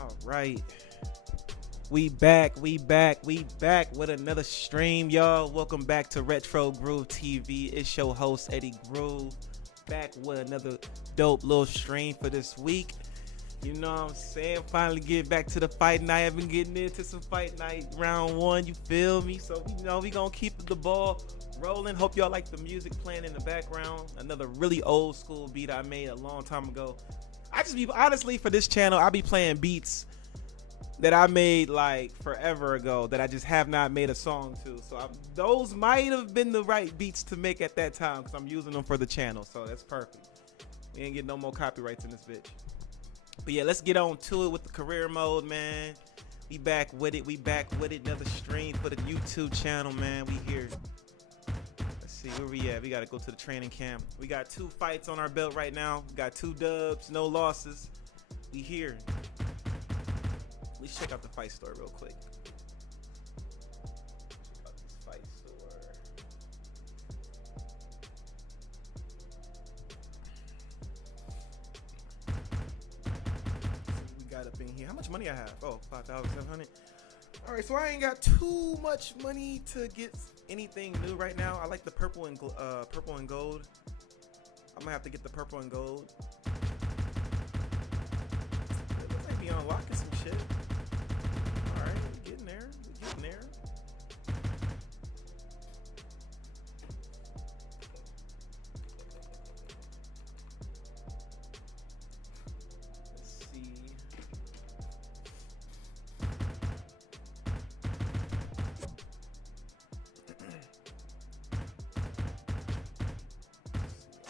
All right. We back with another stream, y'all. Welcome back to Retro Groove TV. It's your host, Eddie Groove. Back with another dope little stream for this week. You know what I'm saying? Finally get back to the fight night. I've been getting into some fight night round one, you feel me? So, we gonna keep the ball rolling. Hope y'all like the music playing in the background. Another really old school beat I made a long time ago. Honestly, for this channel, I'll be playing beats that I made like forever ago that I just have not made a song to. So those might have been the right beats to make at that time because I'm using them for the channel. So that's perfect. We ain't get no more copyrights in this bitch. But yeah, let's get on to it with the career mode, man. We back with it. Another stream for the YouTube channel, man. We here. Let's see where we at. We got to go to the training camp. We got 2 fights on our belt right now. We got 2 dubs, no losses. We here. Let's check out the fight store real quick. Check out this fight store. We got up in here. How much money I have? Oh, 5,700. All right, so I ain't got too much money to get anything new right now. I like the purple and gold. I'm gonna have to get the purple and gold. It looks like we unlocking some shit. All right, we're getting there. Let's see.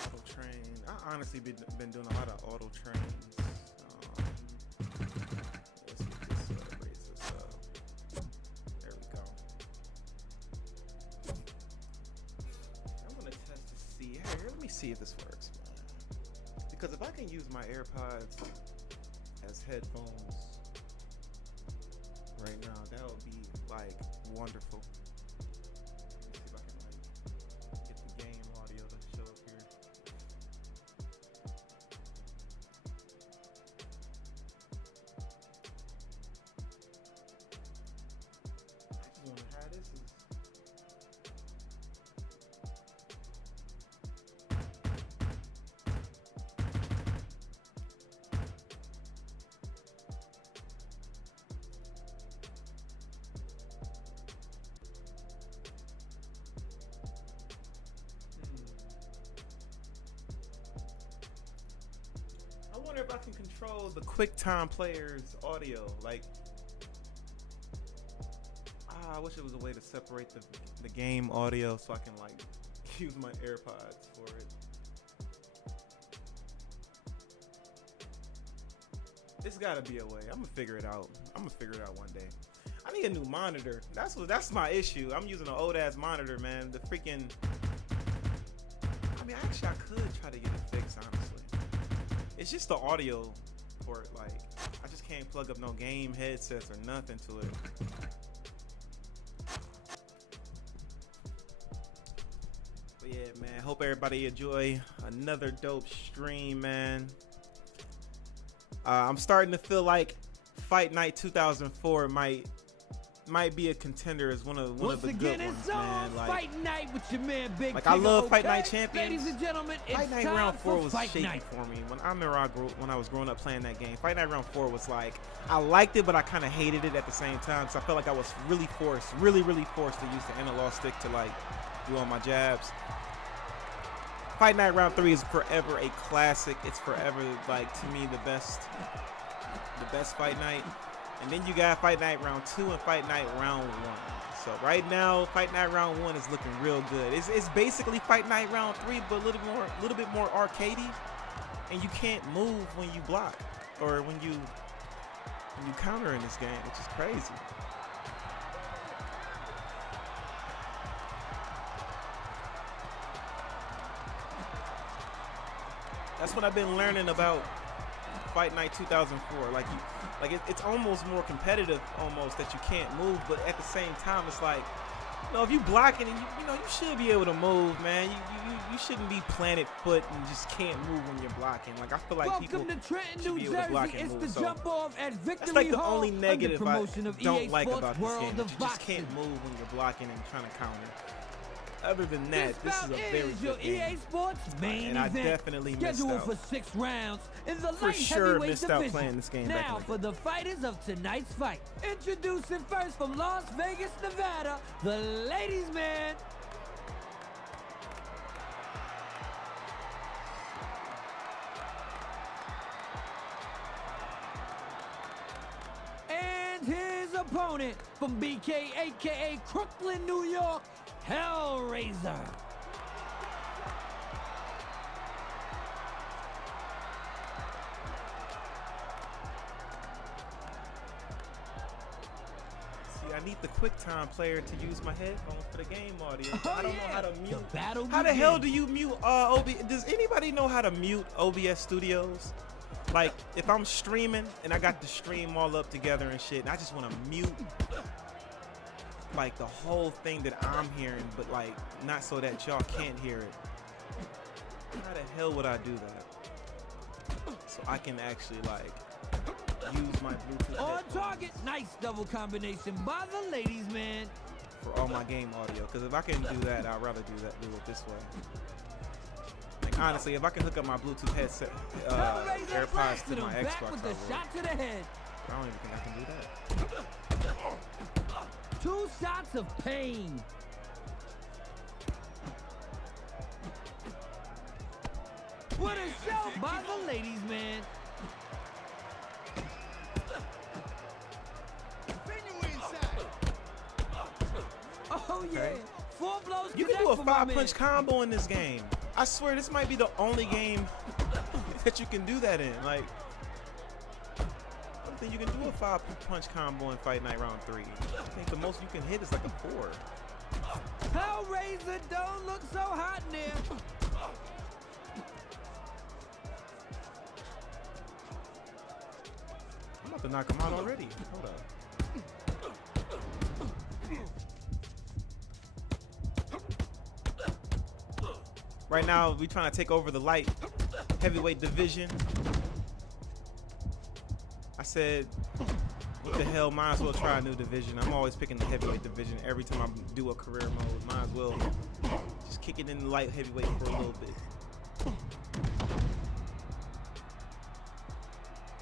Auto train. I honestly been doing a lot of auto trains. Let's get this raise this up. There we go. I'm gonna test to see. Hey, let me see if this works, man. Because if I can use my AirPods as headphones right now, that would be like wonderful. Let me see if I can like get the game audio to show up here. I just wonder how this is. I wonder if I can control the QuickTime player's audio. Like, I wish there was a way to separate the game audio so I can like use my AirPods for it. There's gotta be a way. I'm gonna figure it out. One day. I need a new monitor. That's my issue. I'm using an old ass monitor, man. The freaking. I mean, actually, I could try to get it fixed, honestly. It's just the audio for it. Like, I just can't plug up no game headsets or nothing to it. But yeah, man. Hope everybody enjoy another dope stream, man. I'm starting to feel like Fight Night 2004 might be a contender as one of the good ones, man. Like, Fight Night with your man Big I love Fight Night Champions. Ladies and gentlemen, it's Fight Night time Round 4 for was Fight shaky Night. for me. When I was growing up playing that game, Fight Night Round 4 was like, I liked it, but I kind of hated it at the same time. So I felt like I was really forced to use the analog stick to like do all my jabs. Fight Night Round 3 is forever a classic. It's forever, like, to me, the best Fight Night. And then you got Fight Night Round 2 and Fight Night Round 1. So right now, Fight Night Round 1 is looking real good. It's basically Fight Night Round 3, but a little bit more arcadey. And you can't move when you block or when you counter in this game, which is crazy. That's what I've been learning about Fight Night 2004. It's almost more competitive, almost, that you can't move, but at the same time, it's like, if you blocking and you should be able to move, man. You shouldn't be planet foot and just can't move when you're blocking. Like I feel like people Welcome to Trenton, should New be able to block Jersey. and It's move. the So jump off at Victory that's like the Hall only negative I promotion of don't EA like Sports about this World game. of That you just Boxing. can't move when you're blocking and trying to counter. Other than that, this is a very your good game. EA Sports main And I event. definitely missed Scheduled out. for 6 rounds in the For light sure heavyweight missed division. out playing this game back Now in the for the fighters of tonight's fight. Introducing first from Las Vegas, Nevada, the ladies' man. And his opponent from BK, aka Crooklyn, New York, Hellraiser. See, I need the QuickTime player to use my headphones for the game audio. I don't know how to mute. The battle How the hell do begins. you mute OBS? Does anybody know how to mute OBS Studios? Like, if I'm streaming and I got the stream all up together and shit, and I just want to mute like the whole thing that I'm hearing, but like not so that y'all can't hear it. How the hell would I do that? So I can actually like use my Bluetooth On headphones target, nice double combination by the ladies, man. for all my game audio. Because if I can do that, I'd rather do it this way. Like honestly, if I can hook up my Bluetooth headset, Hellraiser AirPods to blasted my him back Xbox, with I the would. shot to the head. I don't even think I can do that. 2 shots of pain. What a show by the ladies, man. Oh yeah, Okay. 4 blows. You can connect do a for my 5-punch man. combo in this game. I swear this might be the only game that you can do that in. Like, I don't think you can do a 5-punch combo in Fight Night Round 3. I think the most you can hit is like a 4. Hellraiser don't look so hot in there. I'm about to knock him out already. Hold up. Right now, we trying to take over the light heavyweight division. I said, what the hell, might as well try a new division. I'm always picking the heavyweight division every time I do a career mode. Might as well just kick it in the light heavyweight for a little bit.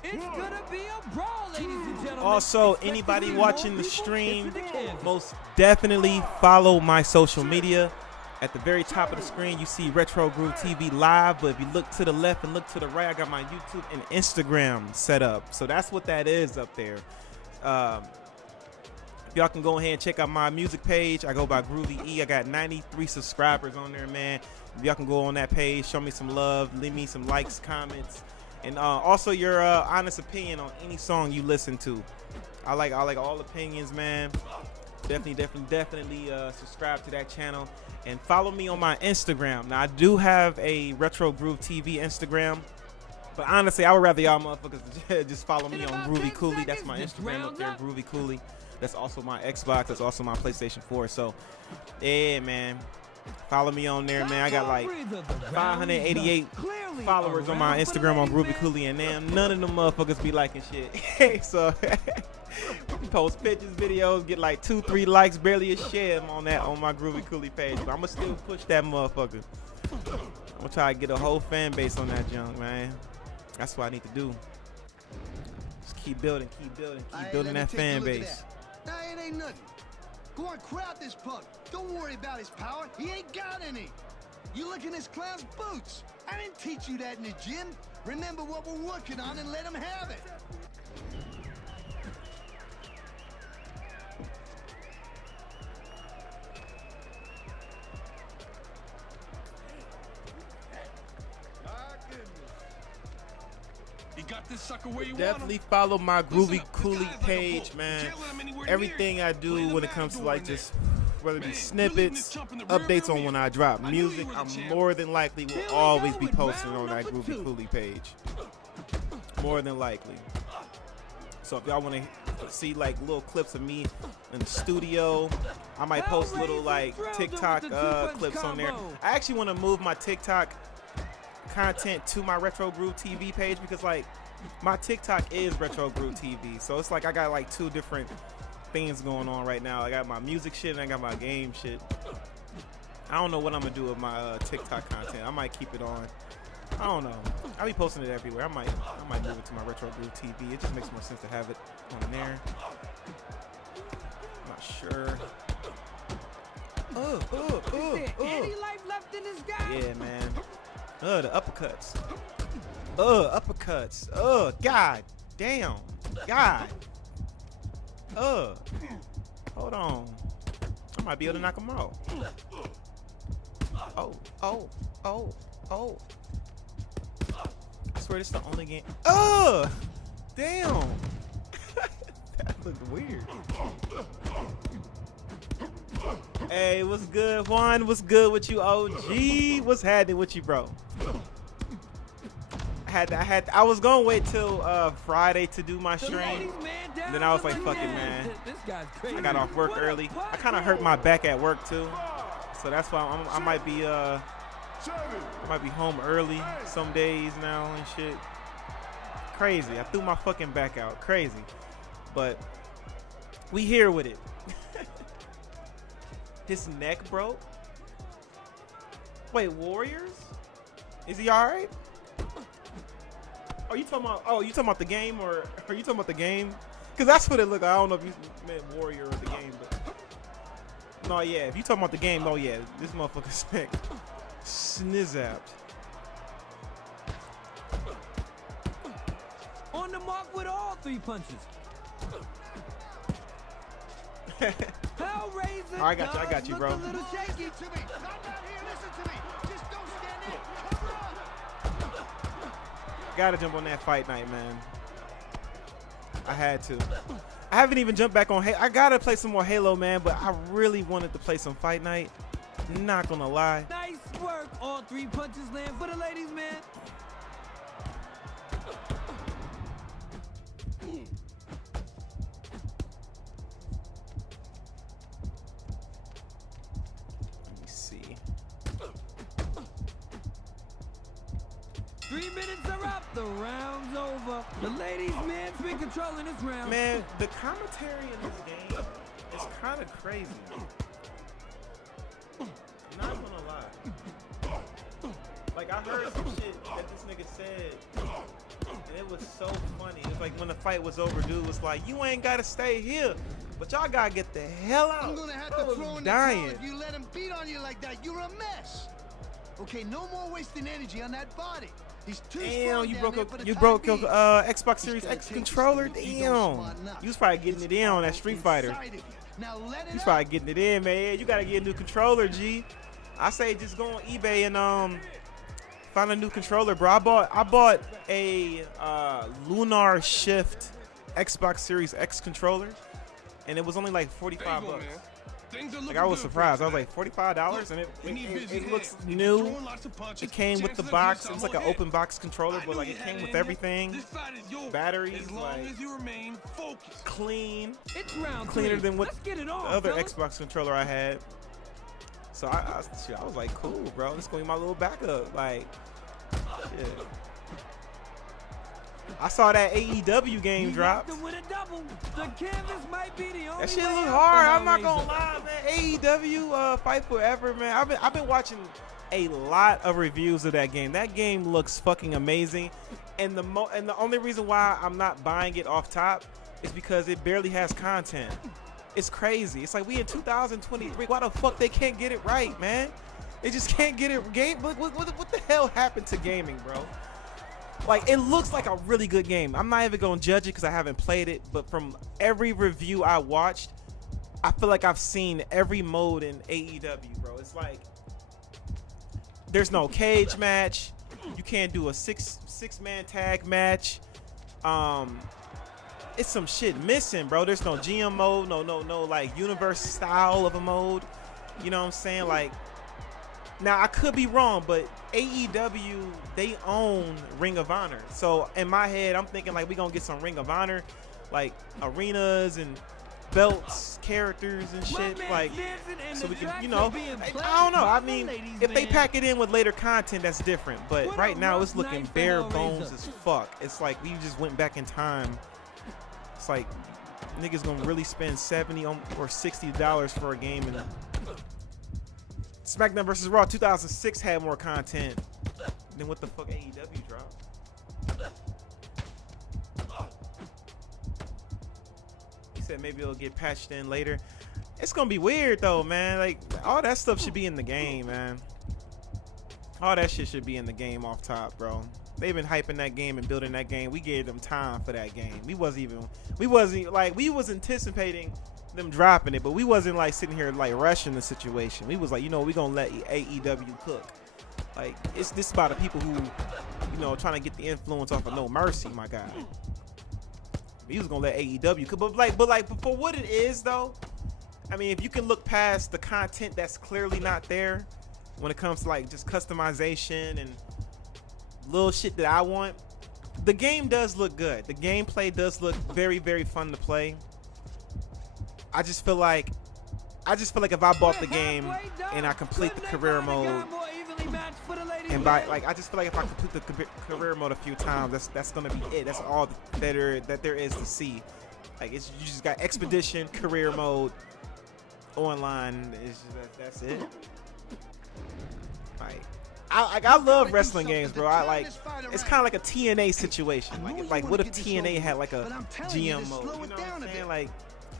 It's gonna be a brawl, ladies and gentlemen. Also, Expect to anybody see watching more the people stream, kissing the canvas. most definitely follow my social media. At the very top of the screen, you see Retro Groove TV live, but if you look to the left and look to the right, I got my YouTube and Instagram set up. So that's what that is up there. If y'all can go ahead and check out my music page, I go by Groovy E. I got 93 subscribers on there, man. If y'all can go on that page, show me some love, leave me some likes, comments, and also your honest opinion on any song you listen to. I like all opinions, man. Definitely subscribe to that channel and follow me on my Instagram. Now I do have a Retro Groove TV Instagram, but honestly, I would rather y'all motherfuckers just follow me In on about Groovy 10 Cooley. That's seconds, my this Instagram up round's there, up. Groovy Cooley. That's also my Xbox. That's also my PlayStation 4. So, yeah, man, follow me on there, man. I got like 588 followers on my Instagram on Groovy Cooley, and damn, none of them motherfuckers be liking shit. So post pictures, videos, get like 2-3 likes, barely a share on my Groovy Cooley page. But I'ma still push that motherfucker. I'm gonna try to get a whole fan base on that junk, man. That's what I need to do. Just keep building that fan base. Nah, it ain't nothing. Go on, crowd this pug. Don't worry about his power. He ain't got any. You look in this clown's boots. I didn't teach you that in the gym. Remember what we're working on and let him have it. You got this sucker where you Definitely follow my Groovy Cooley page, man. Everything I do when it comes to like just whether it be snippets, updates on when I drop music, I'm more than likely will always be posting on that Groovy Cooley page. More than likely. So if y'all want to see like little clips of me in the studio, I might post little like TikTok clips on there. I actually want to move my TikTok content to my Retro Groove TV page because like my TikTok is Retro Groove TV. So it's like I got like two different things going on right now. I got my music shit and I got my game shit. I don't know what I'm gonna do with my TikTok content. I might keep it on. I don't know. I'll be posting it everywhere. I might move it to my Retro Groove TV. It just makes more sense to have it on there. I'm not sure. Is there any life left in this guy? Yeah, man. The uppercuts. Uppercuts. God damn. God. Hold on. I might be able to knock him out. Oh. I swear this is the only game. Damn. That looked weird. Hey, what's good, Juan? What's good with you, OG? What's happening with you, bro? I was gonna wait till Friday to do my stream. Then I was like, fuck it, man. I got off work early. I kind of hurt my back at work too, so that's why I might be home early some days now and shit. Crazy. I threw my fucking back out. Crazy, but we here with it. His neck broke. Wait, Warriors? Is he all right? Oh, you talking about the game, or are you talking about the game? Because that's what it looked like. I don't know if you meant Warrior or the game, but no, yeah. If you talking about the game, oh yeah, this motherfucker's neck snizzapped. On the mark with all three punches. Hellraiser. I got you, bro. Listen to me. Not down here. Listen to me. Just don't stand there. Cover up. Gotta jump on that fight night, man. I had to. I haven't even jumped back on Halo. I gotta play some more Halo, man, but I really wanted to play some Fight Night. Not gonna lie. Nice work. All three punches land for the ladies, man. Let me see. 3 minutes are up. The round's over. The ladies' man's been controlling this round. Man, the commentary in this game is kind of crazy. Not gonna lie. Like, I heard some shit that this nigga said, and it was so funny. It was like when the fight was over, dude was like, you ain't gotta stay here, but y'all gotta get the hell out. I'm gonna have I to was throw in dying. the towel if you let him beat on you like that. You're a mess. Okay, no more wasting energy on that body. He's too Damn, strong you down broke there a for the you time broke being. your Xbox Series Just X gotta take controller. this thing. You don't Damn, smarten up. you was probably getting It's it in on that all Street Fighter. inside of you. Now let it You out. probably getting it in, man. You gotta get a new controller, G. I say just go on eBay and find a new controller, bro. I bought a Lunar Shift Xbox Series X controller, and it was only like $45. Like, I was surprised. I was like, $45, and it looks new. It came with the box. It was like an open box controller, but like it came with everything. Batteries, like clean, It's round cleaner three. than what Let's get it the on, other fellas. Xbox controller I had. So I was like, cool, bro. This gonna be my little backup. Like, shit. I saw that AEW game He drop. knocked him with a double. The canvas might be the only That shit way look out hard. for I'm not gonna Hellraiser. lie, man. AEW Fight Forever, man. I've been watching a lot of reviews of that game. That game looks fucking amazing, and the only reason why I'm not buying it off top is because it barely has content. It's crazy. It's like we in 2023. Why the fuck they can't get it right, man? They just can't get it. What the hell happened to gaming, bro? Like, it looks like a really good game. I'm not even gonna judge it because I haven't played it, but from every review I watched, I feel like I've seen every mode in AEW, bro. It's like there's no cage match. You can't do a six-man tag match. It's some shit missing, bro. There's no GM mode, no like universe style of a mode. You know what I'm saying? Like, now I could be wrong, but AEW, they own Ring of Honor. So in my head, I'm thinking like we gonna get some Ring of Honor like arenas and belts, characters and shit, like, so we can, you know, I don't know. I mean, if they pack it in with later content, that's different. But right now, it's looking bare bones as fuck. It's like we just went back in time. It's like niggas gonna really spend $70 or $60 for a game, and SmackDown vs. Raw 2006 had more content than what the fuck AEW dropped. He said maybe it'll get patched in later. It's gonna be weird though, man. Like, all that stuff should be in the game, man. All that shit should be in the game off top, bro. They've been hyping that game and building that game. We gave them time for that game. We was anticipating them dropping it, but we wasn't like sitting here like rushing the situation. We was like, you know, we gonna let AEW cook. Like, it's this about the people who, you know, trying to get the influence off of No Mercy, my guy. He was gonna let AEW cook, but for what it is though, I mean, if you can look past the content that's clearly not there when it comes to like just customization and little shit that I want, the game does look good. The gameplay does look very, very fun to play. I just feel like if I bought the game and I complete the career mode, and I just feel like if I complete the career mode a few times, that's gonna be it. That's all that there is to see. Like, you just got expedition, career mode, online. That's it. Like, I love wrestling games, bro. It's kind of like a TNA situation. Like what if TNA had like a GM mode? You know what I'm saying? Like,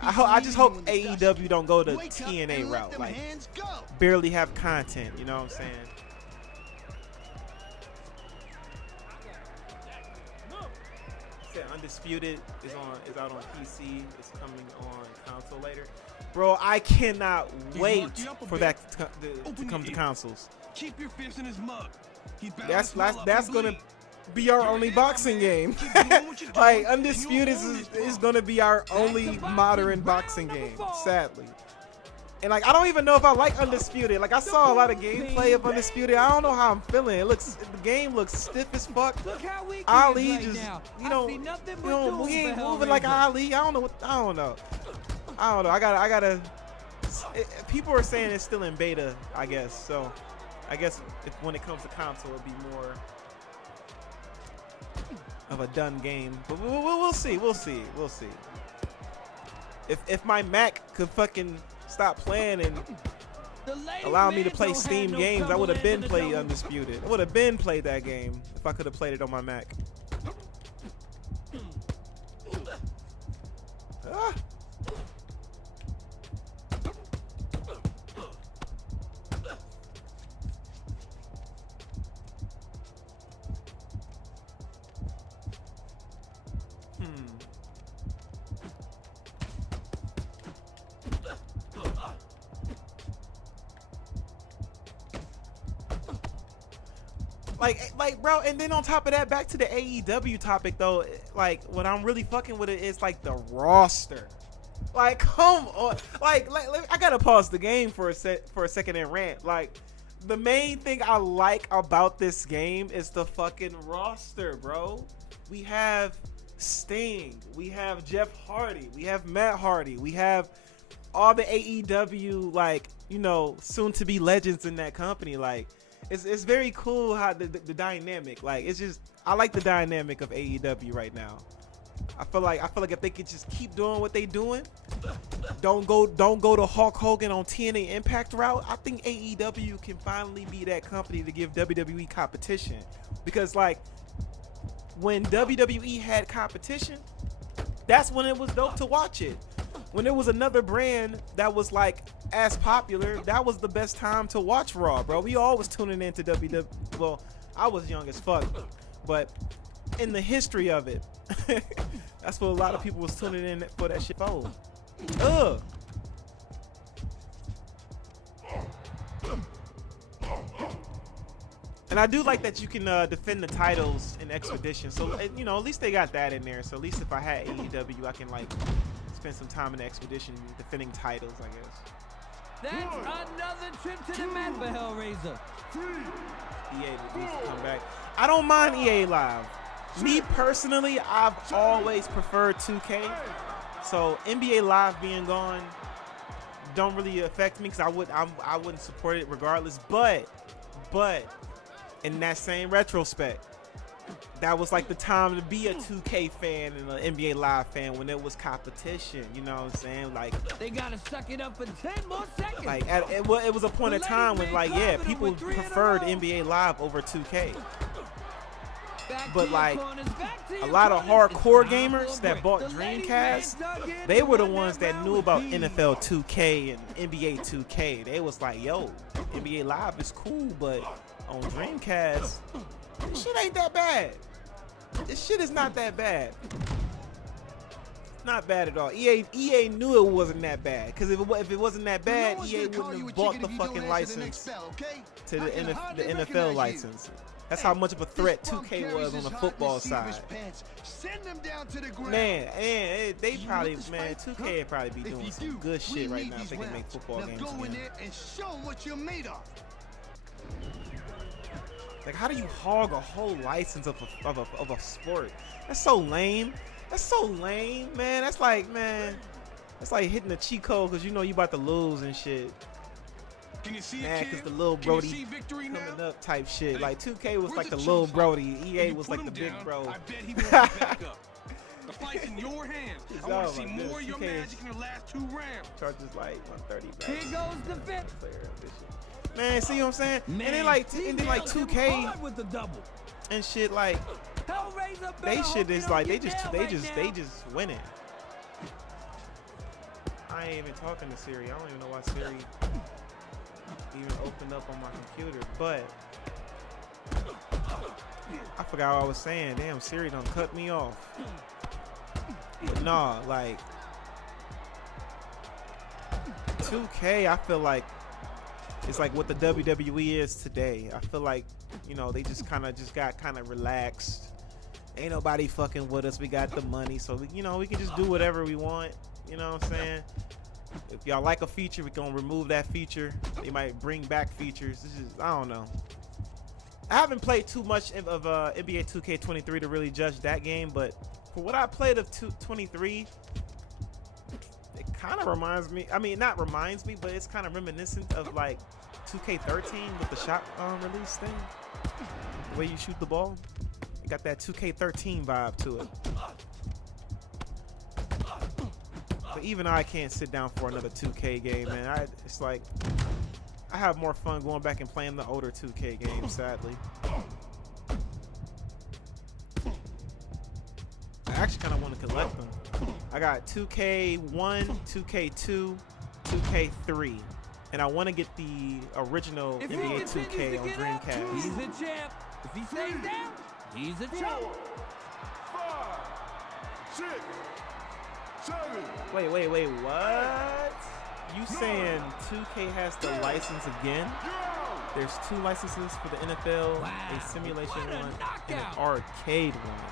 I just hope AEW don't go the TNA route. Like, barely have content. You know what I'm saying? Undisputed is out on PC. It's coming on console later. Bro, I cannot wait for that to come to consoles. Keep your fist in his mug. That's gonna be our only boxing game. Like, Undisputed is gonna be our only modern boxing game, sadly. And like, I don't even know if I like Undisputed. Like, I saw a lot of gameplay of Undisputed. I don't know how I'm feeling. The game looks stiff as fuck. Ali just, he ain't moving like Ali. I don't know. I gotta. People are saying it's still in beta, I guess. So, I guess when it comes to console, it'll be more of a done game. But we'll see. We'll see. If my Mac could fucking stop playing and allow me to play Steam games, I would have been played Undisputed. I would have been played that game if I could have played it on my Mac. Ah. Like, bro, and then on top of that, back to the AEW topic though, like, what I'm really fucking with it is like the roster. Like, come on, like I gotta pause the game for a second and rant. Like, the main thing I like about this game is the fucking roster, bro. We have Sting, we have Jeff Hardy, we have Matt Hardy, we have all the AEW, like, you know, soon to be legends in that company. Like, it's very cool how the dynamic, like, it's just, I like the dynamic of AEW right now. I feel like if they could just keep doing what they doing, don't go to Hulk Hogan on TNA Impact route, I think AEW can finally be that company to give WWE competition. Because, like, when WWE had competition, that's when it was dope to watch it. When there was another brand that was like as popular, that was the best time to watch Raw, bro. We always tuning into WWE. Well, I was young as fuck, but in the history of it, that's what a lot of people was tuning in for that shit for. Ugh. And I do like that you can defend the titles in Expedition. So, you know, at least they got that in there. So at least if I had AEW, I can, like, spend some time in the Expedition defending titles, I guess. That's another trip to the mat for Hellraiser. EA needs to come back. I don't mind EA Live. Me personally, I've always preferred 2K. So NBA Live being gone don't really affect me because I wouldn't support it regardless. But in that same retrospect, that was like the time to be a 2K fan and an NBA Live fan when there was competition. You know what I'm saying? Like They gotta suck it up for 10 more seconds. like it was a point of time when like people preferred NBA Live over 2K. But like a lot of hardcore gamers that bought Dreamcast, they were the ones that knew about NFL 2K and NBA 2K. They was like, yo, NBA Live is cool, but on Dreamcast, this shit ain't that bad. This shit is not that bad. Not bad at all. EA knew it wasn't that bad. Because if it wasn't that bad, EA wouldn't have bought the fucking license to the NFL license. That's how much of a threat 2K was on the football side. Man, they probably, 2K would probably be doing some good shit right now if they can make football games again. Like, how do you hog a whole license of a sport? That's so lame. That's so lame, man. That's like hitting a cheat code because you know you about to lose and shit. Can you see Man, it, because the little Brody coming up type shit. Like 2K was like the little Brody. EA was like the big bro. I bet he won't back up. The fight's in your hands. I want to see like more of your 2K magic in the last 2 rounds. Charges like 130 back. Here goes the fifth. Man, see what I'm saying? And then like 2K with the double. and shit like they shit is like they just winning. I ain't even talking to Siri. I don't even know why Siri even opened up on my computer, but I forgot what I was saying. Damn, Siri done cut me off. But nah, like 2K, I feel like it's like what the WWE is today. I feel like, you know, they just got kind of relaxed. Ain't nobody fucking with us. We got the money, so we can just do whatever we want. You know what I'm saying? If y'all like a feature, we gonna remove that feature. They might bring back features. I don't know. I haven't played too much of NBA 2K23 to really judge that game, but for what I played of 23, it kind of reminds me. I mean, not reminds me, but it's kind of reminiscent of like 2K13 with the shot release thing. The way you shoot the ball, it got that 2K13 vibe to it. But even I can't sit down for another 2K game, man. It's like I have more fun going back and playing the older 2K games, sadly. I actually kind of want to collect them. I got 2K1, 2K2, 2K3, and I want to get the original NBA 2K on Dreamcast. He's the champ. If he stays down, he's a champ. 5, 6, 7. Wait, what? You saying 2K has the license again? There's 2 licenses for the NFL, a simulation one, and an arcade one.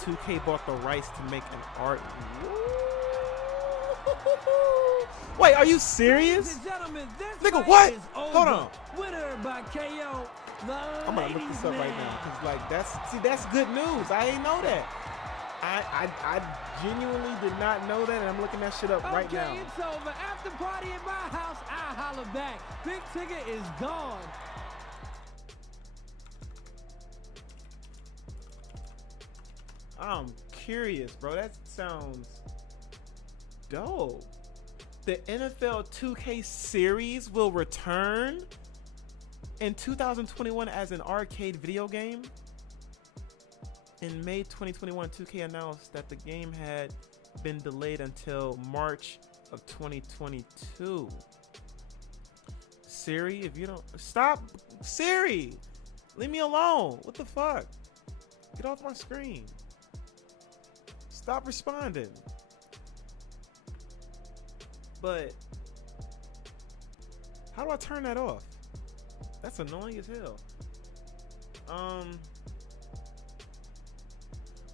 2K bought the rights to make an art. Wait, are you serious? Nigga, what? Hold on. Winner by KO. I'm gonna look this up right now. Cause like that's good news. I ain't know that. I genuinely did not know that, and I'm looking that shit up right now. Okay, it's over. After party in my house, I holler back. Big Ticket is gone. I'm curious, bro. That sounds dope. The NFL 2K series will return in 2021 as an arcade video game. In May 2021, 2K announced that the game had been delayed until March of 2022. Siri, if you don't stop, Siri, leave me alone. What the fuck? Get off my screen. Stop responding. But how do I turn that off? That's annoying as hell.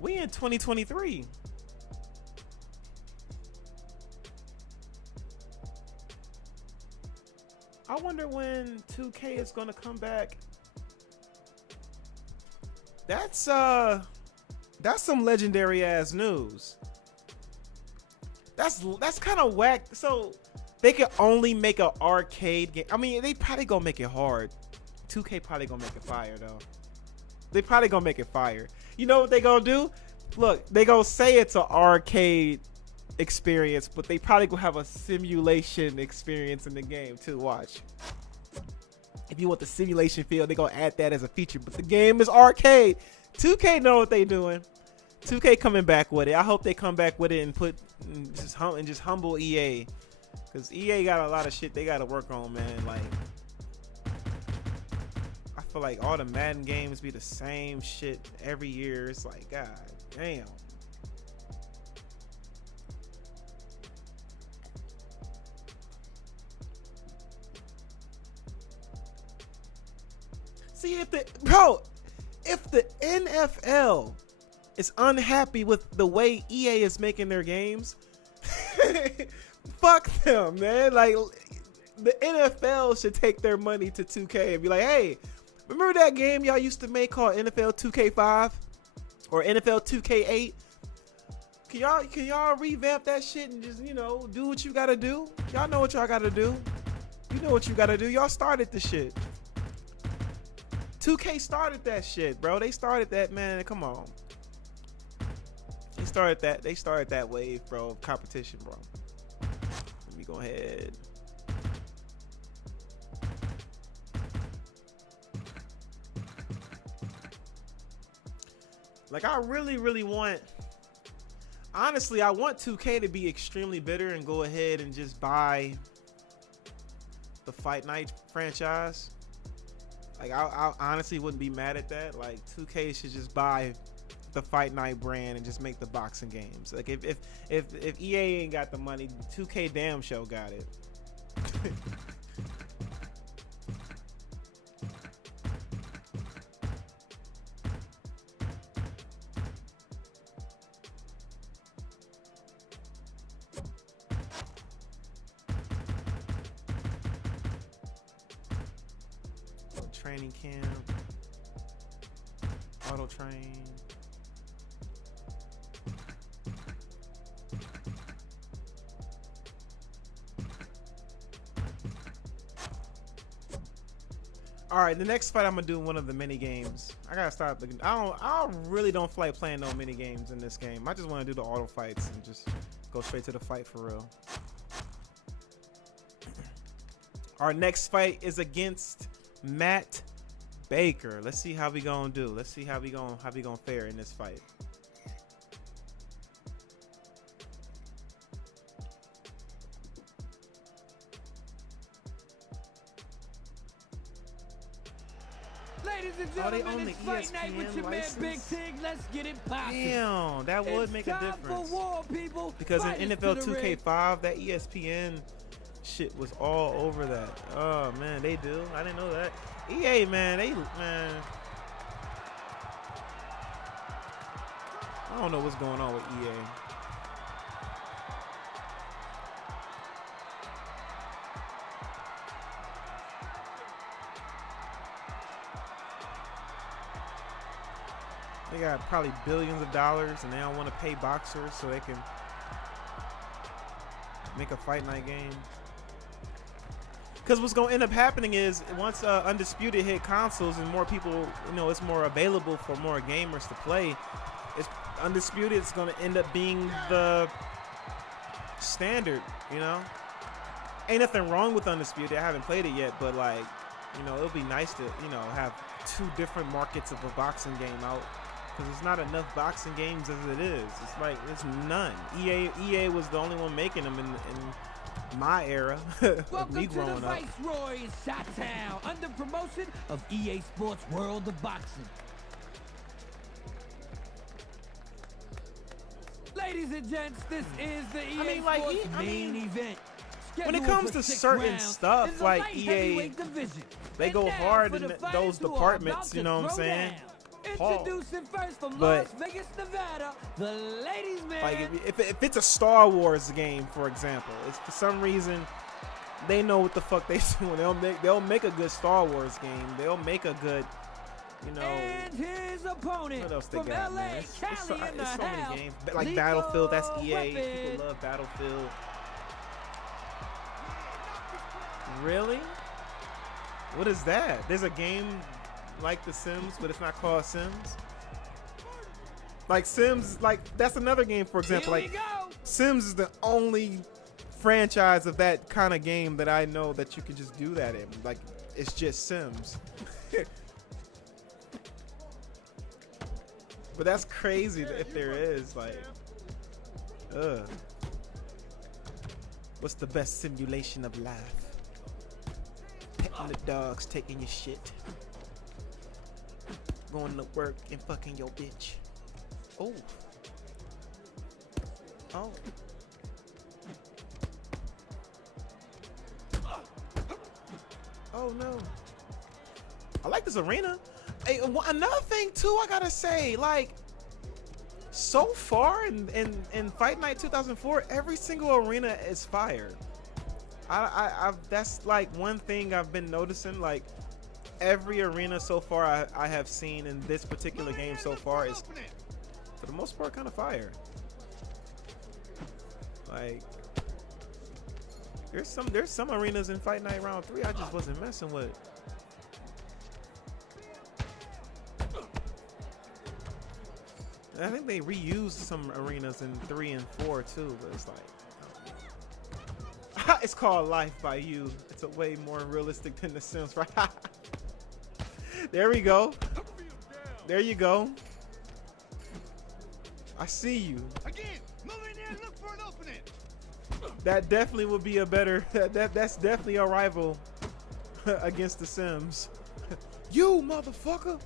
We in 2023. I wonder when 2K is gonna come back That's some legendary ass news. That's kind of whack. So they can only make an arcade game. I mean, they probably gonna make it hard. 2K probably gonna make it fire though. They probably gonna make it fire. You know what they gonna do? Look, they gonna say it's an arcade experience, but they probably gonna have a simulation experience in the game too. Watch. If you want the simulation feel, they gonna add that as a feature. But the game is arcade. 2K know what they doing. 2K coming back with it. I hope they come back with it and just humble EA, because EA got a lot of shit they gotta work on, man. Like, I feel like all the Madden games be the same shit every year. It's like, god damn. See, if the NFL is unhappy with the way EA is making their games, fuck them, man. Like, the NFL should take their money to 2K and be like, hey, remember that game y'all used to make called NFL 2K5 or NFL 2K8? Can y'all revamp that shit and just, do what you gotta do? Y'all know what y'all gotta do. You know what you gotta do. Y'all started the shit. 2K started that shit, bro. They started that, man. Come on. They started that wave, bro, of competition, bro. Let me go ahead. Like, I really want, honestly, I want 2K to be extremely bitter and go ahead and just buy the Fight Night franchise. Like, I honestly wouldn't be mad at that. Like, 2K should just buy the Fight Night brand and just make the boxing games. Like, if EA ain't got the money, 2K damn show got it. Training camp, auto train. All right, the next fight I'm gonna do one of the mini games. I gotta start looking. I really don't feel like playing no mini games in this game. I just want to do the auto fights and just go straight to the fight for real. Our next fight is against Matt Baker. Let's see how we gonna do. Let's see how we gonna fare in this fight. Ladies and Oh, they gentlemen, own it's the Fight Night with your man Big license? Tig. Let's get it poppin'. Damn, that would make a It's time difference. for war, people. Because Fighters in to NFL the ring. 2K5, that ESPN shit was all over that. Oh man, they do. I didn't know that. EA, man, man. I don't know what's going on with EA. They got probably billions of dollars and they don't want to pay boxers so they can make a Fight Night game. Because what's going to end up happening is once Undisputed hit consoles and more people, it's more available for more gamers to play, Undisputed is going to end up being the standard, Ain't nothing wrong with Undisputed. I haven't played it yet, but like, it'll be nice to, have two different markets of a boxing game out. Because there's not enough boxing games as it is. It's like, it's none. EA was the only one making them in my era of Welcome me to growing the up. Viceroy in Chi-Town, under promotion of EA Sports World of Boxing. Ladies and gents, this is the EA Sports main event. When it Scheduled comes for to 6 certain rounds stuff in the like light EA, heavyweight division. they And go now hard for in the those fighters who are departments, about you know what I'm to throw saying? down. Paul. Introducing first from But, Las Vegas, Nevada, the ladies' man. Like if it's a Star Wars game, for example, it's for some reason they know what the fuck they doing. They'll make a good Star Wars game. They'll make a good you know, And his opponent what else they from got, LA, man? Cali in the It's so many house. games. Like Lethal Battlefield, that's EA. Weapon. People love Battlefield. Really? What is that? There's a game like The Sims, but it's not called Sims. Like Sims, like that's another game, for example. Here we Like go. Sims is the only franchise of that kind of game that I know that you can just do that in. Like it's just Sims. But that's crazy if there is, like, what's the best simulation of life? Petting the dogs, taking your shit, going to work and fucking your bitch. Oh. Oh. Oh no. I like this arena. Hey, another thing too, I gotta say, like, so far in Fight Night 2004, every single arena is fire. I've that's like one thing I've been noticing. Like every arena so far I have seen in this particular game so far is, for the most part, kind of fire. Like there's some arenas in Fight Night Round 3 I just wasn't messing with. I think they reused some arenas in 3 and 4 too, but it's like it's called Life by You. It's a way more realistic than The Sims, right? There we go. There you go. I see you. Again, move in there and look for an opening. That definitely would be a better. That's definitely a rival against The Sims. You motherfucker.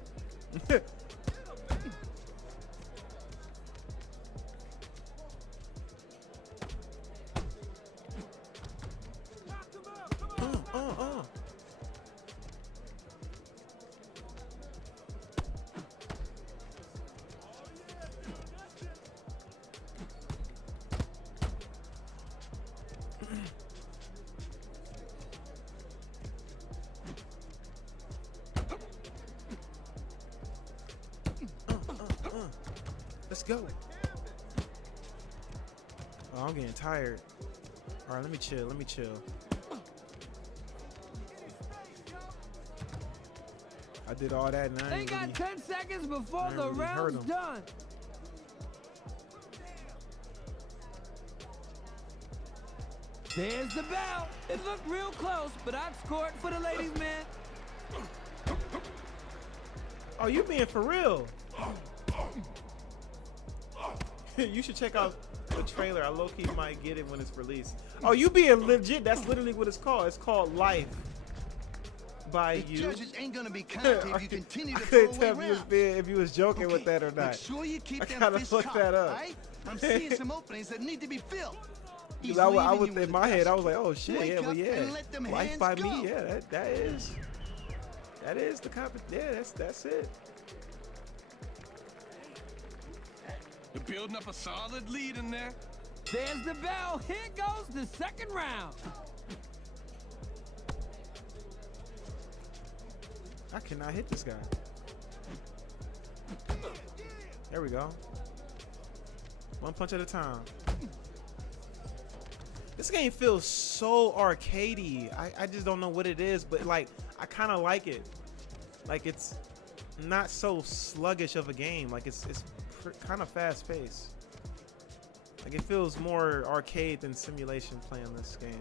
Let's go. Oh, I'm getting tired. All right, let me chill. Let me chill. I did all that and I They ain't got really, 10 seconds before I ain't the really hurt round's 'em. done. There's the bell. It looked real close, but I'd score it for the ladies, man. Oh, you being for real? You should check out the trailer. I low-key might get it when it's released. Oh, you being legit? That's literally what it's called. It's called Life by The You. judges ain't gonna be kind if you continue I to couldn't throw tell away if you was joking with that or Make not. sure you keep I them gotta fists look cocked, that up. right? I'm seeing some openings that need to be filled. He's 'Cause I leaving was you in with my a head. I dust. was like, oh shit, Wake yeah, up well, yeah. and let them Life hands by go. Me, yeah, that is the yeah, that's it. You're building up a solid lead in there. There's the bell. Here goes the second round. I cannot hit this guy. There we go. One punch at a time. This game feels so arcadey. I just don't know what it is, but like I kind of like it. Like it's not so sluggish of a game. Like it's kind of fast paced. Like it feels more arcade than simulation playing this game.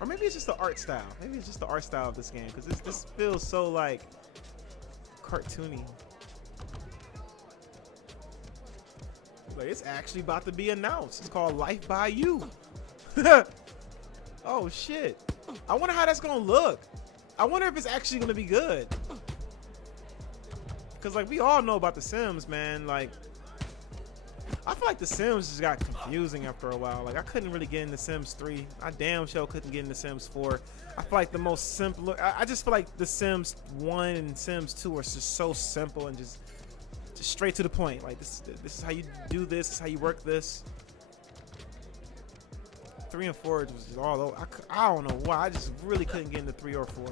Or maybe it's just the art style. Maybe it's just the art style of this game, because this feels so like cartoony. Like it's actually about to be announced. It's called Life by You. Oh shit. I wonder how that's gonna look. I wonder if it's actually gonna be good. Cause like we all know about The Sims, man. Like I feel like The Sims just got confusing after a while. Like I couldn't really get into Sims 3. I damn sure couldn't get into Sims 4. I feel like the most simple. I just feel like The Sims 1 and Sims 2 are just so simple and just Just straight to the point. Like this is how you do this. This is how you work this. 3 and 4 was just all over. I don't know why. I just really couldn't get into 3 or 4.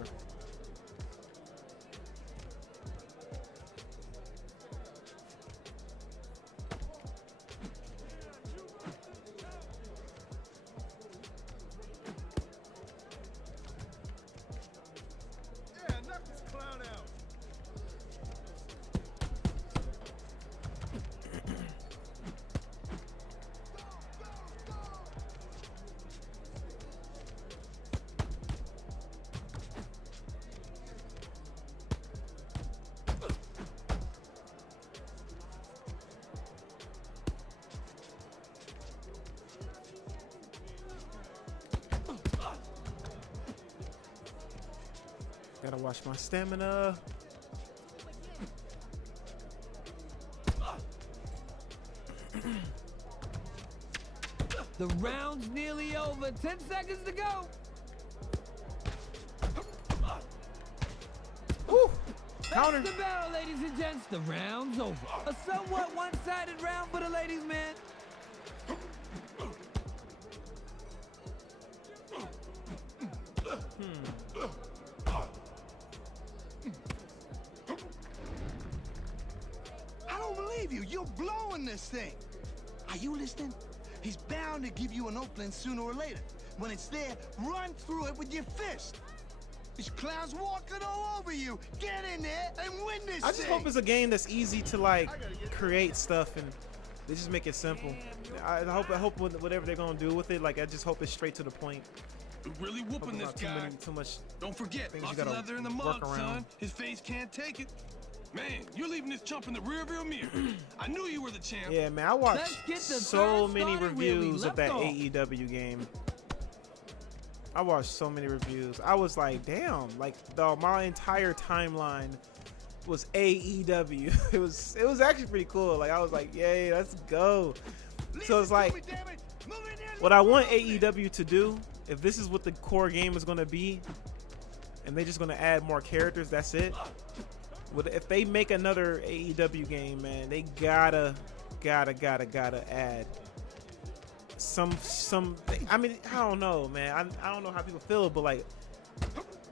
Gotta watch my stamina. The round's nearly over. 10 seconds to go. Woo! Counter. That's the bell, ladies and gents. The round's over. A somewhat one-sided round for the ladies, man. I don't believe you. You're blowing this thing. Are you listening? He's bound to give you an opening sooner or later. When it's there, run through it with your fist. This clown's walking all over you. Get in there and win this I just thing. hope it's a game that's easy to like create stuff and they just make it simple. I hope whatever they're gonna do with it, like I just hope it's straight to the point. We're really whooping this Not guy. too much. Don't forget, things you lots of gotta leather in the work mug, around. son. His face can't take it. Man, you're leaving this chump in the rearview mirror. I knew you were the champ. Yeah, man, I watched Let's get the so third many started where we reviews of left that off. AEW game. I watched so many reviews. I was like, damn, like my entire timeline was AEW. It was actually pretty cool. Like I was like, yay, let's go. So it's like what I want AEW to do, if this is what the core game is going to be, and they're just going to add more characters, that's it. If they make another AEW game, man, they gotta add some. I mean, I don't know, man. I don't know how people feel, but like,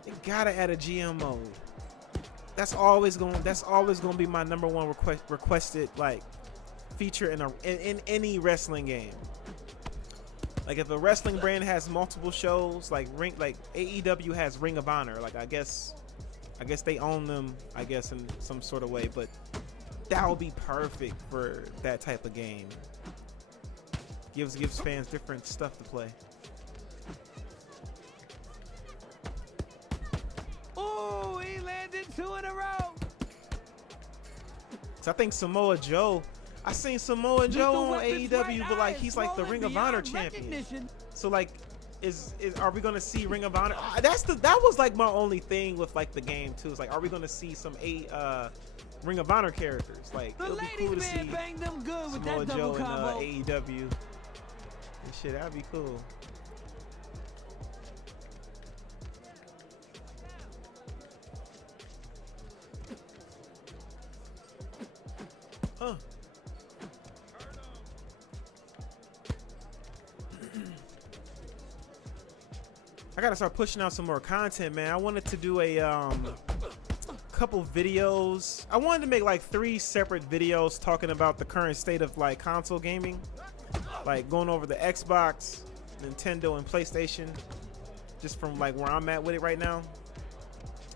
they gotta add a GM mode. That's always gonna be my number one requested like feature in any wrestling game. Like if a wrestling brand has multiple shows, like AEW has Ring of Honor, like I guess they own them, I guess in some sort of way, but that would be perfect for that type of game. Gives fans different stuff to play. Ooh, he landed 2 in a row. So I think Samoa Joe, I seen Samoa Joe on AEW, but like he's like the Ring of Honor champion. So like, are we gonna see Ring of Honor? That was like my only thing with like the game too. It's like, are we gonna see some Ring of Honor characters? Like The it'll be ladies cool to man see banged them good with Samoa that double Joe combo. in AEW and shit. That'd be cool. I gotta start pushing out some more content, man. I wanted to do a couple videos. I wanted to make like 3 separate videos talking about the current state of like console gaming, like going over the Xbox, Nintendo, and PlayStation, just from like where I'm at with it right now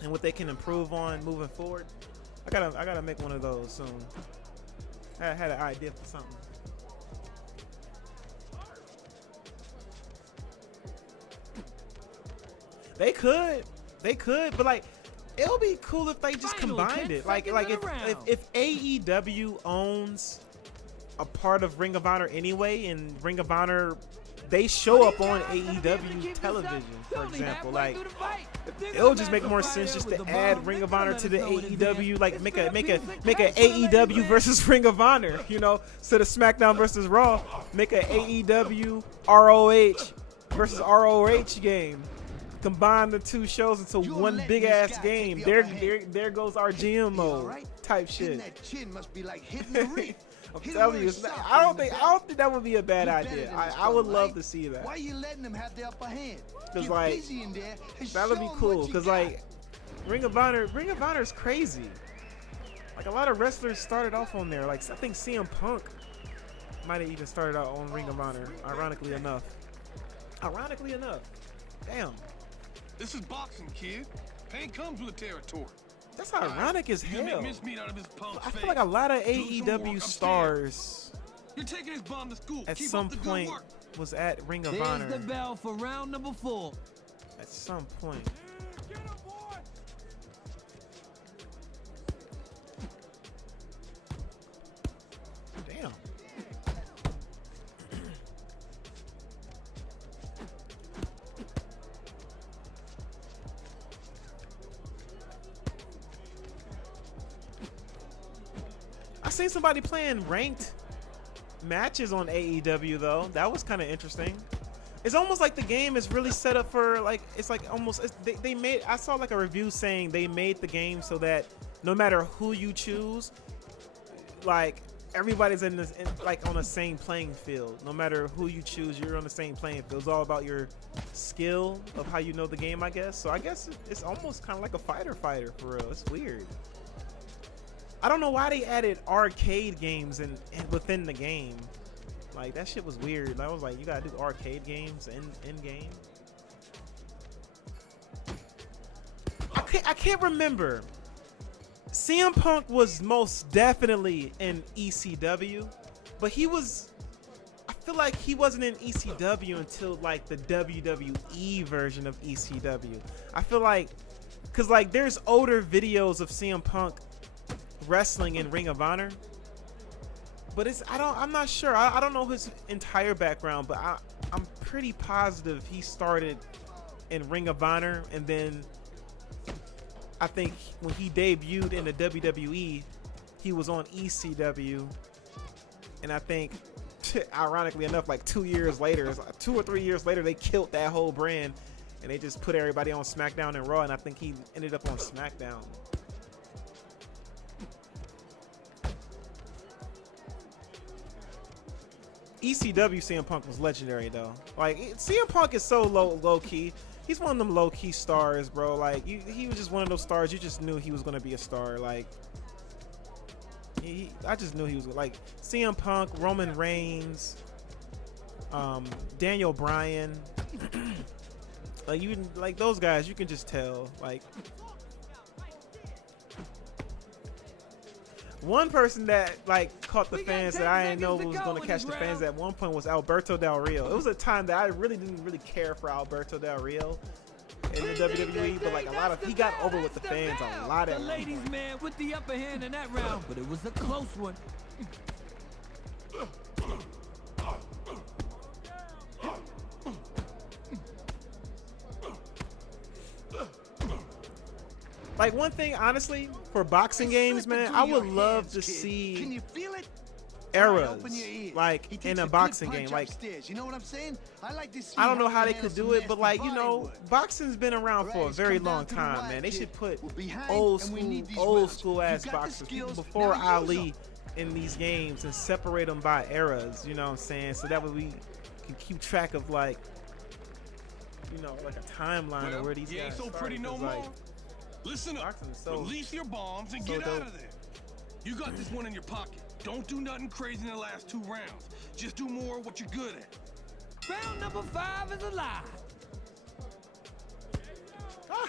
and what they can improve on moving forward. I gotta make one of those soon. I had an idea for something. They could, but like, it'll be cool if they just combined it. Like if AEW owns a part of Ring of Honor anyway, and Ring of Honor, they show up on AEW television, for example. Like, it'll just make more sense just to add Ring of Honor to the AEW. Like make a AEW versus Ring of Honor, you know, instead of SmackDown versus Raw. Make a AEW ROH versus ROH game. combine the two shows into You're one letting big this ass guy game. take the upper hand. There goes our GM You all mode right? type Hitting shit. that chin must be like hitting the reef. I'm Hit him telling where you, it's it's not, soft I in don't the think belly. that would be a bad You better idea. than this I would one, love right? to see that. Why you letting them have the upper hand? Cause Get like busy in there and that would show be 'em cool. what you Cause got. like Ring of Honor is crazy. Like a lot of wrestlers started off on there. Like I think CM Punk might have even started out on Ring of Honor. Ironically enough. Damn. This is boxing, kid. Pain comes with the territory. That's ironic as You gonna hell. make mincemeat out of his punk's I feel face. like a lot of Do some work AEW upstairs. stars You're taking his bomb to school. at Keep some up the good point work. was at Ring of There's Honor. the bell for round number 4. At some point. Damn. I seen somebody playing ranked matches on AEW though. That was kind of interesting. It's almost like the game is really set up for like it's like almost they made. I saw like a review saying they made the game so that no matter who you choose, like everybody's like on the same playing field. No matter who you choose, you're on the same playing field. It's all about your skill of how you know the game, I guess. So I guess it's almost kind of like a fighter for real. It's weird. I don't know why they added arcade games and within the game. Like that shit was weird. I was like, you gotta do arcade games in game. I can't remember. CM Punk was most definitely in ECW, but he was. I feel like he wasn't in ECW until like the WWE version of ECW. I feel like, cause like there's older videos of CM Punk wrestling in Ring of Honor, but I'm not sure. I don't know his entire background, but I'm pretty positive he started in Ring of Honor, and then I think when he debuted in the WWE, he was on ECW, and I think ironically enough, like 2 years later, 2 or 3 years later, they killed that whole brand and they just put everybody on SmackDown and Raw, and I think he ended up on SmackDown. ECW CM Punk was legendary though. Like CM Punk is so low key. He's one of them low key stars, bro. Like he was just one of those stars. You just knew he was gonna be a star. Like I just knew he was like CM Punk, Roman Reigns, Daniel Bryan. Like those guys, you can just tell. Like one person that like caught the fans that I didn't know was going to catch the fans at one point was Alberto Del Rio. It was a time that I really didn't care for Alberto Del Rio in the WWE, but like he got over with the fans a lot. The ladies man with the upper hand in that round, but it was a close one. Like one thing, honestly, for boxing games, man, I would love to Can see you feel it? eras Open your ears. He like takes in a a good boxing punch game. Like upstairs. You know what I'm saying? I like to see I don't know how you they handle could do some it, but nasty like you body know, work. boxing's been around for a Right, very come down long to the time, wire, man. They kid. should put We're behind, old and we school, need these old rounds. school You ass got the boxers skills, before now use Ali in these games and separate them by eras. You know what I'm saying? So that way we can keep track of like, you know, like a timeline of where these you guys ain't so started, pretty no 'cause, more. like, Listen up. boxing is so- Release your bombs and so get dope. out of there. You got this one in your pocket. Don't do nothing crazy in the last 2 rounds. Just do more of what you're good at. Round number 5 is alive. Ah.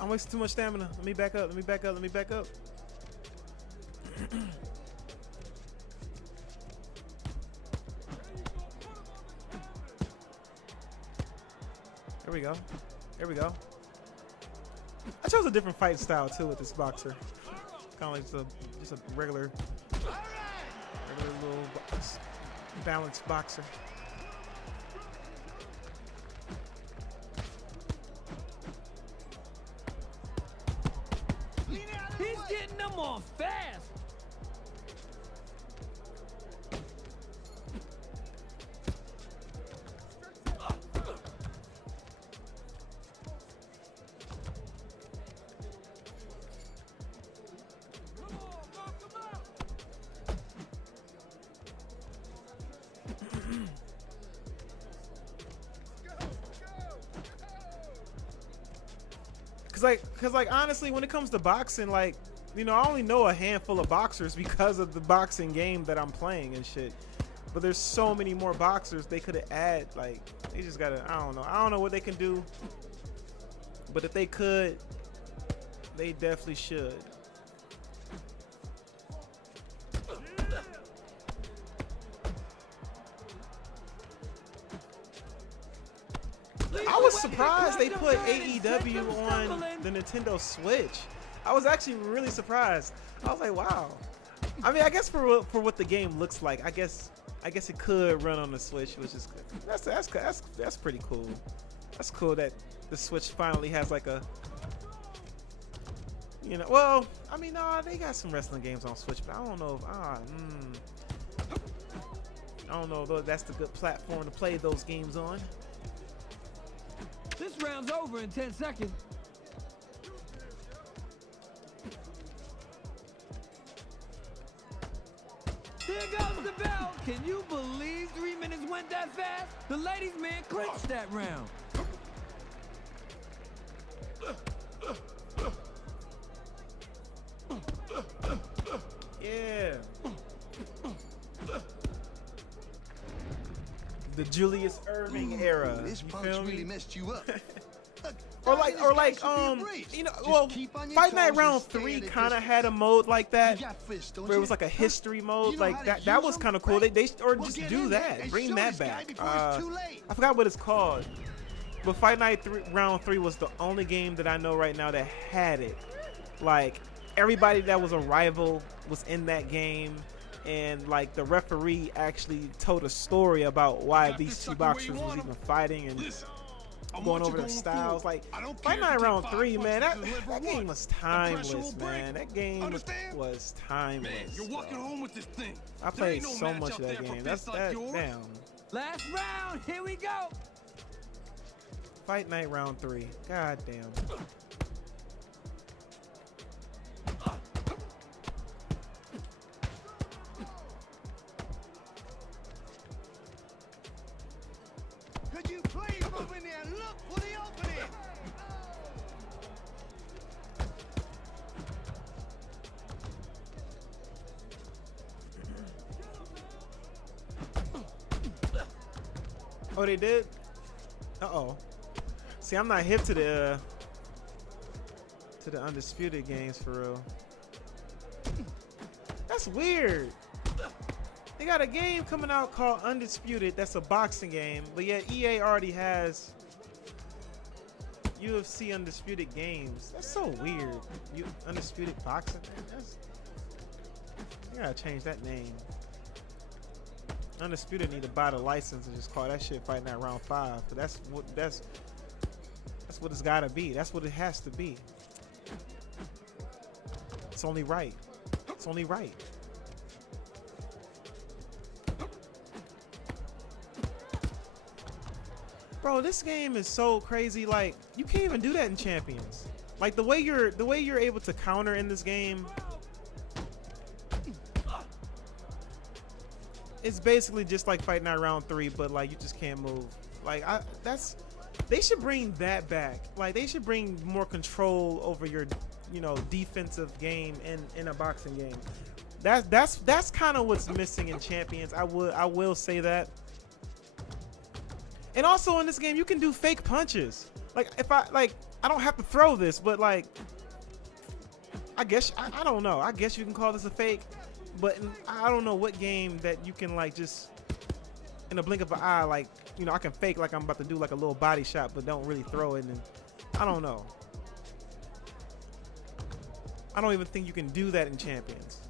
I'm wasting too much stamina. Let me back up. Let me back up. Let me back up. There we go. There we go. I chose a different fight style too with this boxer. Kind of like just a regular Another little balanced boxer. He's getting them off fast. Cause like honestly, when it comes to boxing, like, you know, I only know a handful of boxers because of the boxing game that I'm playing and shit. But there's so many more boxers they could have add. Like, they just gotta, I don't know what they can do. But if they could, they definitely should. I was surprised they put AEW on the Nintendo Switch. I was actually really surprised. I was like, wow. I mean, I guess for what the game looks like, I guess it could run on the Switch, which is that's pretty cool. That's cool that the Switch finally has like a, you know, well, I mean, no, they got some wrestling games on Switch, but I don't know if I don't know if that's the good platform to play those games on. This round's over in 10 seconds. There goes the bell. Can you believe 3 minutes went that fast? The ladies' man clinched that round. Yeah. The Julius Erving era. This You punch feel me? really messed you up. Look, Or I mean, like, this guy should be a race. you know, Just well, keep on your Fight Night toes Round and stay 3 at a kind of distance. had a mode like that, You got fists, don't where it was you? like a history mode, You know like how to that. That use was them, kind of cool. right? Or Well, just get do in there that. and Bring show that this guy back. before it's too late. I forgot what it's called. But Fight Night Round 3 was the only game that I know right now that had it. Like, everybody that was a rival was in that game. And like the referee actually told a story about why Got these this two sucker where boxers you was want even 'em. fighting and Listen, I going want you over their going styles. full. Like, I don't Fight care Night if you Round take 3, 5 man, punches that to deliver game one. was The pressure timeless, will break. man. That game Understand? was timeless. Man, you're walking bro. home with this thing. I There played ain't no so match much out of that there for game. That's fists like that. yours. Damn. Last round, here we go. Fight Night Round 3. God damn. Could you please move in there and look for the opening? Oh, they did? Uh-oh. See, I'm not hip to the Undisputed games for real. That's weird. They got a game coming out called Undisputed that's a boxing game, but yet EA already has UFC Undisputed games. That's so weird. Undisputed Boxing? Man, that's, you gotta change that name. Undisputed need to buy the license and just call that shit Fight Night Round 5. But that's what it's gotta be. That's what it has to be. It's only right. It's only right. Bro, this game is so crazy. Like, you can't even do that in Champions. Like, the way you're able to counter in this game, it's basically just like Fight Night Round 3, but like you just can't move. Like, they should bring that back. Like, they should bring more control over your, you know, defensive game in a boxing game. That's kind of what's missing in Champions. I will say that. And also in this game, you can do fake punches. Like, if I don't have to throw this, but like, I guess I don't know. I guess you can call this a fake, but I don't know what game that you can like just in a blink of an eye, like, you know, I can fake like I'm about to do like a little body shot, but don't really throw it. And I don't know. I don't even think you can do that in Champions.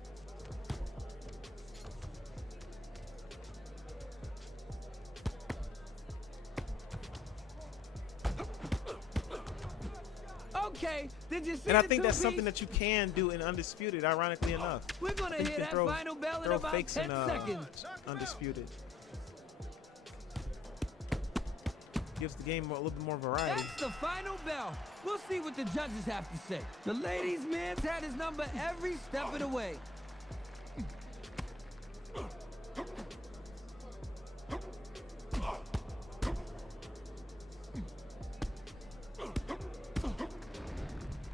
Did you see And I the think that's two-piece? something that you can do in Undisputed, ironically enough. We're gonna You hear can that throw- final bell in throw about fakes 10 in, seconds. Undisputed. Gives the game a little bit more variety. That's the final bell. We'll see what the judges have to say. The ladies' man's had his number every step of the way.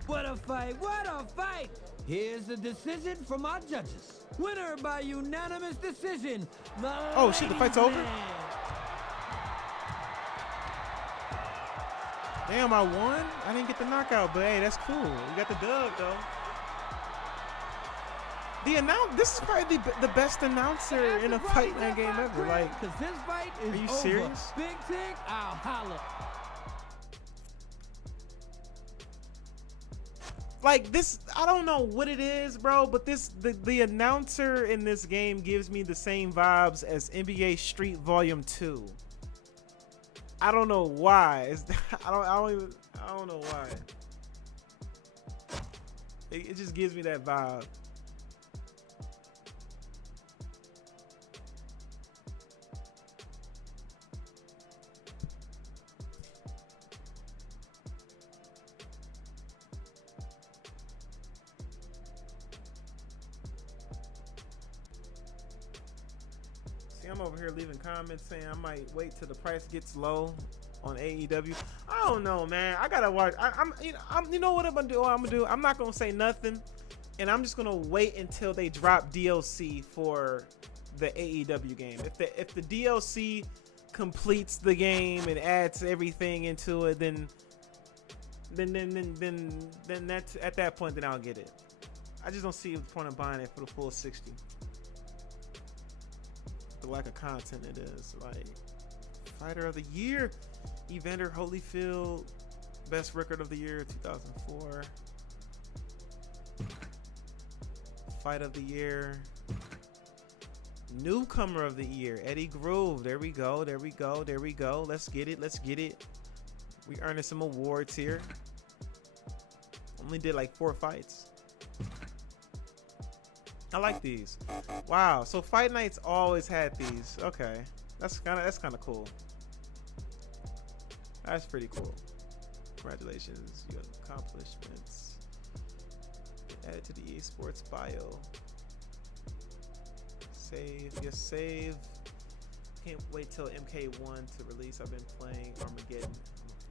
What a fight, what a fight! Here's the decision from our judges. Winner by unanimous decision, the Oh, shit, the fight's ladies' over? man. Damn, I won? I didn't get the knockout, but hey, that's cool. We got the dub, though. This is probably the best announcer in a fight night game ever. Like, Cause this fight is are you over. serious? Big Tick, I'll holla. Like this, I don't know what it is, bro, but the announcer in this game gives me the same vibes as NBA Street Volume 2. I don't know why. I don't know why. It just gives me that vibe. See, I'm over here leaving comments saying I might wait till the price gets low on AEW. I don't know, man. I gotta watch. You know what I'm gonna do? I'm not gonna say nothing, and I'm just gonna wait until they drop DLC for the AEW game. If the DLC completes the game and adds everything into it, then that's at that point, then I'll get it. I just don't see the point of buying it for the full 60. The lack of content it is. Like, Fighter of the Year, Evander Holyfield, Best Record of the Year 2004. Fight of the Year, Newcomer of the Year, Eddie Groove. There we go. Let's get it. We earning some awards here. Only did like 4 fights. I like these. Wow. So Fight Nights always had these. Okay. That's kind of cool. That's pretty cool. Congratulations, your accomplishments. Added to the esports bio. Save. Yes, save. Can't wait till MK1 to release. I've been playing Armageddon.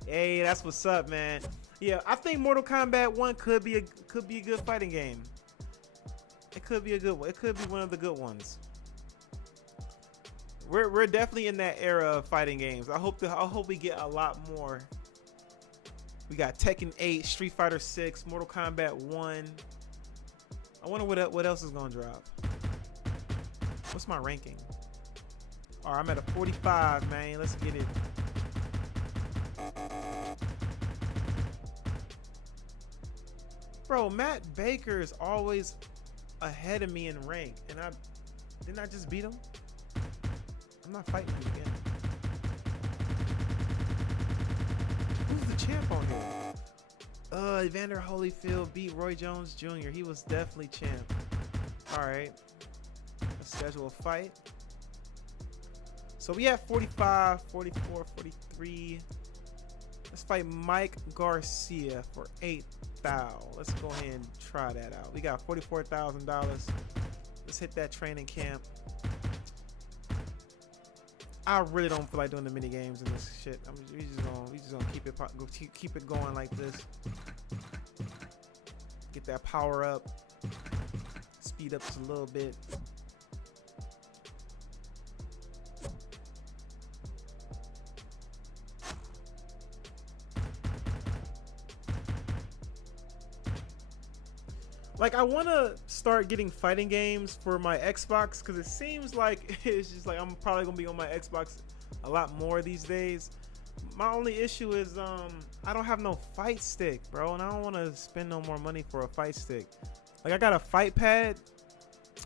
Hey, that's what's up, man. Yeah, I think Mortal Kombat 1 could be a good fighting game. It could be a good one. It could be one of the good ones. We're definitely in that era of fighting games. I hope we get a lot more. We got Tekken 8, Street Fighter 6, Mortal Kombat 1. I wonder what else is gonna drop. What's my ranking? All right, I'm at a 45, man. Let's get it. Bro, Matt Baker is always ahead of me in rank, and didn't I just beat him? I'm not fighting him again. Who's the champ on here? Evander Holyfield beat Roy Jones Jr. He was definitely champ. All right, let's schedule a fight. So we have 45, 44, 43. Let's fight Mike Garcia for 8,000. Let's go ahead and try that out. We got $44,000. Let's hit that training camp. I really don't feel like doing the mini games in this shit. We just gonna keep it going like this. Get that power up. Speed up just a little bit. Like, I want to start getting fighting games for my Xbox because it seems like it's just like I'm probably gonna be on my Xbox a lot more these days. My only issue is I don't have no fight stick, bro, and I don't want to spend no more money for a fight stick. Like, I got a fight pad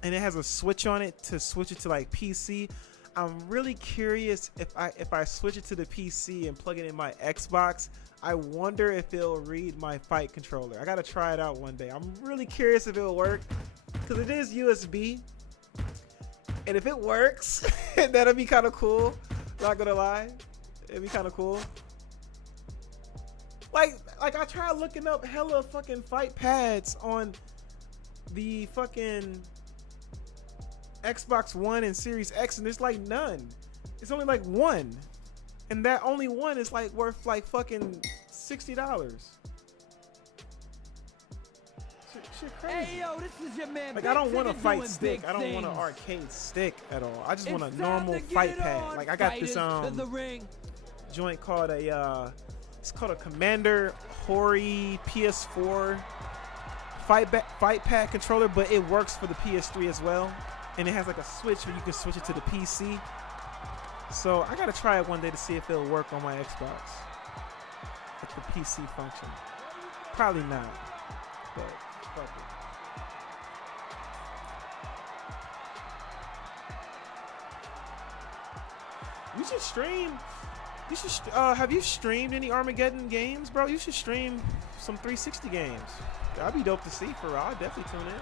and it has a switch on it to switch it to like PC. I'm really curious if I switch it to the PC and plug it in my Xbox, I wonder if it'll read my fight controller. I gotta try it out one day. I'm really curious if it'll work because it is USB, and if it works, that'll be kind of cool. Not gonna lie, it'd be kind of cool. Like I tried looking up hella fucking fight pads on the fucking Xbox One and Series X, and there's like none. It's only like one, and that only one is like worth like fucking $60. Shit crazy. Hey yo, this is your man. Like I don't want a fight stick. I don't want an arcade stick at all. I just want a normal fight pad. Like I got this joint called a it's called a Commander Hori PS4 fight pad controller, but it works for the PS3 as well, and it has like a switch where you can switch it to the PC. So I gotta try it one day to see if it'll work on my Xbox, like the PC function. Probably not, but fuck it. You should stream. You should. Have you streamed any Armageddon games, bro? You should stream some 360 games. That'd be dope to see. For real. I'll definitely tune in.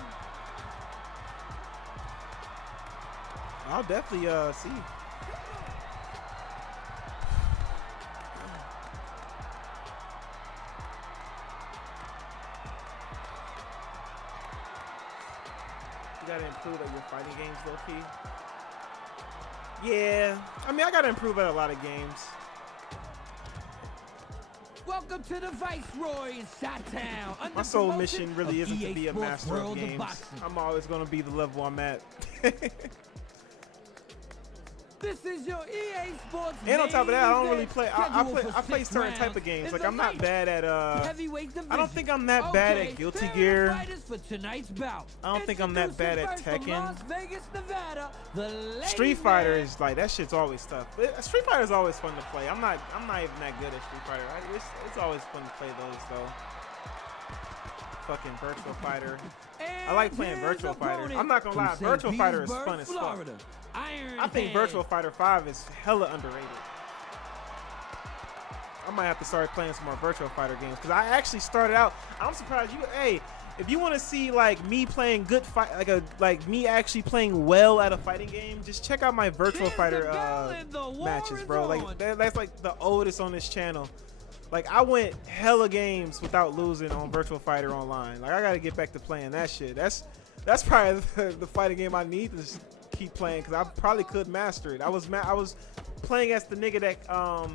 I'll definitely see. You gotta improve at your fighting games, low key. Yeah, I mean, I gotta improve at a lot of games. Welcome to the Viceroy in Shot-Town. My sole mission really isn't to be a master of games. I'm always gonna be the level I'm at. This is your EA Sports. And on top of that, I don't really play. I play certain type of games. Like I'm not bad at I don't think I'm that bad at Guilty Gear. I don't think I'm that bad at Tekken. Street Fighter is like that shit's always tough. Street Fighter is always fun to play. I'm not even that good at Street Fighter. It's always fun to play those though. Fucking Virtual Fighter. I like playing Virtual Fighter. I'm not gonna lie, Virtual Fighter is fun as fuck. I think Virtual Fighter 5 is hella underrated. I might have to start playing some more Virtual Fighter games because I actually started out. I'm surprised you. Hey, if you want to see like me playing good fight, like me actually playing well at a fighting game, just check out my Virtual Fighter matches, bro. Like that's like the oldest on this channel. Like I went hella games without losing on Virtual Fighter Online. Like I gotta get back to playing that shit. That's probably the fighting game I need to keep playing because I probably could master it. I was playing as the nigga that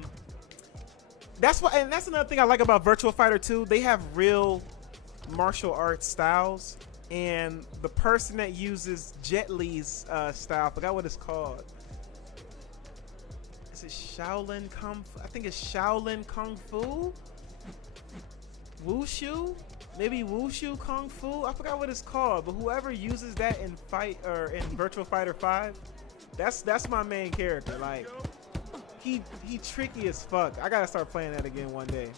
that's what, and that's another thing I like about Virtual Fighter 2. They have real martial arts styles, and the person that uses Jet Li's style, I forgot what it's called. Is it Shaolin Kung Fu? I think it's Shaolin Kung Fu? Wushu? Maybe Wushu Kung Fu? I forgot what it's called, but whoever uses that in in Virtual Fighter 5, that's my main character. Like he tricky as fuck. I gotta start playing that again one day.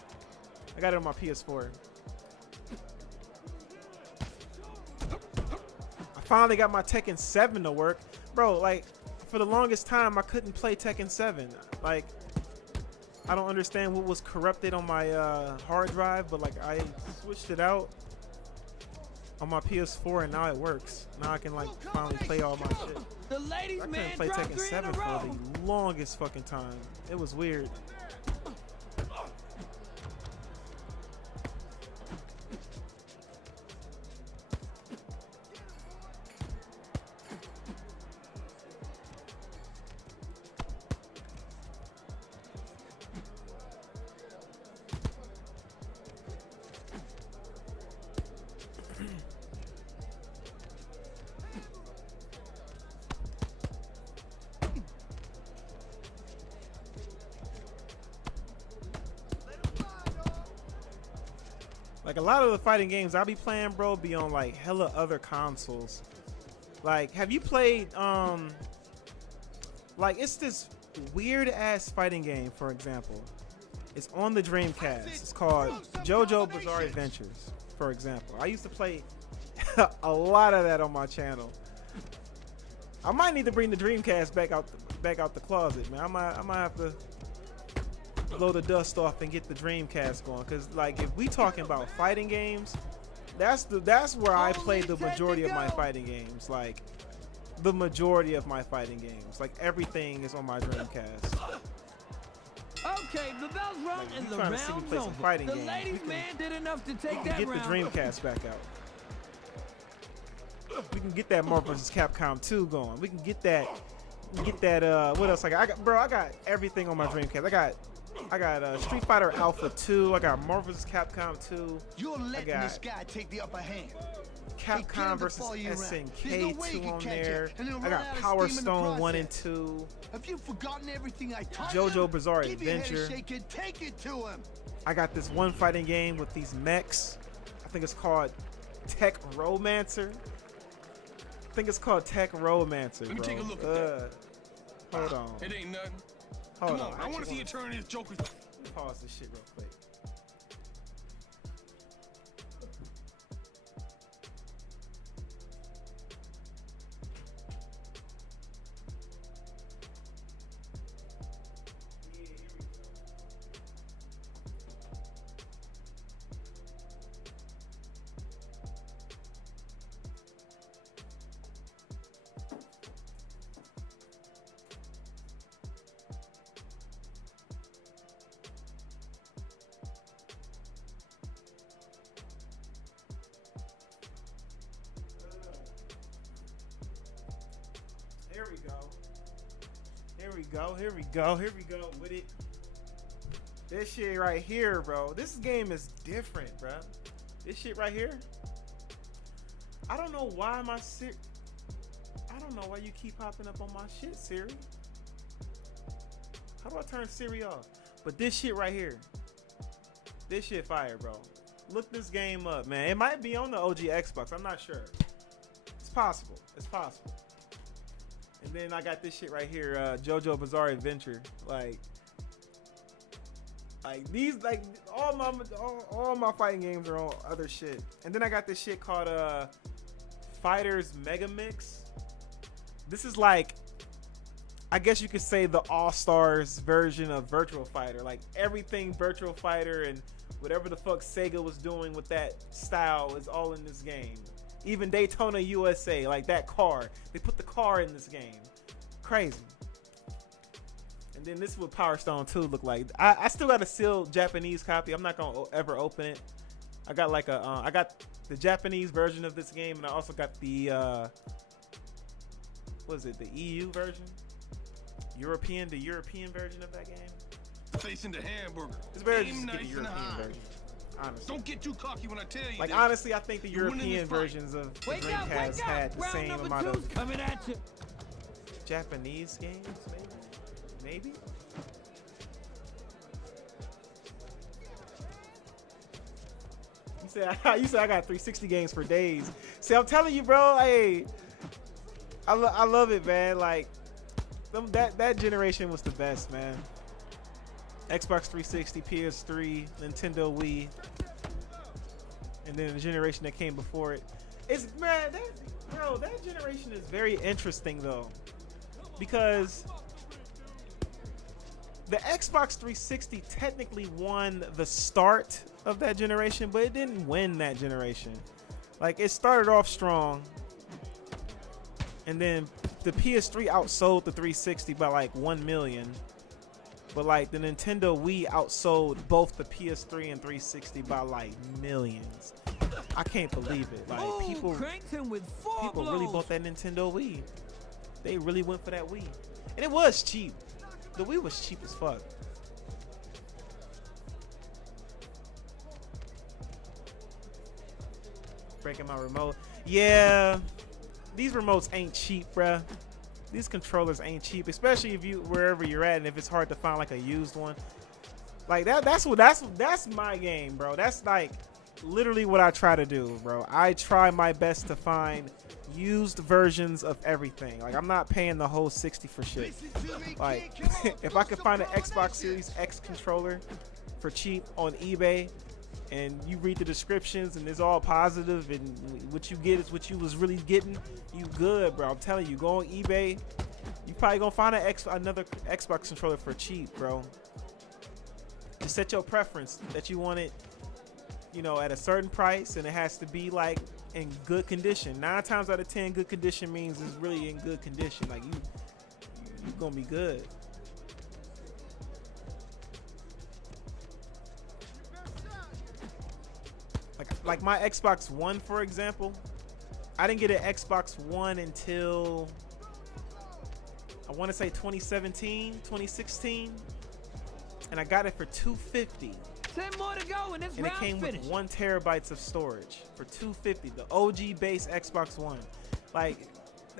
I got it on my PS4. I finally got my Tekken 7 to work. Bro, like for the longest time I couldn't play Tekken 7. Like I don't understand what was corrupted on my hard drive, but like I switched it out on my PS4 and now it works. Now I can like finally play all my shit. The ladies, I couldn't play Tekken 7 for the longest fucking time. It was weird. Like a lot of the fighting games I be playing, bro, be on like hella other consoles. Like, have you played like it's this weird ass fighting game, for example. It's on the Dreamcast. It's called JoJo Bizarre Adventures, for example. I used to play a lot of that on my channel. I might need to bring the Dreamcast back out the closet, man. I might have to blow the dust off and get the Dreamcast going. Cause like if we talking about fighting games, that's where I play the majority of my fighting games. Like the majority of my fighting games. Like everything is on my Dreamcast. Okay, the bell's rung Like, and you the trying to see me round's play some over. fighting The games. ladies' man did enough to take that Get round. the Dreamcast back out. We can get that Marvel vs. Capcom 2 going. We can get that. What else? I got, bro. I got everything on my Dreamcast. I got Street Fighter Alpha 2. I got Marvel vs. Capcom 2. You're letting got this guy take the upper hand. Capcom vs. SNK 2 on there. I got Power Stone 1 and 2. Have you forgotten everything I taught you? JoJo Bizarre Give your head a Adventure. shake and take it to him. I got this one fighting game with these mechs. I think it's called Tech Romancer. Let me take a look at that. Hold on. It ain't nothing. Hold Come on. on, I want to see you turn this Joker. Pause this shit real quick. Here we go with it. This shit right here, bro. This game is different, bro. This shit right here. I don't know why I don't know why you keep popping up on my shit, Siri. How do I turn Siri off? But this shit right here. This shit fire, bro. Look this game up, man. It might be on the OG Xbox. I'm not sure. It's possible. And then I got this shit right here, JoJo Bizarre Adventure. Like these, like all my fighting games are on other shit. And then I got this shit called Fighters Mega Mix. This is like, I guess you could say the All-Stars version of Virtual Fighter. Like everything Virtual Fighter and whatever the fuck Sega was doing with that style is all in this game. Even Daytona USA, like that car. They put the car in this game. Crazy. And then this is what Power Stone 2 look like. I still got a sealed Japanese copy. I'm not gonna ever open it. I got like I got the Japanese version of this game, and I also got the what is it? The EU version, the European version of that game. Facing the hamburger. It's better to Aim just get the nice and European high. version. Honestly. Don't get too cocky when I tell you. Like this. honestly, I think the You're winning European this fight. versions of the Wake up, Dreamcast wake had up! the Round same number amount two's of coming at you. Japanese games, maybe. You said I got 360 games for days. See, I'm telling you, bro. Hey, I love it, man. Like that generation was the best, man. Xbox 360, PS3, Nintendo Wii, and then the generation that came before it. That generation is very interesting though, because the Xbox 360 technically won the start of that generation, but it didn't win that generation. Like it started off strong, and then the PS3 outsold the 360 by like 1 million. But like the Nintendo Wii outsold both the PS3 and 360 by like millions. I can't believe it. Like people really bought that Nintendo Wii. They really went for that Wii. And it was cheap. The Wii was cheap as fuck. Breaking my remote. Yeah. These remotes ain't cheap, bruh. These controllers ain't cheap, especially if you wherever you're at, and if it's hard to find like a used one. Like that's my game, bro. That's like literally what I try to do, bro. I try my best to find used versions of everything. Like I'm not paying the whole 60 for shit. Like if I could find an Xbox Series X controller for cheap on eBay, and you read the descriptions and it's all positive and what you get is what you was really getting, you good, bro. I'm telling you, go on eBay, you probably gonna find another Xbox controller for cheap, bro. Just set your preference that you want it, you know, at a certain price, and it has to be like in good condition. 9 times out of 10, good condition means it's really in good condition. Like you're gonna be good. Like my Xbox One, for example, I didn't get an Xbox One until I want to say 2017, 2016, and I got it for $250. 10 more to go and this And it round's came finished. with 1 terabyte of storage for $250. The OG base Xbox One, like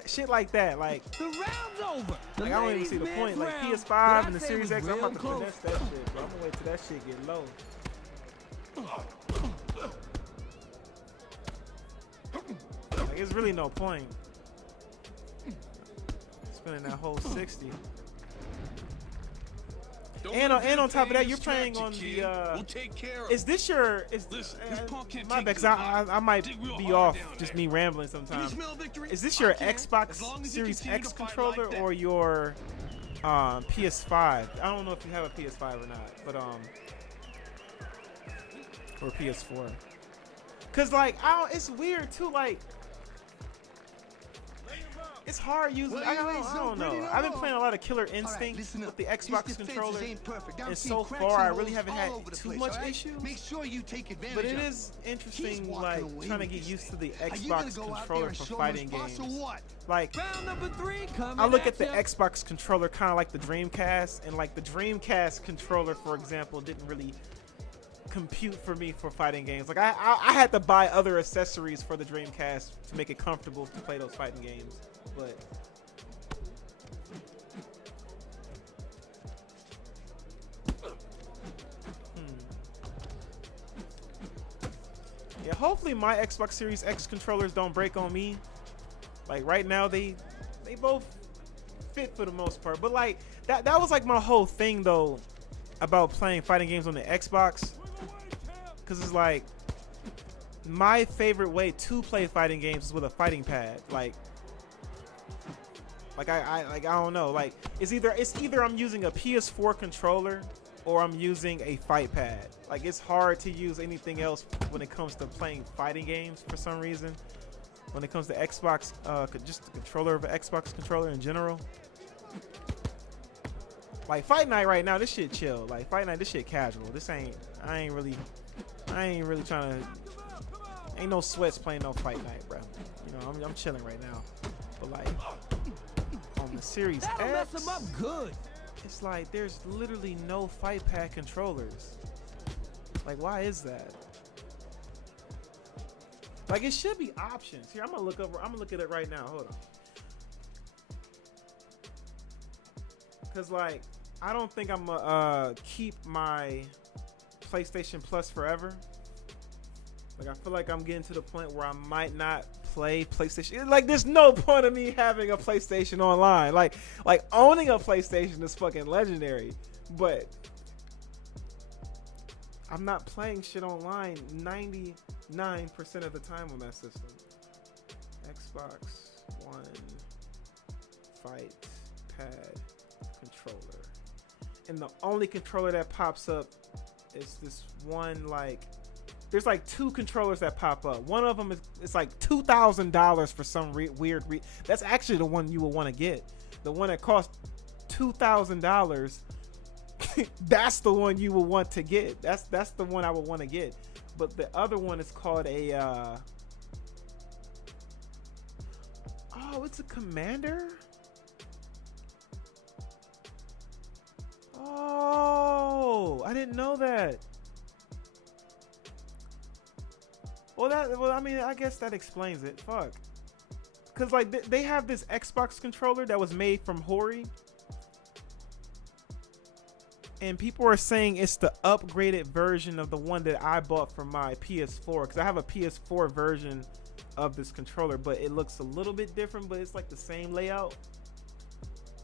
shit like that. Like The round's over. The I don't even ladies' see the man's point. Like round, but PS5 I and the say it Series was X, I'm real about to close. finesse that shit, bro. I'm gonna wait till that shit get low. Like, it's really no point spending that whole 60. Don't And let on them top of that, pain you're playing distract on you, the. kid. We'll take care of Is this your? Listen, this punk can't my take bad, 'cause this hard. I might Dig real be hard off. down Just there. me rambling Can you sometimes. smell victory? Is this I your can, as Xbox long as you Series continue X to fight controller like that. or your PS5? I don't know if you have a PS5 or not, but or PS4. Cause like it's weird too. Like it's hard using. Well, I you ain't don't so know. pretty no I've been more. playing a lot of Killer All right, Instinct listen with up. the These Xbox defenses controller, ain't perfect. I'm and seeing so cracks far I and really holes haven't all had over the too place, much all right? issues. Make sure you take advantage But it of is interesting, walking like away trying to with get this. used to the Are you gonna Xbox go out there controller and for show fighting much fuss games. or what? Like Round number 3 coming I look at at the ya. Xbox controller kind of like the Dreamcast, and like the Dreamcast controller, for example, didn't really compute for me for fighting games. Like I had to buy other accessories for the Dreamcast to make it comfortable to play those fighting games. But yeah, hopefully my Xbox Series X controllers don't break on me. Like right now they both fit for the most part. But like that was like my whole thing though about playing fighting games on the Xbox. Cause it's like my favorite way to play fighting games is with a fighting pad. Like I don't know. Like it's either I'm using a PS4 controller or I'm using a fight pad. Like it's hard to use anything else when it comes to playing fighting games for some reason. When it comes to Xbox, just the controller of an Xbox controller in general. Like Fight Night right now, this shit chill. Like Fight Night, this shit casual. I ain't really trying to. Ain't no sweats playing no Fight Night, bro. You know, I'm chilling right now. But like on the Series That'll X, mess him up good. it's like there's literally no fight pad controllers. Like, why is that? Like, it should be options. Here, I'm gonna look at it right now. Hold on. Cause like, I don't think I'm gonna keep my PlayStation Plus forever. Like, I feel like I'm getting to the point where I might not play PlayStation. Like, there's no point of me having a PlayStation online. Like owning a PlayStation is fucking legendary, but I'm not playing shit online 99% of the time on that system. Xbox One Fight Pad controller. And the only controller that pops up is this one, like, there's like 2 controllers that pop up. One of them it's like $2,000 for some weird that's actually the one you will want to get. The one that costs $2,000. That's the one you will want to get. That's the one I would want to get. But the other one is called a it's a Commander. Oh, I didn't know that. Well, I mean, I guess that explains it. Fuck. Cause like they have this Xbox controller that was made from Hori, and people are saying it's the upgraded version of the one that I bought for my PS4. Cause I have a PS4 version of this controller, but it looks a little bit different. But it's like the same layout.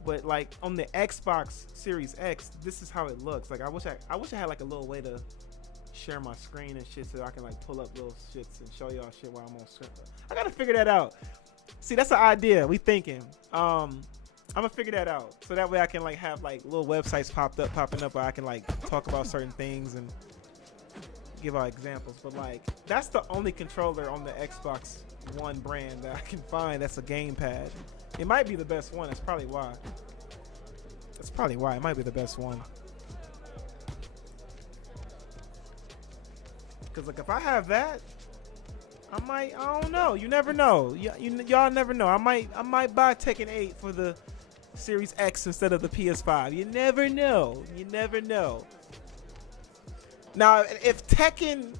But like on the Xbox Series X, this is how it looks. Like I wish I had like a little way to share my screen and shit so I can like pull up little shits and show y'all shit while I'm on screen. I gotta figure that out. See, that's an idea. We thinking. I'm gonna figure that out, so that way I can like have like little websites popping up where I can like talk about certain things and give out examples. But like that's the only controller on the Xbox One brand that I can find that's a gamepad. It might be the best one. That's probably why. It might be the best one. Cause like if I have that, I don't know. You never know. Y'all never know. I might buy Tekken 8 for the Series X instead of the PS5. You never know. Now, if Tekken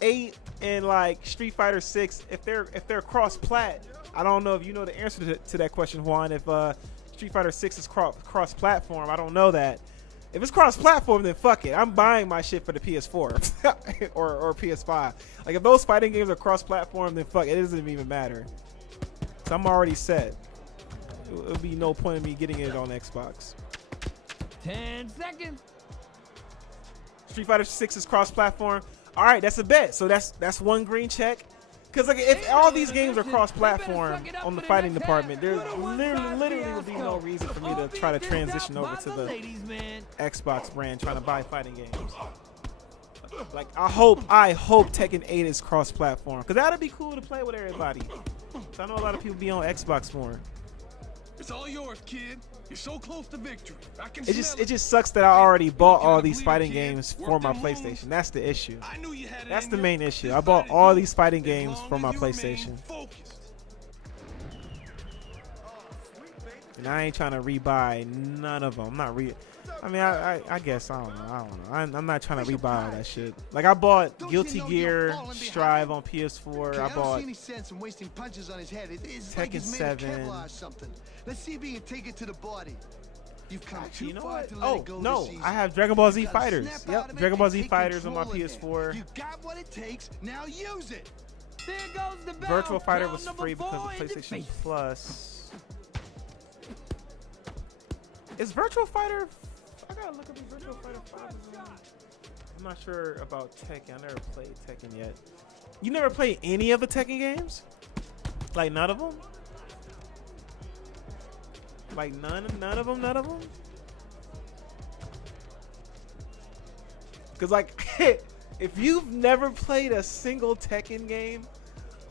8 and like Street Fighter 6, if they're cross-plat, I don't know if you know the answer to that question, Juan. If Street Fighter 6 is cross-platform, I don't know that. If it's cross-platform, then fuck it. I'm buying my shit for the PS4 or PS5. Like if those fighting games are cross-platform, then fuck it. It doesn't even matter. So I'm already set. It would be no point in me getting it on Xbox. 10 seconds. Street Fighter 6 is cross-platform. All right, that's a bet. So that's one green check. Because like if all these games are cross-platform on the fighting department, there literally would be no reason for me to try to transition over to the Xbox brand trying to buy fighting games. Like I hope Tekken 8 is cross-platform because that'd be cool to play with everybody. So I know a lot of people be on Xbox more. It's all yours, kid. You're so close to victory. I can It just sucks that I already bought all these fighting games for my PlayStation. That's the issue. That's the main issue. I bought all these fighting games for my PlayStation. And I ain't trying to rebuy none of them. I'm not I guess I don't know. I'm not trying to rebuy all that shit. Like I bought Guilty Gear Strive on PS4. I bought Tekken 7. Let's see if he can take it to the body. You've come Actually, you too know far what? to let Oh it go no, this season. I have Dragon Ball Z You gotta Fighters. snap out Yep, of it Dragon Ball and Z take Fighters on my control in PS4. You got what it takes. Now use it. There goes the bell. Virtual Fighter Round was number free because 4 of in the PlayStation face. Plus. Is Virtual Fighter? I gotta look up the Virtual Fighter 5. I'm not sure about Tekken. I never played Tekken yet. You never played any of the Tekken games? Like none of them? Like none of them? Cause like, if you've never played a single Tekken game,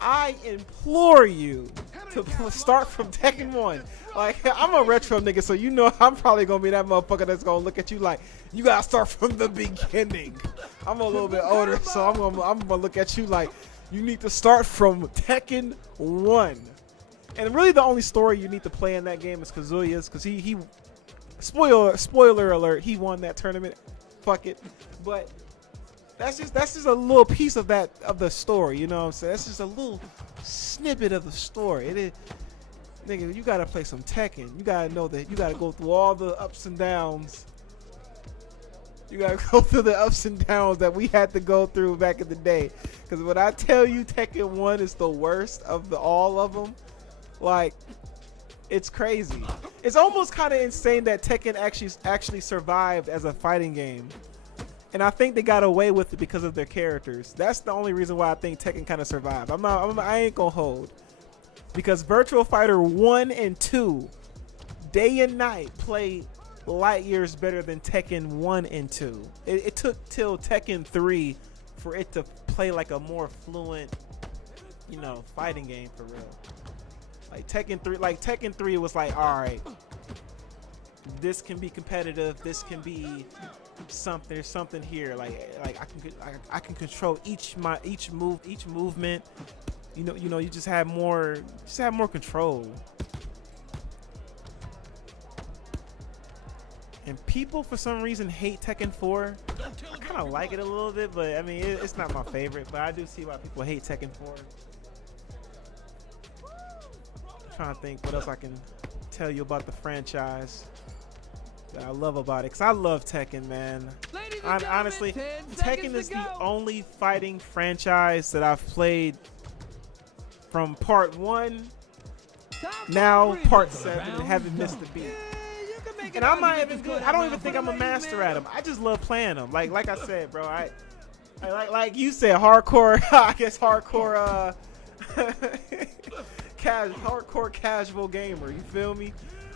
I implore you to start from Tekken 1. Like, I'm a retro nigga, so you know I'm probably gonna be that motherfucker that's gonna look at you like, you gotta start from the beginning. I'm a little bit older, so I'm gonna look at you like, you need to start from Tekken 1. And really the only story you need to play in that game is Kazuya's, because he spoiler alert, he won that tournament. Fuck it. But that's just a little piece of the story, you know what I'm saying? That's just a little snippet of the story. It is, nigga, you gotta play some Tekken. You gotta know that you gotta go through all the ups and downs. You gotta go through the ups and downs that we had to go through back in the day. Because when I tell you Tekken 1 is the worst of all of them, like, it's crazy. It's almost kind of insane that Tekken actually survived as a fighting game. And I think they got away with it because of their characters. That's the only reason why I think Tekken kind of survived. I ain't gonna hold. Because Virtual Fighter 1 and 2, day and night, play light years better than Tekken 1 and 2. It took till Tekken 3 for it to play like a more fluent, fighting game for real. Like Tekken 3 was like, all right, this can be competitive. This can be something. There's something here. Like I can control each movement. You just have more control. And people for some reason hate Tekken 4. I kind of like it a little bit, but I mean it's not my favorite. But I do see why people hate Tekken 4. Trying to think what else I can tell you about the franchise that I love about it, because I love Tekken, man. Honestly, Tekken is the only fighting franchise that I've played from part 1 now part 7 and haven't missed a beat. And I'm not even good. I don't even think I'm a master at them. I just love playing them. Like I said, bro, I like you said, hardcore. I guess hardcore hardcore casual gamer, you feel me?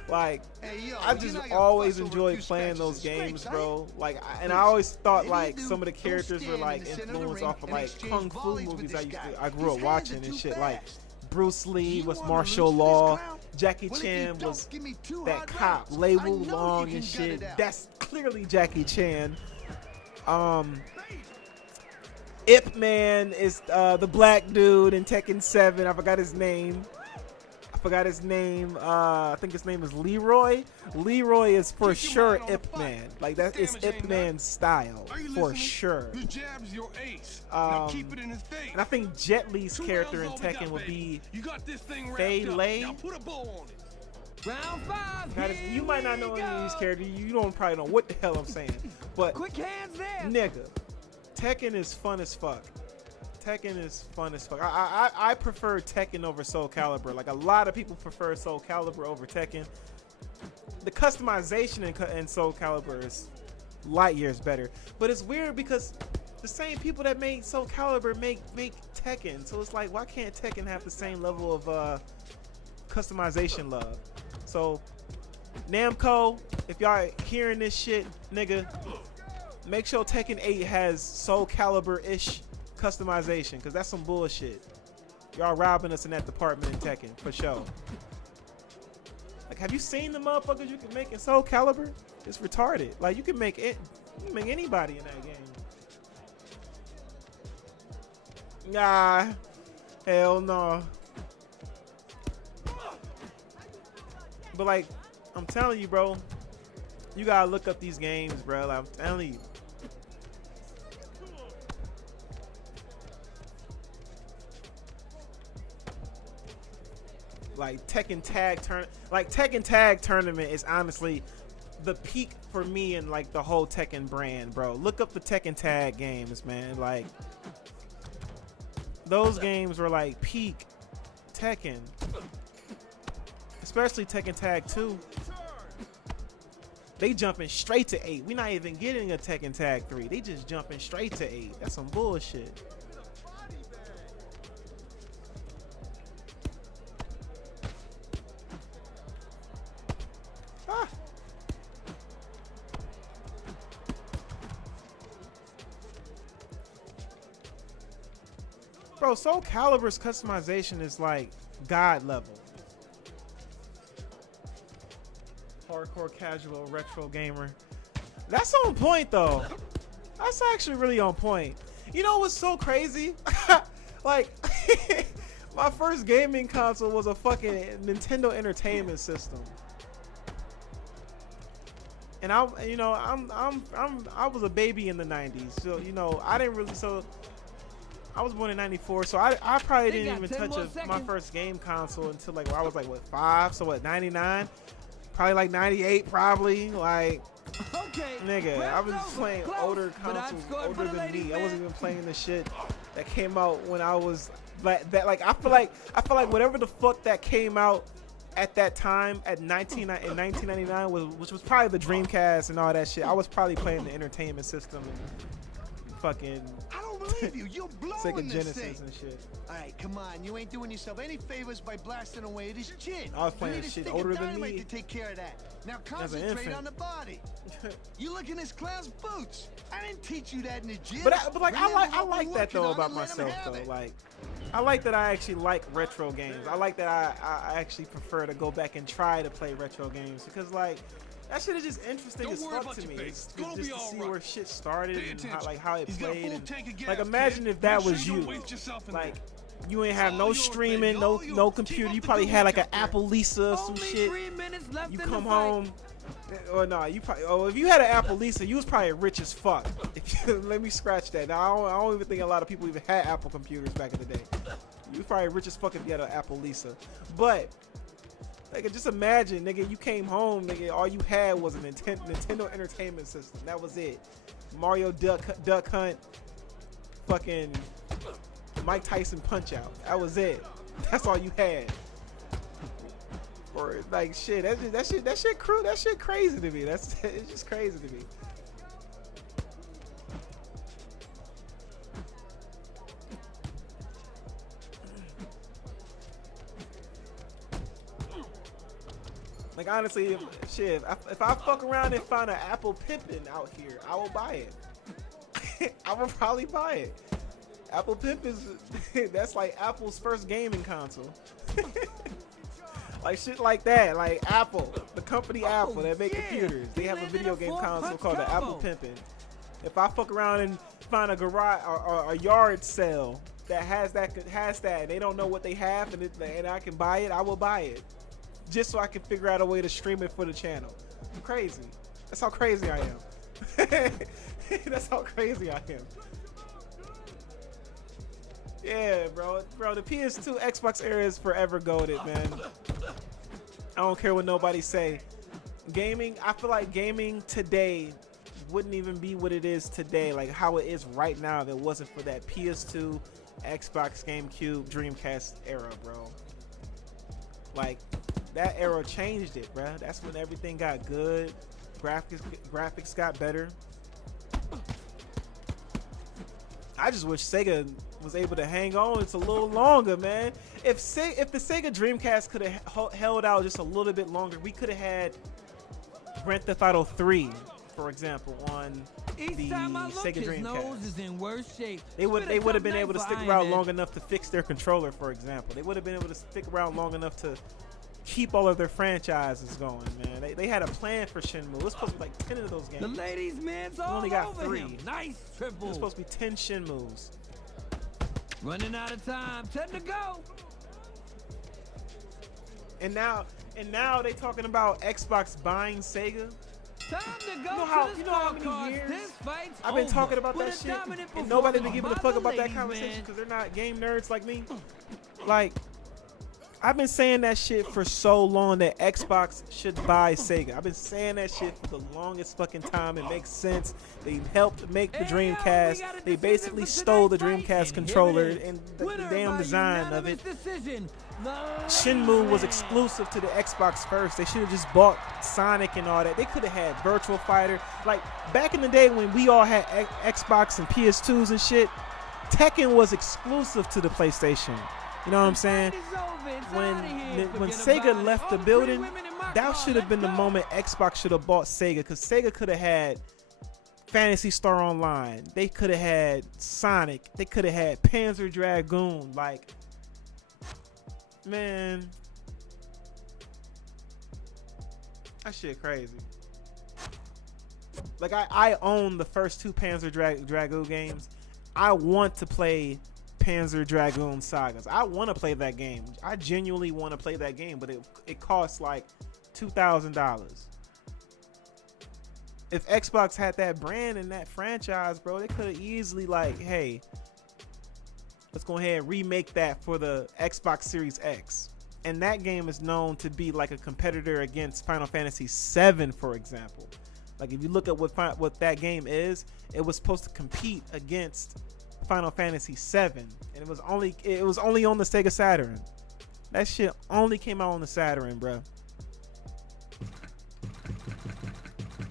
Like, Hey, yo, I you're just not gonna always fuss over a enjoyed few playing scratches those and games, scrapes, are bro. Like, and I Please, always thought whatever like you some of the do, don't characters were stand like in the center of the influenced ring off of and like exchange kung fu volleys with movies this I grew guy. up His hands watching are and too shit. Like fast. Bruce Lee You was wanna martial lose to this law. clown? Jackie Well, if you Chan don't was give me two that hard cop, rounds, label I know you long can and gut shit. it out. That's clearly Jackie Chan. Ip Man is the black dude in Tekken 7. I forgot his name. I think his name is Leroy. Leroy is for Keep your sure mind on the Ip fight. Man. Like that is Damage Ip ain't Man's style Are you for listening? sure. Your jab's your ace. Now keep it in his face. And I think Jet Li's 2 character in rounds all we Tekken got, would baby. be You got this thing wrapped Fei up. Lei. Now put a bow on it. Round 5. Now, Here you might not we know any of these go. characters. You don't probably know what the hell I'm saying. But Quick hands there. nigga, Tekken is fun as fuck. Tekken is fun as fuck. I prefer Tekken over Soul Calibur. Like a lot of people prefer Soul Calibur over Tekken. The customization in Soul Calibur is light years better. But it's weird because the same people that made Soul Calibur make Tekken. So it's like, why can't Tekken have the same level of customization love? So Namco, if y'all hearing this shit, nigga, make sure Tekken 8 has Soul Calibur-ish customization, because that's some bullshit. Y'all robbing us in that department in Tekken, for sure. Like, have you seen the motherfuckers you can make in Soul Calibur? It's retarded. Like, you can make it, you can make anybody in that game. Nah, hell no. But like, I'm telling you, bro, you gotta look up these games, bro. Like, I'm telling you. Like Tekken Tag Tournament is honestly the peak for me in like the whole Tekken brand, bro. Look up the Tekken Tag games, man. Like those games were like peak Tekken. Especially Tekken Tag 2. They jumping straight to 8. We're not even getting a Tekken Tag 3. They just jumping straight to 8. That's some bullshit. Ah. Bro, Soul Calibur's customization is like God level. Hardcore casual retro gamer. That's on point though. That's actually really on point. You know what's so crazy? Like my first gaming console was a fucking Nintendo Entertainment System. And I was a baby in the 90s. So, you know, I didn't really I was born in 94, so I probably They didn't got even 10 touch more my seconds. first game console until like I was like what 5, so what 99, probably like 98, probably like Okay. nigga. I was round's over. playing Close, older but I'd consoles score older for the than ladies, me. I wasn't man. even playing the shit that came out when I was that like I feel like whatever the fuck that came out at that time in 1999 which was probably the Dreamcast and all that shit. I was probably playing the Entertainment System and fucking I don't believe you. You're blowing Sega this Genesis thing. and shit. All right, come on. You ain't doing yourself any favors by blasting away at his chin. I was playing You need a shit stick older of than dynamite me. to take care of that. Now As an concentrate infant. on the body. You look in this clown's boots. I didn't teach you that in the gym. But I Remember what like we're that though working on about and let 'em myself have though. it. Like I like that I actually like retro games. I like that I actually prefer to go back and try to play retro games because like that shit is just interesting Don't as worry fuck about to your me. face. It's It's gonna just be to all see right. where shit started Pay and attention. how it He's got a played. full And, tank of gas, like imagine kid. if that Make sure was you don't you. waste yourself in Like there. you ain't have All no yours, streaming, baby, no all yours. no Keep computer. up You the probably good had work like an out there. Apple Lisa or some Only shit. 3 minutes left You in come the fight. home. Or no, you probably. Oh, if you had an Apple Lisa, you was probably rich as fuck. If you, let me scratch that. Now I don't even think a lot of people even had Apple computers back in the day. You was probably rich as fuck if you had an Apple Lisa. But nigga, just imagine, nigga, you came home, nigga, all you had was a Nintendo Entertainment System. That was it. Mario Duck Hunt, fucking Mike Tyson Punch Out. That was it. That's all you had. Or like shit, that shit crazy to me. It's just crazy to me. Like honestly, if I fuck around and find an Apple Pippin out here, I will buy it. I will probably buy it. Apple Pippin is that's like Apple's first gaming console. Like shit like that, like Apple, the company Apple that make computers. They have a video game console called the Apple Pippin. If I fuck around and find a garage or a yard sale that has that, and they don't know what they have, and I can buy it, I will buy it, just so I can figure out a way to stream it for the channel. I'm crazy. That's how crazy I am. That's how crazy I am. Yeah, bro, the PS2 Xbox era is forever goated, man. I don't care what nobody say. Gaming, I feel like gaming today wouldn't even be what it is today, like how it is right now, if it wasn't for that PS2, Xbox, GameCube, Dreamcast era, bro. Like that era changed it, bro. That's when everything got good. Graphics got better. I just wish Sega was able to hang on just a little longer, man. If the Sega Dreamcast could have held out just a little bit longer, we could have had Grand Theft Auto 3, for example, on the Sega Dreamcast. Is in worse shape. They would have been able to stick around long enough to fix their controller, for example. They would have been able to stick around long enough to keep all of their franchises going, man. They had a plan for Shenmue. It was supposed to be like 10 of those games. The ladies' man's all only got over 3. him. Nice triple. It was supposed to be 10 Shenmues. Running out of time. Time to go. And now they talking about Xbox buying Sega. Time to go. You know how many years This fight's I've been over. talking about With that a shit, dominant and nobody been performance giving a by fuck the about that ladies, conversation man. because they're not game nerds like me. Like, I've been saying that shit for so long that Xbox should buy Sega. I've been saying that shit for the longest fucking time. It makes sense. They helped make the Dreamcast. They basically stole the Dreamcast controller and the damn design of it. Shenmue was exclusive to the Xbox first. They should have just bought Sonic and all that. They could have had Virtual Fighter. Like, back in the day when we all had Xbox and PS2s and shit, Tekken was exclusive to the PlayStation. You know what I'm saying? When Sega left the building, that should have been the moment Xbox should have bought Sega, because Sega could have had Phantasy Star Online. They could have had Sonic. They could have had Panzer Dragoon. Like, man, that shit crazy. Like, I own the first 2 Panzer Dragoon games. I want to play Panzer Dragoon Sagas. I want to play that game. I genuinely want to play that game, but it costs like $2,000. If Xbox had that brand and that franchise, bro, they could have easily like, hey, let's go ahead and remake that for the Xbox Series X. And that game is known to be like a competitor against Final Fantasy VII, for example. Like, if you look at what that game is, it was supposed to compete against Final Fantasy VII, and it was only on the Sega Saturn. That shit only came out on the Saturn, bro.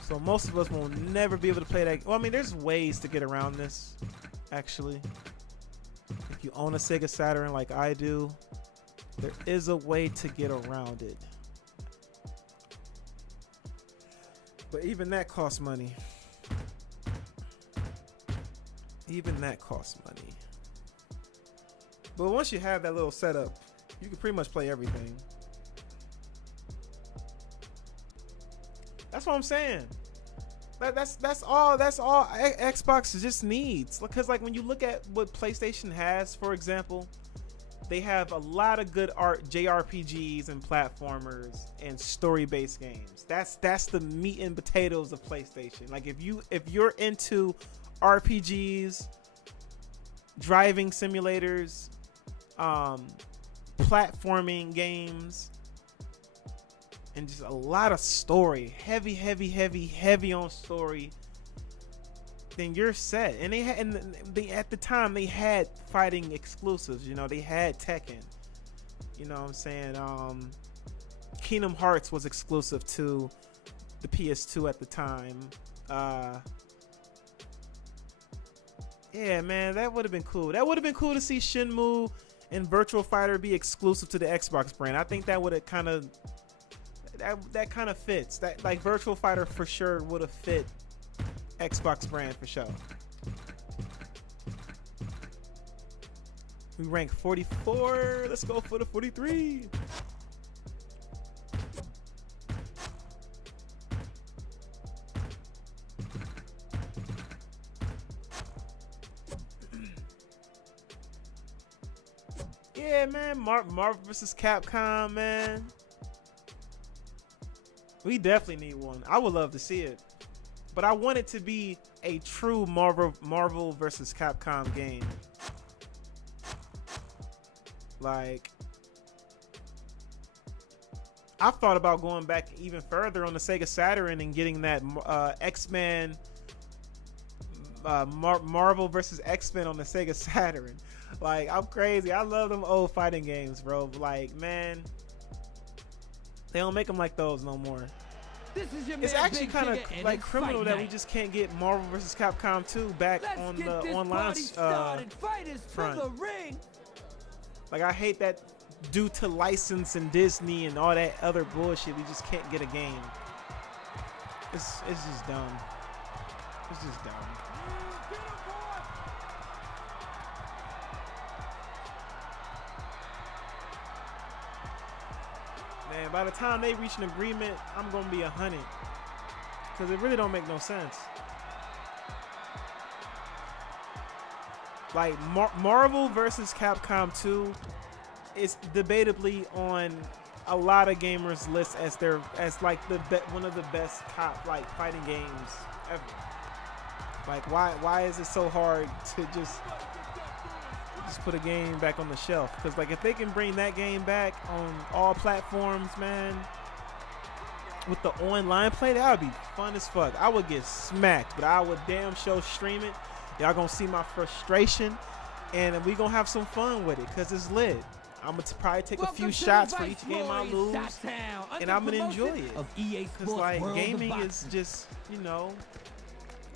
So most of us will never be able to play that. Well, I mean, there's ways to get around this, actually. If you own a Sega Saturn like I do, there is a way to get around it. But even that costs money. Even that costs money. But once you have that little setup, you can pretty much play everything. That's what I'm saying. That's all Xbox just needs. Because like when you look at what PlayStation has, for example, they have a lot of good JRPGs and platformers and story-based games. That's the meat and potatoes of PlayStation. Like if you're into RPGs, driving simulators, platforming games, and just a lot of story, heavy on story, then you're set. And they at the time they had fighting exclusives. You know, they had Tekken. You know what I'm saying? Kingdom Hearts was exclusive to the PS2 at the time. Yeah, man, that would have been cool. That would have been cool to see Shenmue and Virtual Fighter be exclusive to the Xbox brand. I think that would have that kind of fits. That like Virtual Fighter for sure would have fit Xbox brand for sure. We rank 44. Let's go for the 43. Yeah, man. Marvel vs. Capcom, man. We definitely need one. I would love to see it, but I want it to be a true Marvel vs. Capcom game. Like, I've thought about going back even further on the Sega Saturn and getting that X-Men, Marvel vs. X-Men on the Sega Saturn. Like, I'm crazy. I love them old fighting games, bro. Like, man, they don't make them like those no more. This is your It's man, actually Big kind of Trigger, and like it's criminal fight that we night. just can't get Marvel vs. Capcom 2 back Let's on get the this online party started. Fighters front. to the ring. Like, I hate that due to license and Disney and all that other bullshit, we just can't get a game. It's just dumb. It's just dumb. Man, by the time they reach an agreement, I'm gonna be 100. Cause it really don't make no sense. Like Marvel versus Capcom 2 is debatably on a lot of gamers' lists as like one of the best top like fighting games ever. Like why is it so hard to just put a game back on the shelf? Because like if they can bring that game back on all platforms, man, with the online play, that would be fun as fuck. I would get smacked, but I would damn sure stream it. Y'all gonna see my frustration, and we gonna have some fun with it because it's lit. I'm gonna probably take a few shots for each game I lose, and I'm gonna enjoy it. Because like gaming is just, you know,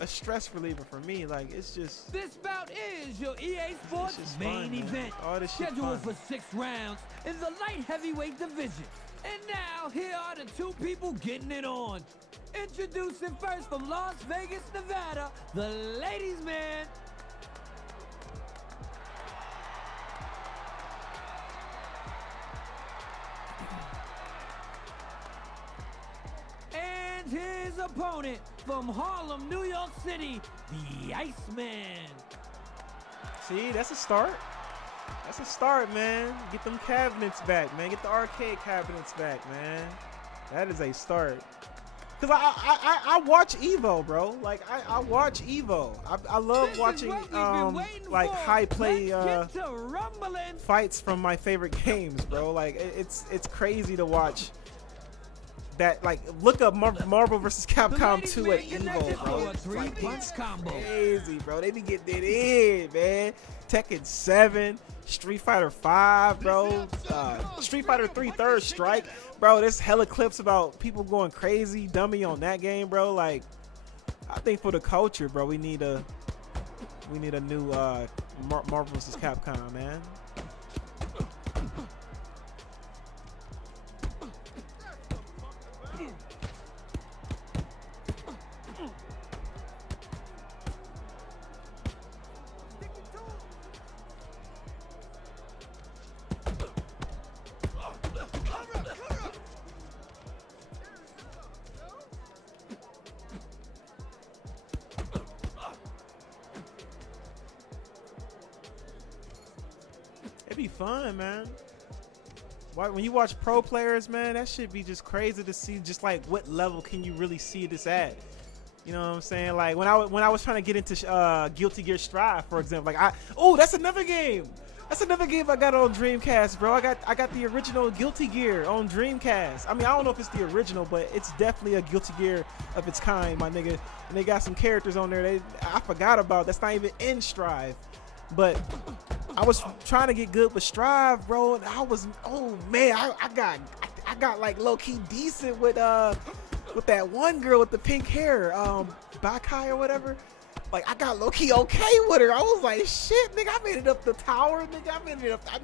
a stress reliever for me. Like it's just This bout is your EA Sports just main fun, man. event, All this shit scheduled fun. for 6 rounds in the light heavyweight division. And now, here are the 2 people getting it on. Introducing first from Las Vegas, Nevada, the ladies' man. And his opponent from Harlem, New York City, the Iceman. See, that's a start. That's a start, man. Get them cabinets back, man. Get the arcade cabinets back, man. That is a start. Cause I watch Evo, bro. Like I watch Evo. I love This is watching what we've been waiting like for. high play Let's get to rumbling. fights from my favorite games, bro. Like it's crazy to watch. That like look up Marvel vs. Capcom 2 at Evo, bro. For a Like, 3-punch it's combo. crazy, bro. They be getting it in, man. Tekken 7, Street Fighter 5, bro. Street Fighter 3 Third Strike, bro. There's hella clips about people going crazy, dummy on that game, bro. Like, I think for the culture, bro, we need a new Marvel vs. Capcom, man. It'd be fun, man. When you watch pro players, man, that should be just crazy to see. Just like what level can you really see this at? You know what I'm saying? Like when I was trying to get into Guilty Gear Strive, for example. Like that's another game. That's another game I got on Dreamcast, bro. I got the original Guilty Gear on Dreamcast. I mean, I don't know if it's the original, but it's definitely a Guilty Gear of its kind, my nigga. And they got some characters on there I forgot about. That's not even in Strive. But I was trying to get good with Strive, bro, and oh man, I got like low key decent with that one girl with the pink hair, Bakai or whatever. Like I got low key okay with her. I was like, shit, nigga, I made it up the tower, nigga. I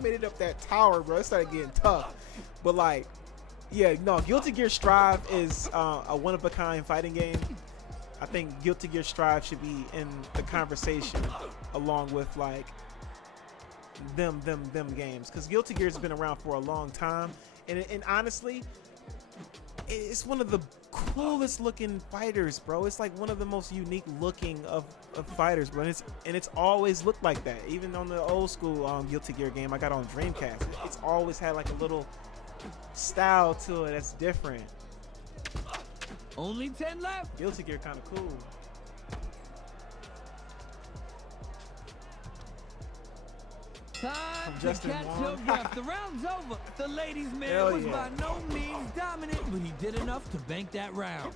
made it up that tower, bro. It started getting tough. But like, Yeah, no, Guilty Gear Strive is a one-of-a-kind fighting game. I think Guilty Gear Strive should be in the conversation along with like them games, because Guilty Gear has been around for a long time, and honestly, it's one of the coolest looking fighters, bro. It's like one of the most unique looking of fighters, bro. And it's always looked like that. Even on the old school Guilty Gear game I got on Dreamcast, it's always had like a little style to it that's different. Only 10 left. Guilty Gear kind of cool. Time to Justin catch Wong. your breath. The round's over. The ladies' man Hell was yeah. by no means dominant, but he did enough to bank that round.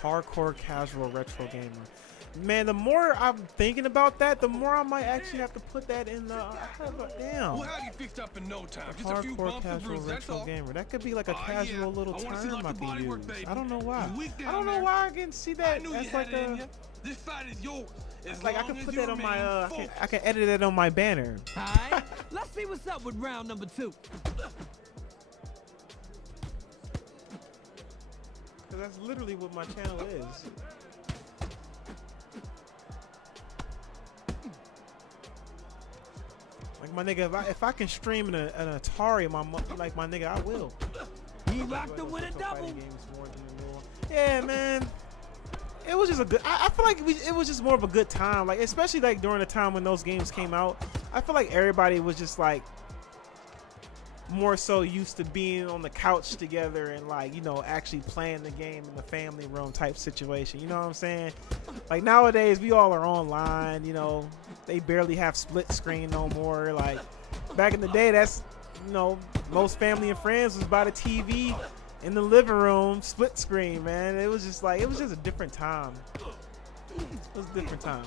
Hardcore casual retro gamer. Man, the more I'm thinking about that, the more I might actually have to put that in the damn. We'll have you fixed up in no time. Just a few Hardcore bumps and casual bruises, that's retro all. gamer. That could be like a Yeah. casual little I wanna see term lots I of can body work, use. baby. I don't know why. You weak I down don't know there. why I can see I that. knew That's you like had it in a you. This fight is yours. As like I long can as put you that on my remain I focused. can edit it on my banner. All right, let's see what's up with round number 2. Cause that's literally what my channel is. Like my nigga, if I can stream an Atari, my nigga, I will. He rocked him with a double. Yeah, man. It was just a good. I feel like it was just more of a good time. Like especially like during the time when those games came out, I feel like everybody was just like more so used to being on the couch together and like, you know, actually playing the game in the family room type situation. You know what I'm saying? Like nowadays we all are online, you know, they barely have split screen no more. Like back in the day, that's, you know, most family and friends was by the TV in the living room, split screen, man. It was just like, it was just a different time. It was a different time.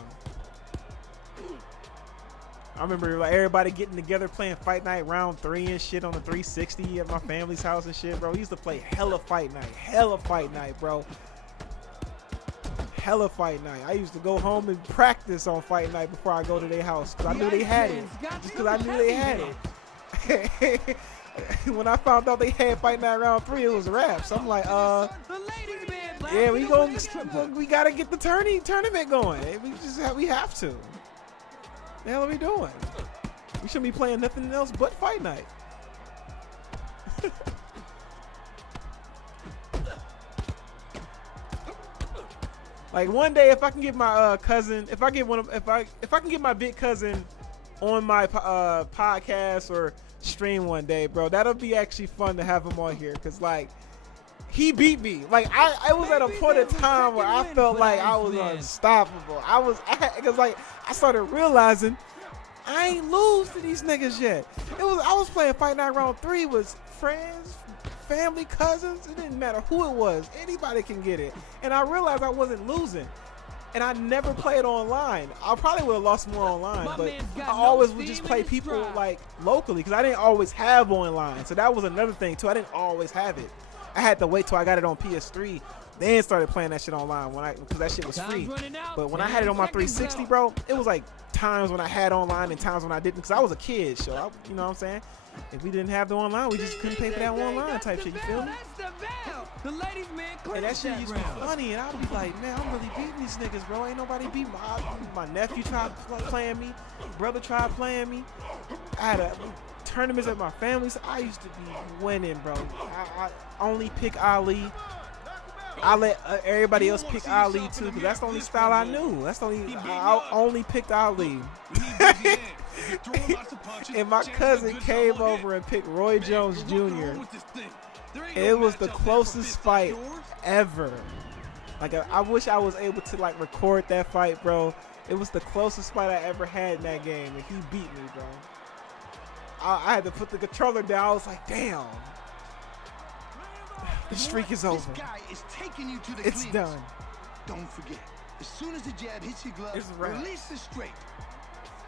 I remember like everybody getting together playing Fight Night round 3 and shit on the 360 at my family's house and shit, bro. We used to play hella Fight Night, bro. Hella Fight Night. I used to go home and practice on Fight Night before I go to their house because I knew they had it. Just because I knew they had it. When I found out they had Fight Night round 3, it was raps. I'm like, yeah, we gotta get the tournament going. We have to. The hell are we doing? We shouldn't be playing nothing else but Fight Night. Like one day, if I can get my cousin, if I can get my big cousin on my podcast or stream one day, bro, that'll be actually fun to have him on here. Cause like he beat me. Like I was at a point in time where I felt like I was unstoppable. Cause like I started realizing I ain't lose to these niggas yet. I was playing Fight Night round 3 with friends, family, cousins. It didn't matter who it was. Anybody can get it. And I realized I wasn't losing. And I never played online. I probably would have lost more online, but I always would just play people like locally because I didn't always have online. So that was another thing too. I didn't always have it. I had to wait till I got it on PS3, then started playing that shit online because that shit was free. But when I had it on my 360, bro, it was like times when I had online and times when I didn't because I was a kid. So you know what I'm saying? If we didn't have the online, we just couldn't pay for that online type shit. You feel me? And that shit used to be funny, and I'd be like, man, I'm really beating these niggas, bro. Ain't nobody beat me. My nephew tried playing me. Brother tried playing me. I had tournaments at my family's. I used to be winning, bro. I only pick Ali. I let everybody else pick Ali too, because that's the only style I knew. I only picked Ali. And my cousin came over and picked Roy Jones Jr. It was the closest fight ever. Like I wish I was able to like record that fight, bro. It was the closest fight I ever had in that game, and he beat me, bro. I had to put the controller down. I was like, damn. The streak is over. This guy is taking you to the It's cleaners. done. Don't forget, as soon as the jab hits your glove, It's a wrap. release the straight.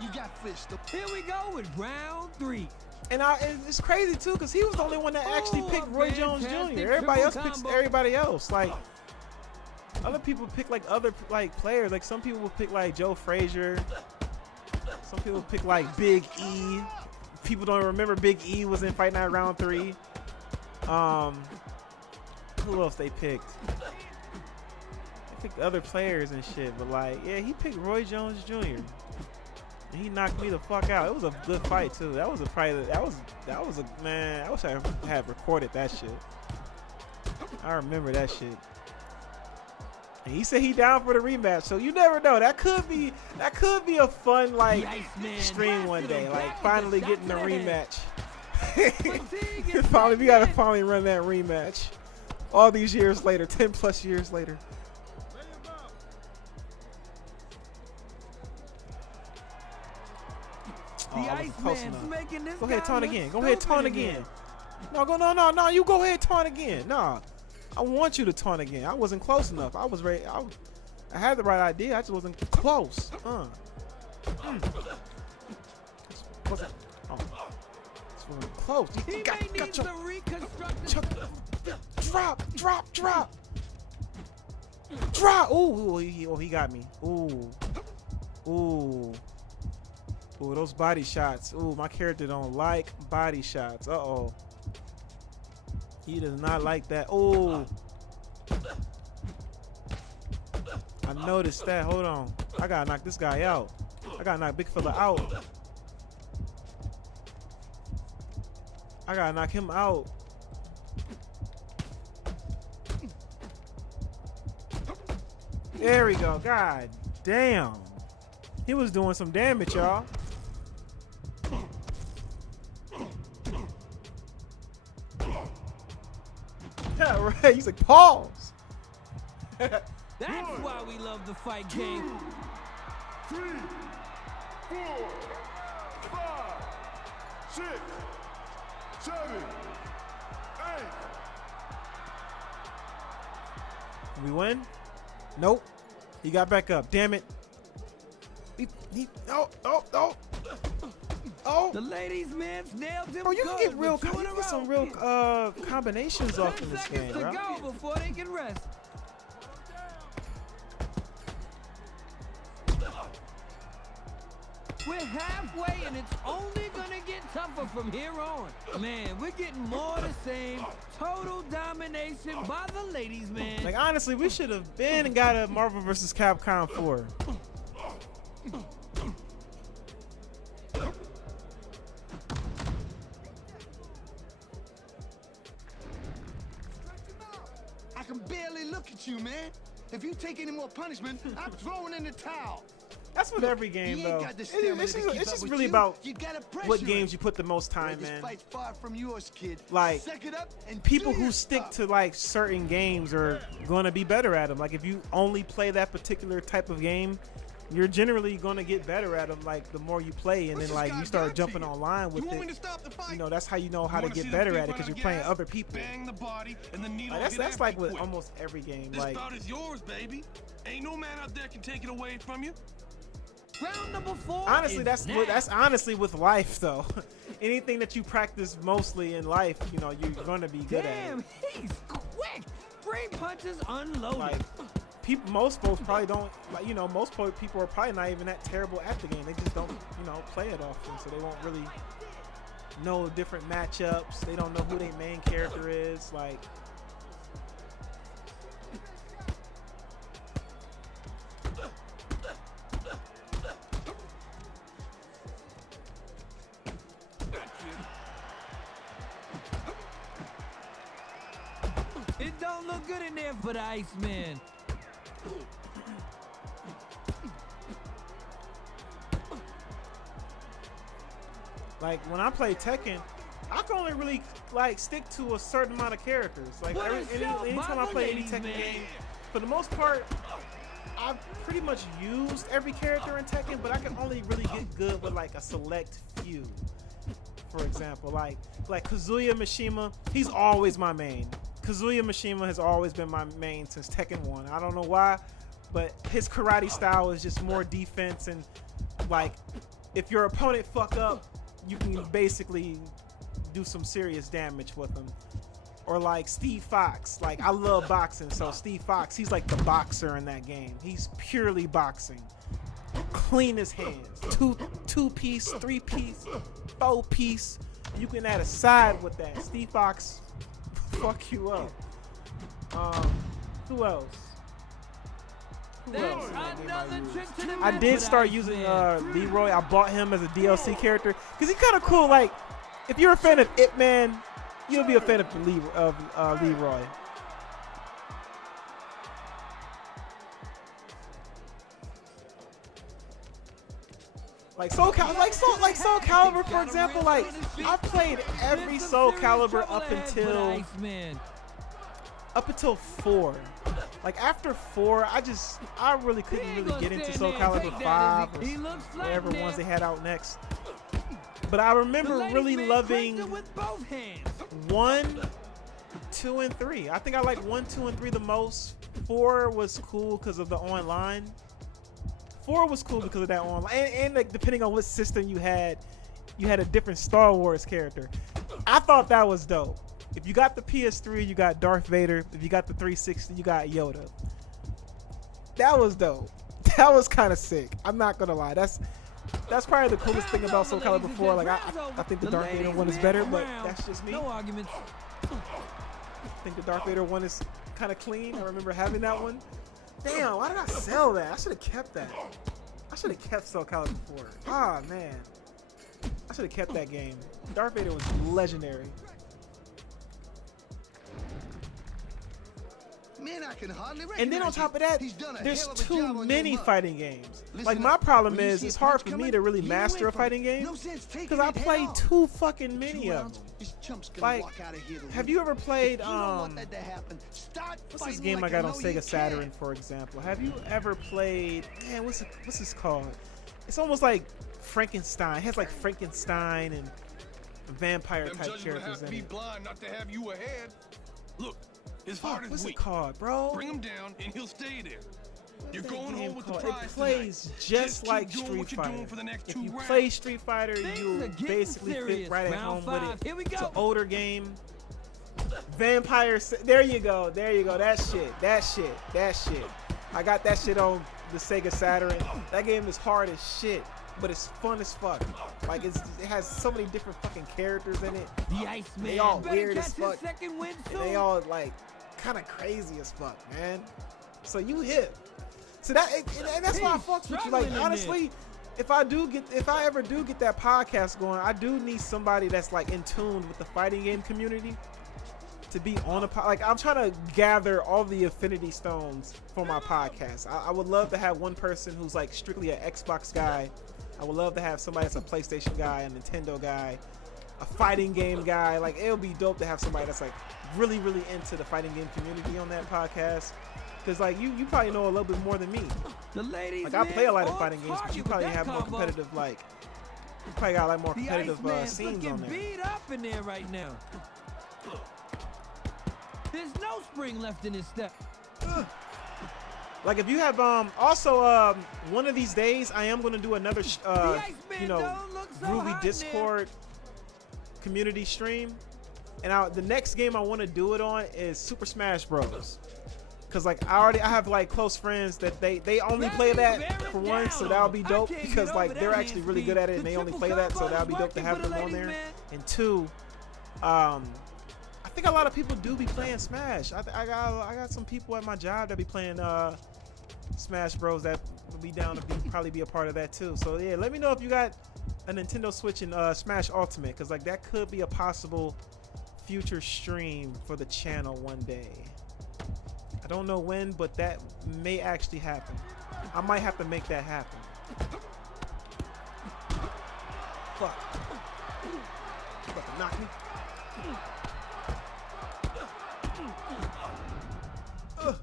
You got fished. Here we go with round 3. And it's crazy too, cause he was the only one that actually Oh, picked a Roy Jones fantastic Jr. Everybody else triple picks combo. everybody else. Like other people pick like other like players. Like some people will pick like Joe Frazier. Some people pick like Big E. People don't remember Big E was in Fight Night Round 3. Who else they picked? They picked other players and shit, but like, yeah, he picked Roy Jones Jr. And he knocked me the fuck out. It was a good fight too. That was a man. I wish I had recorded that shit. I remember that shit. And he said he down for the rematch, so you never know. That could be a fun like The Iceman stream one blasted day, him like back finally with a getting the shot to the head. rematch. We gotta finally run that rematch. All these years later, 10 plus years later. The Oh, I wasn't close Iceman's enough. making this Go ahead, guy taunt look again. Go ahead, taunt stupid again. No, you go ahead, taunt again. Nah, I want you to taunt again. I wasn't close enough. I was ready. I had the right idea. I just wasn't close. Wasn't. Oh, this wasn't close. He Got may need your to reconstruct Chuck, drop. Ooh, he got me. Ooh, those body shots. Ooh, my character don't like body shots. Uh-oh. He does not like that. Ooh. I noticed that. Hold on. I gotta knock this guy out. I gotta knock big fella out. I gotta knock him out. There we go. God damn. He was doing some damage, y'all. Yeah, right. He's like, pause. That's why we love the fight game. 3, 4, 5, 6, 7, 8. We win? Nope. He got back up. Damn it. Oh. The ladies' man's nailed him. Bro, you can good get real. with two You in can a get some row. real combinations off 10 in this seconds game, to bro. go before they can rest. We're halfway and it's only gonna get tougher from here on. Man, we're getting more the same. Total domination by the ladies' man. Like honestly, we should have been and got a Marvel vs. Capcom 4. I can barely look at you, man. If you take any more punishment, I'm throwing in the towel. That's with every game, You ain't though. got the stamina It's to just, keep it's up just with really you. about You gotta pressure what it. games you put the most Boy, time this in. fight's far from yours, kid. Like, Suck it up and People do who your stick stuff. to like certain games are gonna be better at them. Like if you only play that particular type of game, you're generally gonna get better at them. Like the more you play, and What's then this like guy you start done to jumping you? online with You want me it. to stop the fight? You know, that's how you know how You to wanna get see the better feet at it run because out you're playing gas, other people. Bang the body, and the needle Like, get that's like empty with quick. almost every game. This Like bout is yours, baby. Ain't no man out there can take it away from you. Round number 4. honestly, is that's now. that's honestly with life though. Anything that you practice mostly in life, you know, you're gonna be good Damn, at. he's quick. 3 punches unloaded. Like most folks probably don't like. You know, people are probably not even that terrible at the game. They just don't, you know, play it often, so they won't really know different matchups. They don't know who their main character is. Like, It don't look good in there for the Iceman. like when I play Tekken, I can only really like stick to a certain amount of characters. Like What a show anytime by I the play any ladies, Tekken man. game, for the most part, I've pretty much used every character in Tekken, but I can only really get good with like a select few. For example, like Kazuya Mishima, he's always my main. Kazuya Mishima has always been my main since Tekken 1. I don't know why, but his karate style is just more defense, and like if your opponent fuck up, you can basically do some serious damage with him. Or like Steve Fox. Like, I love boxing, so Steve Fox, he's like the boxer in that game. He's purely boxing. Clean as hands. Two piece, 3 piece, 4 piece. You can add a side with that. Steve Fox fuck you up. Who else? I did start using Leroy. I bought him as a DLC character because he's kind of cool. Like, if you're a fan of Ip Man, you'll be a fan of Leroy. Like Soul Calibur, for example. Like, I've played every Soul Calibur up until 4. Like, after 4, I really couldn't really get into Soul Calibur 5 or whatever ones they had out next. But I remember really loving 1, 2, and 3. I think I like 1, 2, and 3 the most. 4 was cool because of the online. 4 was cool because of that online. And like, depending on what system you had a different Star Wars character. I thought that was dope. If you got the PS3, you got Darth Vader. If you got the 360, you got Yoda. That was dope. That was kind of sick. I'm not gonna lie. That's probably the coolest thing about Soul Calibur 4. Like, I think the Darth Vader one is better, but that's just me. No arguments. I think the Darth Vader one is kind of clean. I remember having that one. Damn, why did I sell that? I should have kept that. I should have kept Soul Calibur 4. Ah, man. I should have kept that game. Darth Vader was legendary. Man, I can hardly And then on top of that, there's too many fighting games. Like, my up. problem When you is see it's a hard punch for me coming, to really get master away a from fighting it. game No sense taking because I it play head too fucking on. many 2 of rounds, them. this chump's gonna Like, walk out of here to have win. you ever played If you don't want that to happen, start what's this fighting game like I got you on know you Sega Saturn, can. for example? Have you ever played, man, what's this called? It's almost like Frankenstein. It has like Frankenstein and vampire Them type judges would have characters to in be it. blind not to have you ahead. Look, his Fuck, heart is what's it weak. called, bro? Bring him down and he'll stay there. You're That going game home with the called? prize It plays tonight. just keep like doing Street what you're doing Fighter. for the next If 2 you rounds. play Street Fighter, Things you are getting basically fit serious. right at Round home 5. with it. Here we It's go. an older game. Vampire. There you go. There you go. That shit. I got that shit on the Sega Saturn. That game is hard as shit, but it's fun as fuck. Like, it has so many different fucking characters in it. The Iceman They all better weird catch as his fuck. second win And soon. they all like kind of crazy as fuck, man. So you hip. So and that's why I fucks with you. Like, honestly, if I ever do get that podcast going, I do need somebody that's like in tune with the fighting game community to be on a like, I'm trying to gather all the affinity stones for my podcast. I would love to have one person who's like strictly an Xbox guy. I would love to have somebody that's a PlayStation guy, a Nintendo guy, a fighting game guy. Like, it would be dope to have somebody that's like really, really into the fighting game community on that podcast. Cause like you probably know a little bit more than me. The ladies Like, I play a lot of on fighting games, but target you with probably that have more combo. competitive, like, you probably got like more The competitive Iceman's scenes looking on there. beat up in there right now. There's no spring left in his step. Like, if you have also one of these days, I am gonna do another The Iceman don't look so Groovy hot in Discord community stream, and the next game I want to do it on is Super Smash Bros. Cause like I have like close friends that they only play that for one, so that'll be dope because like they're actually really good at it and they only play that, so that'll be dope to have them on there. And 2, I think a lot of people do be playing Smash. I got some people at my job that be playing Smash Bros that will be down to probably be a part of that too. So yeah, let me know if you got a Nintendo Switch and Smash Ultimate, cause like that could be a possible future stream for the channel one day. I don't know when, but that may actually happen. I might have to make that happen. Fuck. You about to knock me? Ugh.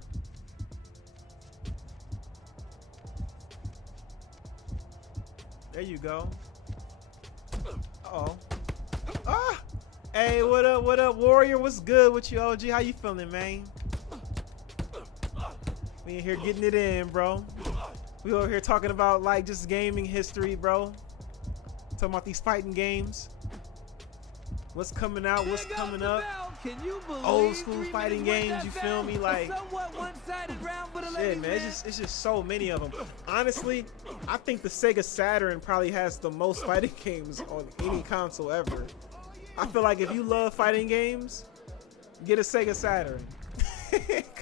There you go. Uh-oh. Ah! Hey, what up, Warrior? What's good with you, OG? How you feeling, man? We in here getting it in, bro. We over here talking about like just gaming history, bro. Talking about these fighting games. What's coming out? What's Here goes coming the up? bell. Can you believe Old school 3 fighting minutes games. went You that feel fast? me? Like, A somewhat one-sided round for the shit, ladies, man. It's just so many of them. Honestly, I think the Sega Saturn probably has the most fighting games on any console ever. I feel like if you love fighting games, get a Sega Saturn.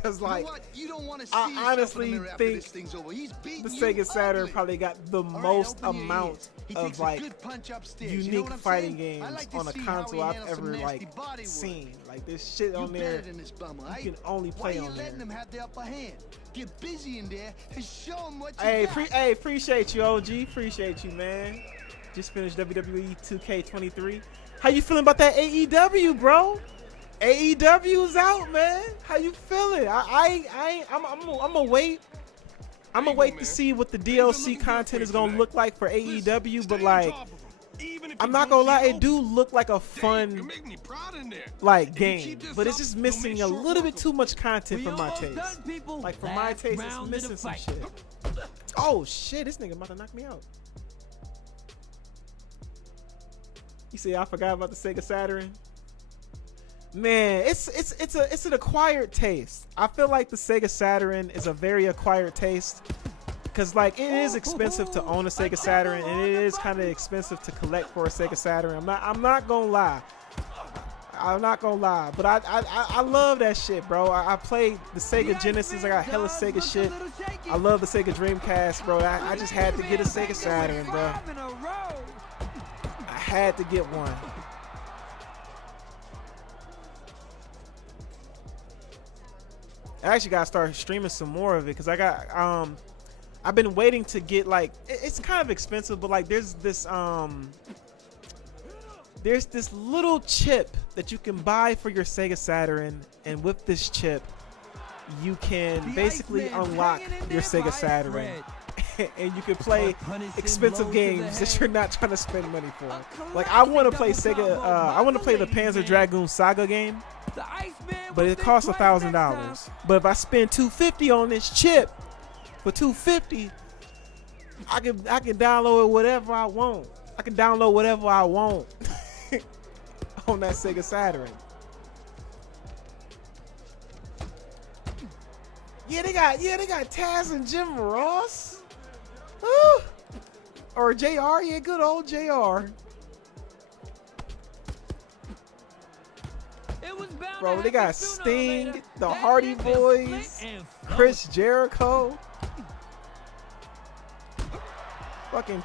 Cause like, you know what? You don't want to see I yourself in the honestly mirror after think this thing's over. He's beating the you Sega Saturn ugly. probably got the All right, most open your amount ears. He of takes a like good punch upstairs. unique You know what I'm fighting saying? I games like to on a see how console he I've handles some ever nasty like body work. seen. Like there's shit You on better there than this bummer, you eh? can only Why play you on letting there. him have the upper hand? Get busy in there and show him what you Hey, got. hey, appreciate you, OG. Appreciate you, man. Just finished WWE 2K23. How you feeling about that AEW, bro? AEW's out, man. How you feeling? I'm gonna wait. I'm gonna wait to see what the DLC content is gonna look like for AEW, but like, I'm not gonna lie, it do look like a fun like game, but it's just missing a little bit too much content We for my almost taste. done, people. Like for my Last taste, it's round of missing the some fight. shit. Oh shit, this nigga about to knock me out. You see, I forgot about the Sega Saturn. Man, it's an acquired taste. I feel like the Sega Saturn is a very acquired taste. Cause like it is expensive to own a Sega Saturn, and it is kind of expensive to collect for a Sega Saturn. I'm not gonna lie. I'm not gonna lie, but I love that shit, bro. I played the Sega Genesis. I got hella Sega shit. I love the Sega Dreamcast, bro. I just had to get a Sega Saturn, bro. I had to get one. I actually gotta start streaming some more of it because I got I've been waiting to get like it's kind of expensive, but like there's this little chip that you can buy for your Sega Saturn, and with this chip you can basically unlock your Sega Saturn and you can play expensive games that you're not trying to spend money for. Like I want to play I want to play the Panzer Dragoon Saga game, but it costs $1,000. But if I spend $250 on this chip for $250, I can download whatever I want. I can download whatever I want on that Sega Saturn. Yeah, they got Taz and Jim Ross. Woo. Or JR, yeah, good old JR. Bro, they got Sting, the Hardy Boys, Chris Jericho, fucking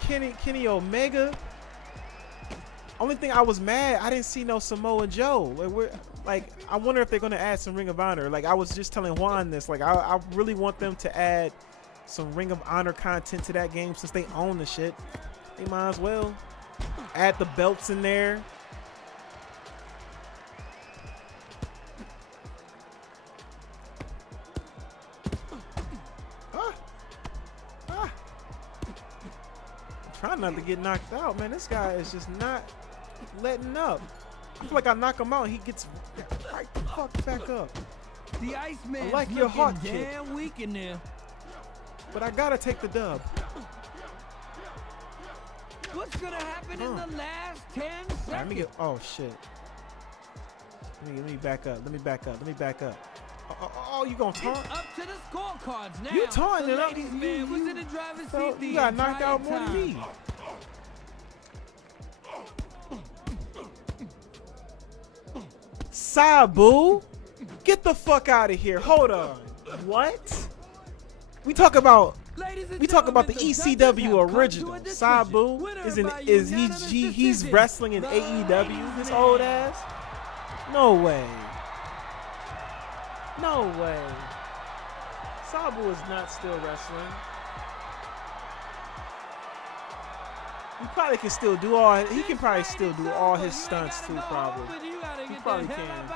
Kenny Omega. Only thing I was mad, I didn't see no Samoa Joe. I wonder if they're gonna add some Ring of Honor. Like I was just telling Juan this. Like I really want them to add some Ring of Honor content to that game since they own the shit. They might as well add the belts in there. Trying not to get knocked out, man. This guy is just not letting up. I feel like I knock him out, he gets right the fuck back up. The Iceman I like your heart kick, damn weak in there. but I gotta take the dub. What's gonna happen in the last 10 seconds? Let me get. Oh shit. Let me back up. Let me back up. Oh, you gonna taunt? Up to the scorecards now. You taunting the it up. ladies' man was in the driver's seat the You got knocked out entire more than me. Sabu, get the fuck out of here. Hold on. What? We talk about the ECW original. Sabu he's wrestling in AEW. His old ass. No way. No way. Sabu is not still wrestling. He probably can still do all. He can probably still do all his stunts too. Probably. He probably can.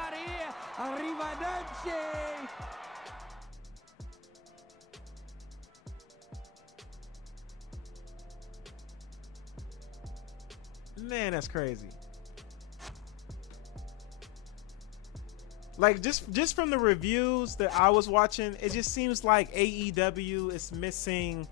Man, that's crazy. Like just from the reviews that I was watching, it just seems like AEW is missing.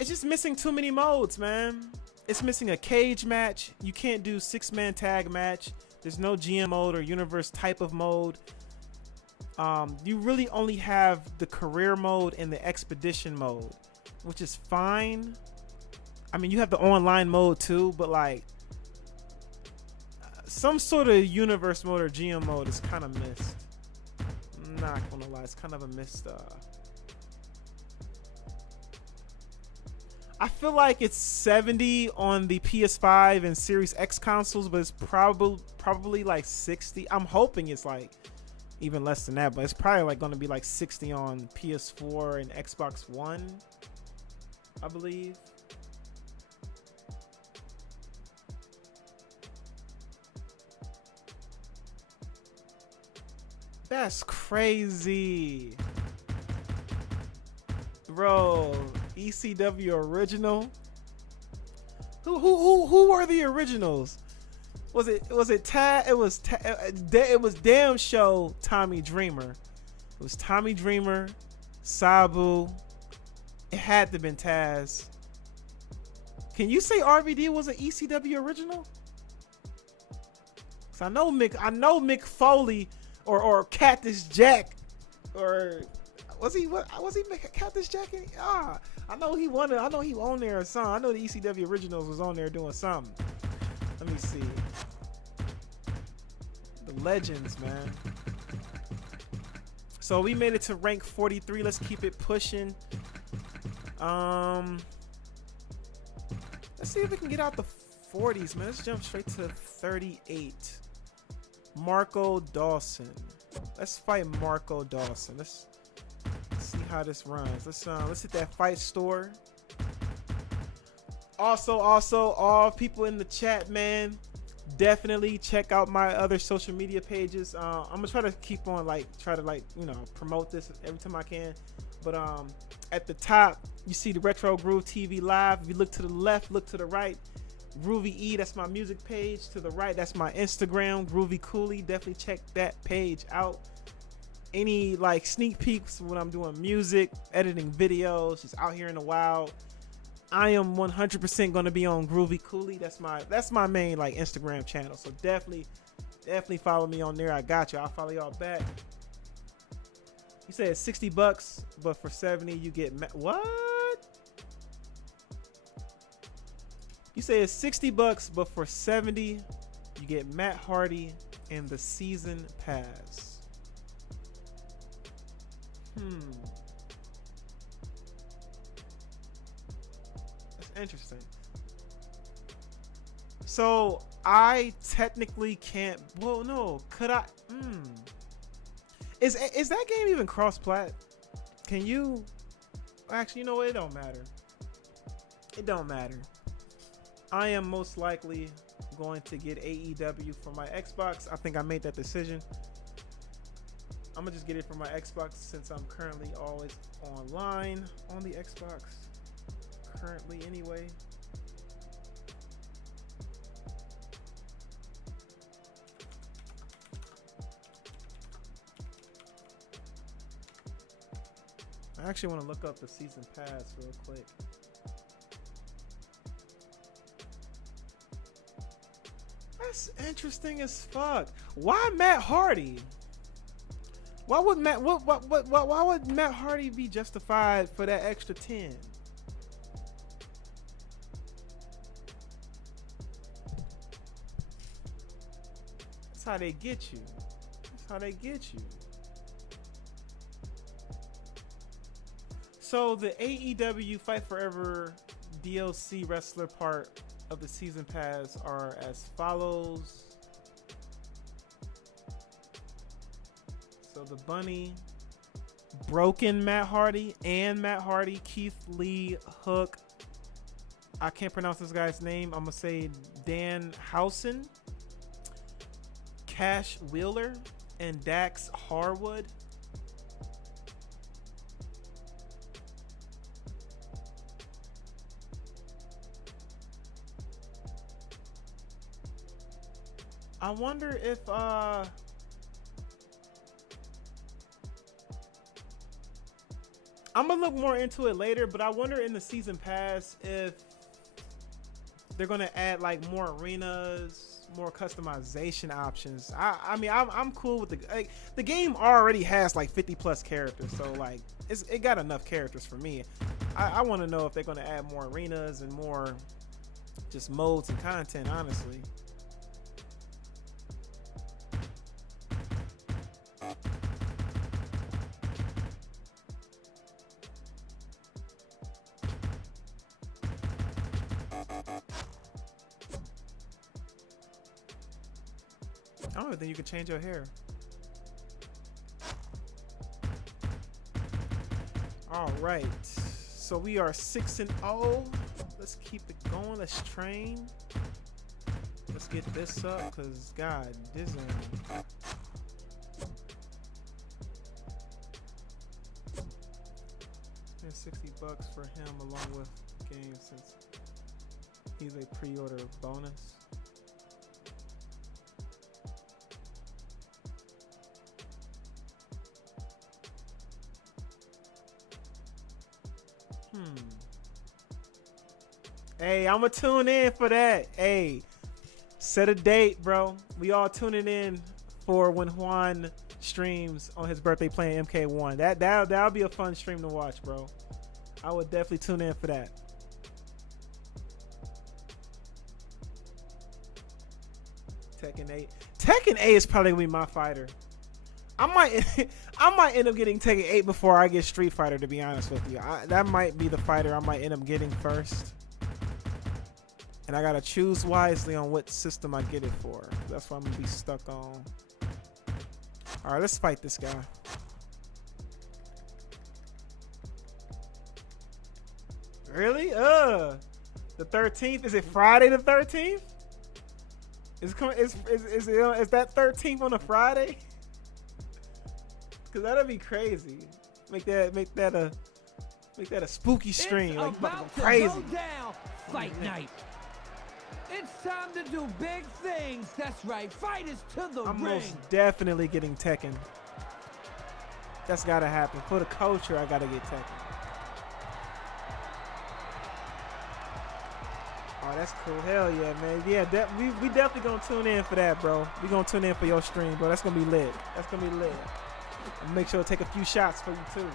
It's just missing too many modes, man. It's missing a cage match. You can't do 6-man tag match. There's no GM mode or universe type of mode. You really only have the career mode and the expedition mode, which is fine. I mean, you have the online mode too, but like some sort of universe mode or GM mode is kind of missed. I'm not gonna lie, it's kind of a missed. I feel like it's 70 on the PS5 and Series X consoles, but it's probably like 60. I'm hoping it's like even less than that, but it's probably like going to be like 60 on PS4 and Xbox One, I believe. That's crazy. Bro, ECW original? Who were the originals? Was it Tad? It was damn show Tommy Dreamer. It was Tommy Dreamer, Sabu. It had to have been Taz. Can you say RVD was an ECW original? Cause I know Mick Foley or Cactus Jack, or was he Cactus Jack? I know he won it. I know he on there or something. I know the ECW originals was on there doing something. Let me see. The legends, man. So we made it to rank 43. Let's keep it pushing. Let's see if we can get out the 40s, man. Let's jump straight to 38. Marco Dawson. Let's fight Marco Dawson. Let's see how this runs. Let's hit that fight store. Also, all people in the chat, man, definitely check out my other social media pages. I'm gonna try to keep on promote this every time I can. But at the top, you see the Retro Groove TV live. If you look to the left, look to the right, Groovy E, that's my music page. To the right, that's my Instagram, Groovy Cooley. Definitely check that page out. Any like sneak peeks when I'm doing music, editing videos, just out here in the wild. I am 100% going to be on Groovy Cooley. That's my main like Instagram channel. So definitely follow me on there. I got you. I'll follow y'all back. You said it's $60, but for 70 you get what? You say it's $60, but for 70 you get Matt Hardy and the season pass. That's interesting. So I technically can't. Well, no. Could I? Is that game even cross-plat? Can you? Actually, you know what? It don't matter. It don't matter. I am most likely going to get AEW for my Xbox. I think I made that decision. I'm gonna just get it for my Xbox since I'm currently always online on the Xbox. Currently, anyway. I actually want to look up the season pass real quick. That's interesting as fuck. Why Matt Hardy? Why would Matt Hardy be justified for that extra 10? That's how they get you. That's how they get you. So the AEW Fight Forever DLC wrestler part of the season pass are as follows. So the Bunny, Broken Matt Hardy, and Matt Hardy, Keith Lee Hook. I can't pronounce this guy's name. I'm gonna say Dan Housen, Cash Wheeler, and Dax Harwood. I wonder if I'm gonna look more into it later, but I wonder in the season pass if they're gonna add like more arenas, more customization options. I mean, I'm cool with the game already has like 50 plus characters, so like it got enough characters for me. I want to know if they're gonna add more arenas and more just modes and content, honestly. I don't even think you can change your hair. All right, so we are 6-0. Let's keep it going. Let's train. Let's get this up, cause God, this spend $60 for him along with game since he's a pre-order bonus. Hey, I'ma tune in for that. Hey, set a date, bro. We all tuning in for when Juan streams on his birthday playing MK1. That'll be a fun stream to watch, bro. I would definitely tune in for that. Tekken 8. Tekken 8 is probably gonna be my fighter. I might end up getting Tekken 8 before I get Street Fighter, to be honest with you. That might be the fighter I might end up getting first. And I gotta choose wisely on what system I get it for. That's what I'm gonna be stuck on. All right, let's fight this guy. Really? The 13th? Is it Friday the 13th? Is that 13th on a Friday? Cause that'd be crazy. Make that a spooky stream. It's like about to crazy. go down. Fight night. It's time to do big things. That's right. Fighters to the I'm ring. most definitely getting Tekken. That's gotta happen. For the culture, I gotta get Tekken. Oh, that's cool. Hell yeah, man. Yeah, we definitely gonna tune in for that, bro. We gonna tune in for your stream, bro. That's gonna be lit. That's gonna be lit. And make sure to take a few shots for you too.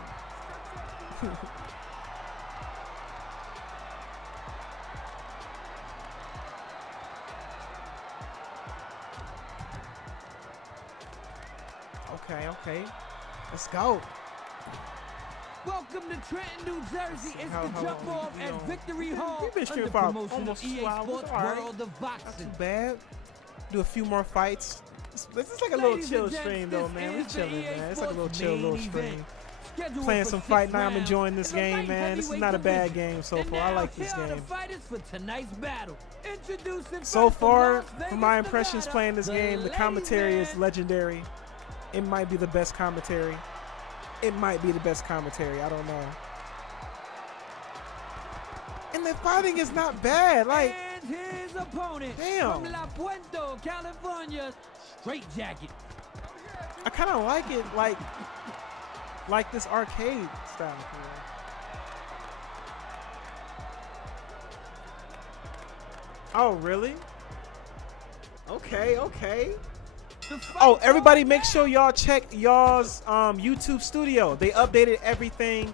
Okay. Let's go. Welcome to Trenton, New Jersey. It's How- the how jump long off we at on? Victory Hall We've been streaming under for promotion almost of EA 2 hours. Sports All right. World of Not too Boxing. bad. Do a few more fights. This is like a little Ladies chill and gents, stream though, this man. We is the chilling, EA man. It's like a little Sports chill main little event. stream. Scheduled Playing for some 6 fight night. I'm rounds enjoying this in the game, light man. This is heavyweight not a bad division. game so And far. I now, like this here are the game. fighters for tonight's battle. Introducing So first from far, Las Vegas, from my impressions Nevada, playing this game, the ladies' commentary is man. legendary. It might be the best commentary. It might be the best commentary. I don't know. And the fighting is not bad. Like, And his opponent damn. from La Puente, California, Straight Jacket. I kind of like it, like this arcade style. Oh, really? Okay. Oh, everybody make sure y'all check y'all's YouTube studio. They updated everything.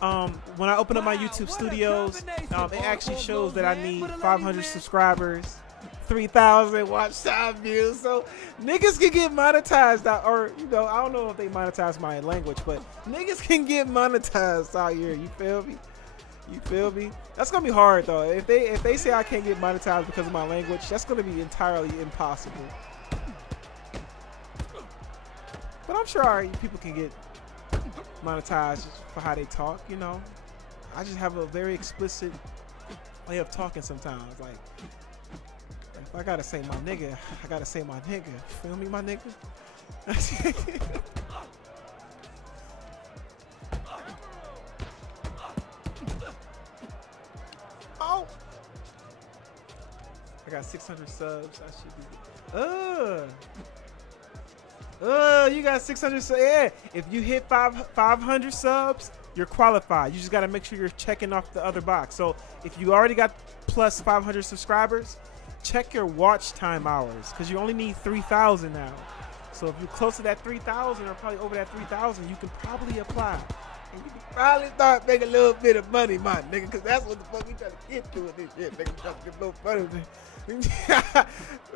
When I open up my YouTube studios, it actually shows that I need 500 subscribers, 3,000 watch time views. So niggas can get monetized out, or I don't know if they monetize my language, but niggas can get monetized out here. You feel me? That's gonna be hard though. If they say I can't get monetized because of my language, that's gonna be entirely impossible. But I'm sure people can get monetized for how they talk, I just have a very explicit way of talking sometimes. Like, if I gotta say my nigga, I gotta say my nigga. Feel me, my nigga? Oh! I got 600 subs. I should be. You got 600 subs. Yeah, if you hit 500 subs, you're qualified. You just got to make sure you're checking off the other box. So if you already got plus 500 subscribers, check your watch time hours because you only need 3,000 now. So if you're close to that 3,000 or probably over that 3,000, you can probably apply. And you can probably start making a little bit of money, my nigga, because that's what the fuck we trying to get to with this shit, nigga. We trying to get a little money.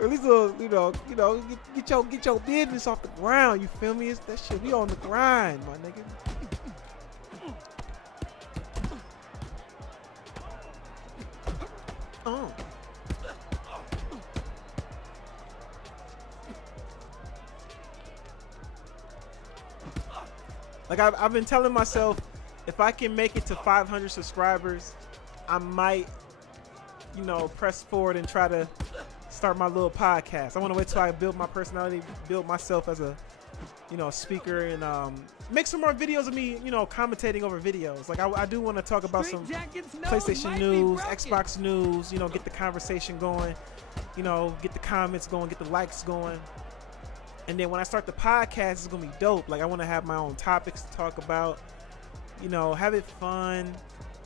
At least a little, get your business off the ground. You feel me? It's that shit. We on the grind, my nigga. Oh. Like I've been telling myself, if I can make it to 500 subscribers, I might, press forward and try to start my little podcast. I want to wait till I build my personality, build myself as a, speaker, and make some more videos of me, commentating over videos. Like I do want to talk about some PlayStation news, Xbox news, get the conversation going, get the comments going, get the likes going. And then when I start the podcast, it's going to be dope. Like I want to have my own topics to talk about, have it fun.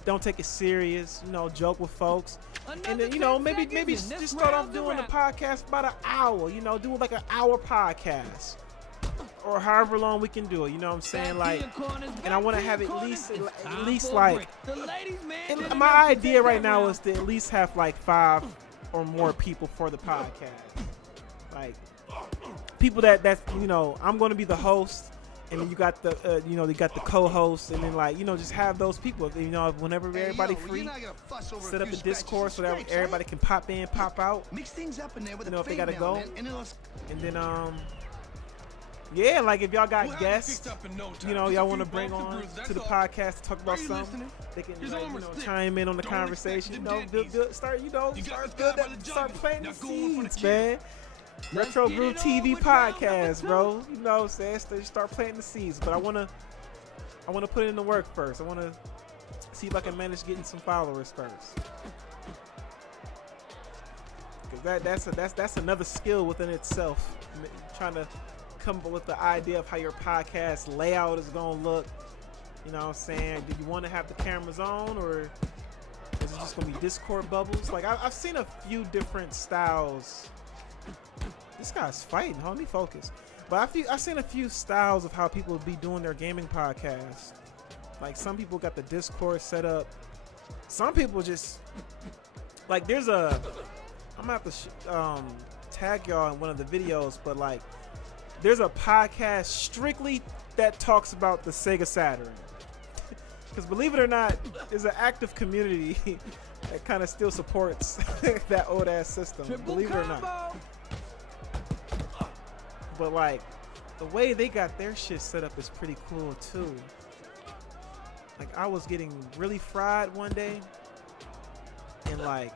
Don't take it serious, joke with folks. And then, maybe just start off doing a podcast about an hour, do like an hour podcast. Or however long we can do it, you know what I'm saying? Like, and I want to have at least like, my idea right now is to at least have like 5 or more people for the podcast. Like, people that's I'm going to be the host, and then you got the you got the co-host, and then like just have those people, whenever everybody free, set up a Discord so that everybody can pop in, pop out, Mix things up in there with if they gotta go, and then Yeah, like if y'all got Well, guests, picked up in no time. y'all Just a want to few bring bumps and on bruises, to the that's all. podcast to talk about Are you something, listening? they can His arm was thick. chime in on the Don't conversation. expect the donkeys. Start You got start this guy by the start jugular. planting Now the go on for the seeds, kill. man. Retro get Groove it on TV with round number podcast, 2. bro. You know what I'm saying? Start planting the seeds, but I wanna put in the work first. I wanna see if I can manage getting some followers first. Cause that's another skill within itself. Trying to come up with the idea of how your podcast layout is gonna look. You know what I'm saying? Do you want to have the cameras on, or is it just gonna be Discord bubbles? Like I've seen a few different styles. This guy's fighting. Hold me focus. But I've seen a few styles of how people be doing their gaming podcasts. Like some people got the Discord set up. Some people just like I'm gonna have to tag y'all in one of the videos, but like there's a podcast strictly that talks about the Sega Saturn. Because believe it or not, there's an active community that kind of still supports that old ass system. Believe it or not. But like the way they got their shit set up is pretty cool too. Like I was getting really fried one day, and like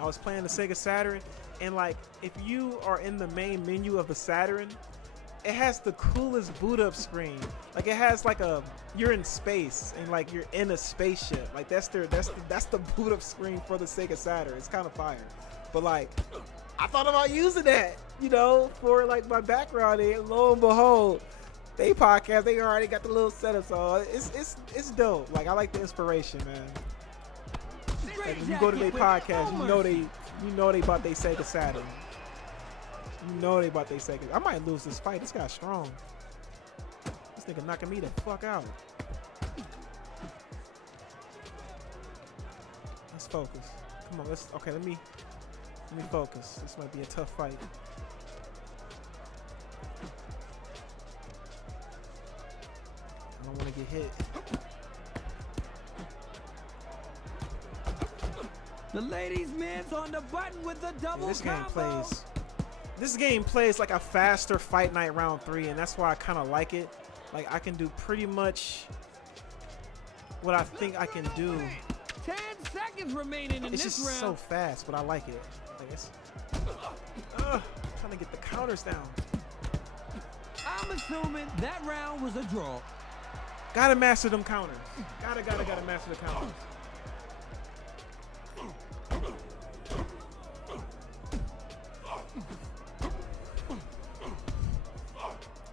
I was playing the Sega Saturn, and like if you are in the main menu of the Saturn, it has the coolest boot up screen. Like it has like you're in space and like you're in a spaceship. Like that's the boot up screen for the Sega Saturn. It's kind of fire. But like I thought about using that, for like my background, and lo and behold, they podcast, they already got the little setup, so it's dope. Like I like the inspiration, man. Like when you go to their podcast, you know they about they Sega Saturn. You know they about they Sega. I might lose this fight. This guy's strong. This nigga knocking me the fuck out. Let's focus. Come on, let me focus. This might be a tough fight. I don't want to get hit. The ladies' man's on the button with the double This combo. game plays like a faster Fight Night round 3, and that's why I kind of like it. Like I can do pretty much what I think I can do. 10 seconds remaining in It's this just round. so fast, but I like it. Like it's trying to get the counters down. I'm assuming that round was a draw. Gotta master them counters. Gotta master the counters.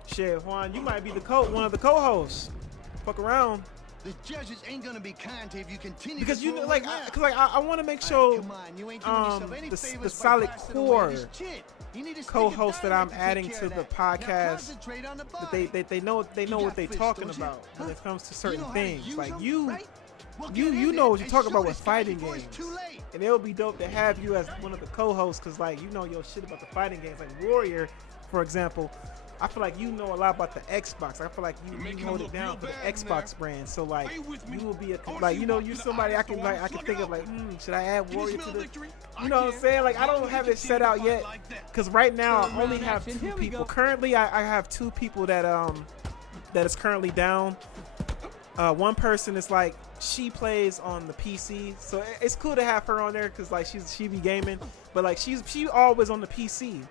Shit, Juan, you might be one of the co-hosts. Fuck around. The judges ain't gonna be kind to you if you continue because to you throw know, away like, rounds. cause like I want to make All right, sure come on, you ain't doing yourself any the favors by solid blasting away core this kid. You need to stick co-hosts a that I'm dynamite to take adding care to of the that. Now podcast concentrate on the that body. they know You what got they fists, talking don't you? about when Huh? it comes to You certain know how to things. use Like them, you right? Well, you get in you there know what you're and talking show about with this guy fighting before games, it's too late. and it would be dope to have you as one of the co-hosts because like you know your shit about the fighting games. Like Warrior, for example, I feel like you know a lot about the Xbox. I feel like You're you making hold it it look down real for the bad Xbox now. brand. So like Are you with me? you will be a I wanna like see you know walk you in the somebody I eyes, can so like I'm I can slugging think of out. like should I add Can you Warrior smell to the victory? you know what I'm saying? Like I don't have it set out yet because right now I only have action. two Here we people. go. Currently I have two people that is currently down. One person is like she plays on the PC, so it's cool to have her on there because like she be gaming, but like she always on the PC,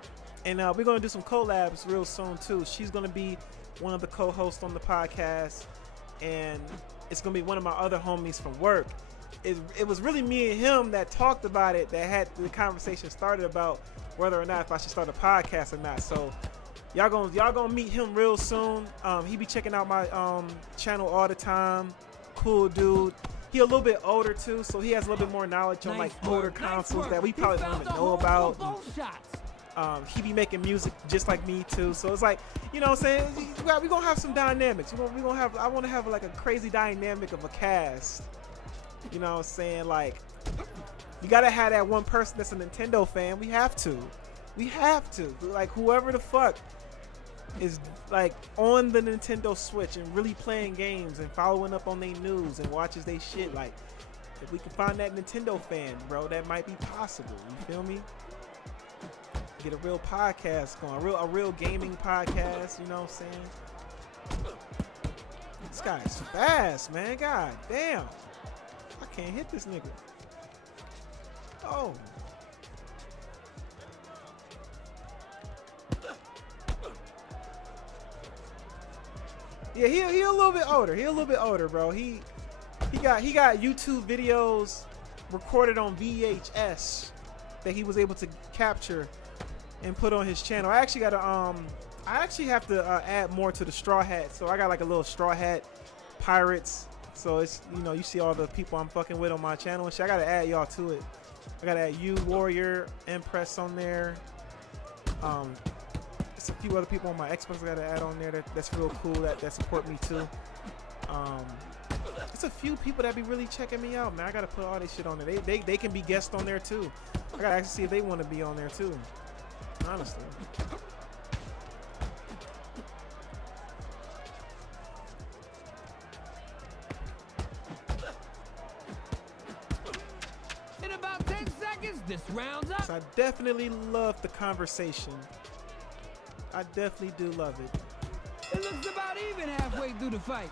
and we're gonna do some collabs real soon too. She's gonna be one of the co-hosts on the podcast, and it's gonna be one of my other homies from work. It was really me and him that talked about it, that had the conversation started about whether or not if I should start a podcast or not. So y'all gonna meet him real soon. He be checking out my channel all the time. Cool dude. He a little bit older too, so he has a little bit more knowledge on like older consoles that we probably don't even know about. He be making music just like me too, so it's like, you know what I'm saying, we gonna have some dynamics. We gonna have, I want to have like a crazy dynamic of a cast, you know what I'm saying. Like you gotta have that one person that's a Nintendo fan. We have to like whoever the fuck is like on the Nintendo Switch and really playing games and following up on their news and watches they shit. Like if we can find that Nintendo fan, bro, that might be possible. You feel me? Get a real podcast going, a real gaming podcast, you know what I'm saying? This guy's fast, man. God damn. I can't hit this nigga. Oh. Yeah, he a little bit older. He a little bit older, bro. He got YouTube videos recorded on VHS that he was able to capture and put on his channel. I actually got to I actually have to add more to the Straw Hat. So I got like a little Straw Hat Pirates. So it's, you know, you see all the people I'm fucking with on my channel and shit. I got to add y'all to it. I got to add you, Warrior, Empress on there. There's a few other people on my Xbox I got to add on there that's real cool that support me too. It's a few people that be really checking me out, man. I got to put all this shit on there. They can be guests on there too. I got to actually see if they want to be on there too. Honestly. In about 10 seconds, this round's up. So I definitely love the conversation. I definitely do love it. It looks about even halfway through the fight.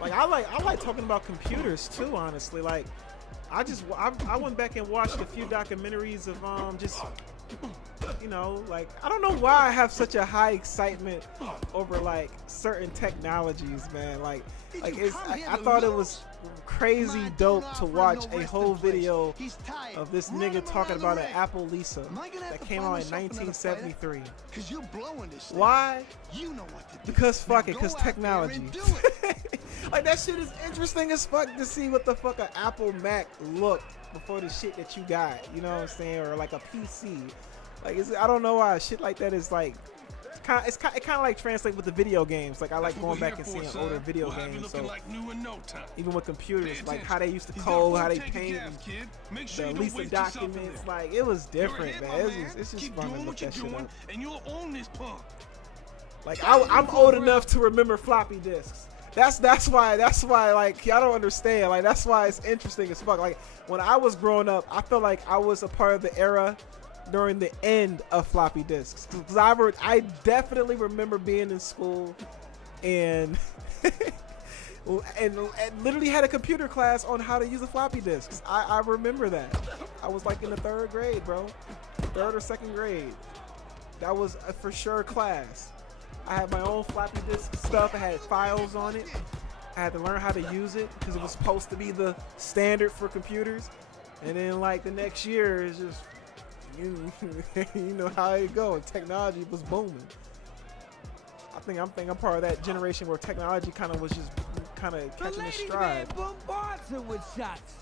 Like I like talking about computers too, honestly. Like I went back and watched a few documentaries of just, you know, like I don't know why I have such a high excitement over like certain technologies, man. Like it's, I thought it was crazy dope to watch a whole video of this nigga talking about an Apple Lisa that came out in 1973. Cause you're blowing this thing. Why? You know what to do. Because fuck Now it, because go out there technology. and do it. Like that shit is interesting as fuck to see what the fuck an Apple Mac looked before the shit that you got, you know what I'm saying, or like a PC. Like I don't know why shit like that is like it kind of like translate with the video games. Like I like going back and seeing older video games. So like new in no time. even with computers, Pay like attention. how they used to He's got code, a how they full tank of paint, gas, kid. Make sure the you don't Lisa waste yourself in documents. there. Like it was You're different, ahead, man. my It's just Keep fun to doing look what you're that shit doing, up. and you'll own this punk. Like I'm old enough to remember floppy disks. That's why like y'all don't understand. Like that's why it's interesting as fuck. Like when I was growing up, I felt like I was a part of the era during the end of floppy disks. Cause I definitely remember being in school and and literally had a computer class on how to use a floppy disk. I remember that. I was like in the 3rd grade, bro. 3rd or 2nd grade. That was a for sure class. I had my own floppy disk stuff. I had files on it. I had to learn how to use it because it was supposed to be the standard for computers. And then like the next year is just you know how it go. Technology was booming. I I'm part of that generation where technology kind of was just kind of The catching its ladies' stride. man bombards him with shots.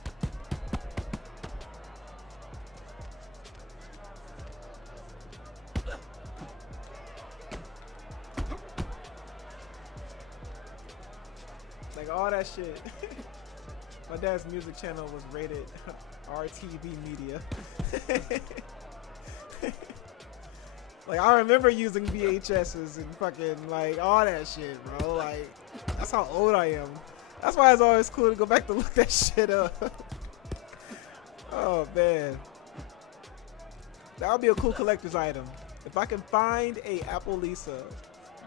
Like all that shit. My dad's music channel was rated RTV Media. Like I remember using VHSs and fucking like all that shit, bro. Like that's how old I am. That's why it's always cool to go back to look that shit up. Oh man, that would be a cool collector's item. If I can find a Apple Lisa,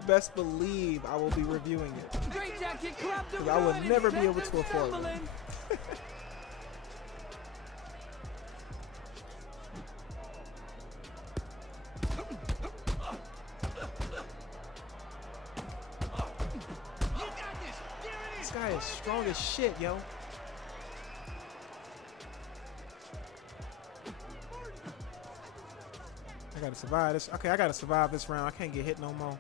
best believe I will be reviewing it. Straight jacket clubbed him 'Cause I would good and never be sent able him to afford one. stumbling. This guy is strong as shit, yo. I gotta survive this. Okay, I gotta survive this round. I can't get hit no more.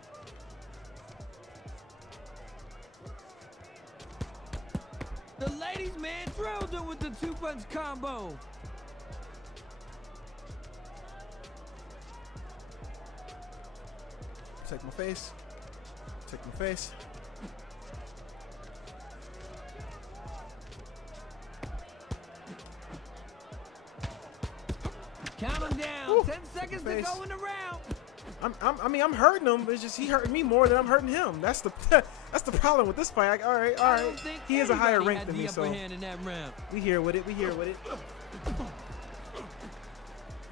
The ladies' man drilled him with the two-punch combo. Take my face. Take my face. Count him down. Woo. 10 seconds to Face. go in the round. I'm hurting him. It's just he hurting me more than I'm hurting him. That's the that's the problem with this fight. All right. I don't think He is a higher anybody rank had than the me, upper so hand in that round. we here with it. We here with it.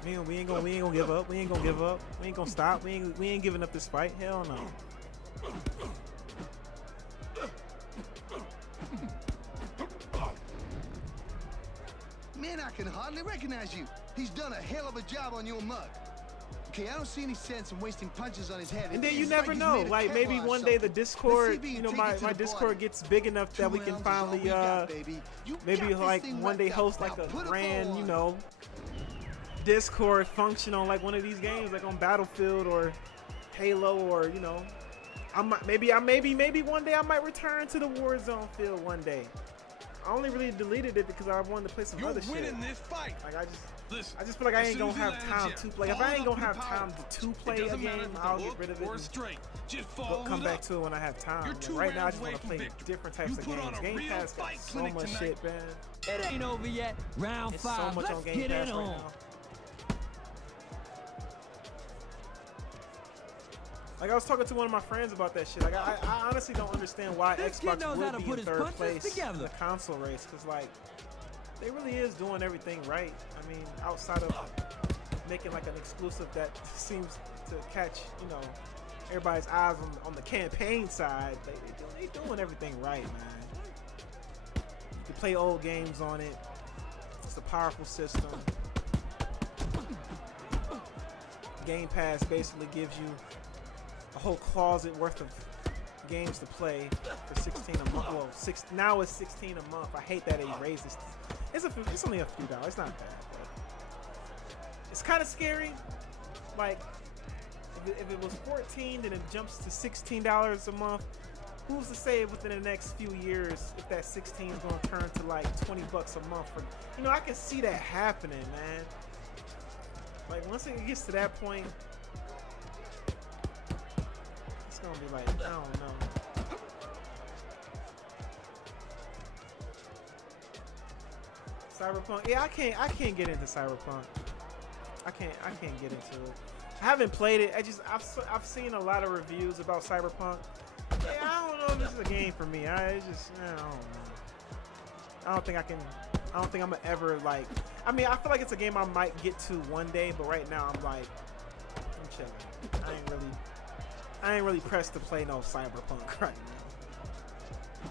We ain't gonna give up. We ain't gonna give up. We ain't gonna stop. We ain't giving up this fight. Hell no. Man, I can hardly recognize you. He's done a hell of a job on your mug. Okay, I don't see any sense in wasting punches on his head. And then you It's never he's know. made of Like maybe Kevlar or one day the something. Discord, Let's see if he you can know, take my it to the Discord party. gets big enough that 2 we can rounds is all finally we got, baby. You maybe got this like thing one day wrapped host up. like Now a put a grand, bow you on. know, Discord function on like one of these games, like on Battlefield or Halo, or you know, I might maybe one day I might return to the Warzone field one day. I only really deleted it because I wanted to play some You're other shit. winning this fight. Like Listen, I just feel like I as ain't soon gonna as you have land time the to jab, play. If follow I ain't up gonna with have a power time punch. to play It a doesn't matter game, if it's I'll a get hook rid of or a it. straight. Just But follow come it back up. to it when I have time. You're Like, 2 right now, I rounds just away want to from play victory. different types You of put on games. a Game real Pass fight got so clinic much tonight. shit, man. It ain't over yet. Round It's 5. so much Let's on Game get Pass it right on. now. Like I was talking to one of my friends about that shit. Like I honestly don't understand why This kid Xbox knows how to would be put in his third punches place in together. the console race, because like they really is doing everything right. I mean, outside of making like an exclusive that seems to catch, you know, everybody's eyes on the campaign side, they doing everything right, man. You can play old games on it. It's a powerful system. Game Pass basically gives you a whole closet worth of games to play for 16 a month. Well, now it's 16 a month. I hate that they raised this. It's only a few dollars. It's not bad. But it's kind of scary. Like if it was 14, then it jumps to $16 a month. Who's to say within the next few years if that 16 is going to turn to like $20 a month? For, you know, I can see that happening, man. Like once it gets to that point, it's gonna be like, I don't know. Cyberpunk, yeah, I can't get into Cyberpunk. I can't get into it. I haven't played it. I've seen a lot of reviews about Cyberpunk. Yeah, I don't know if this is a game for me. I don't know. I don't think I'm gonna ever like. I mean, I feel like it's a game I might get to one day, but right now I'm chilling. I ain't really pressed to play no Cyberpunk right now.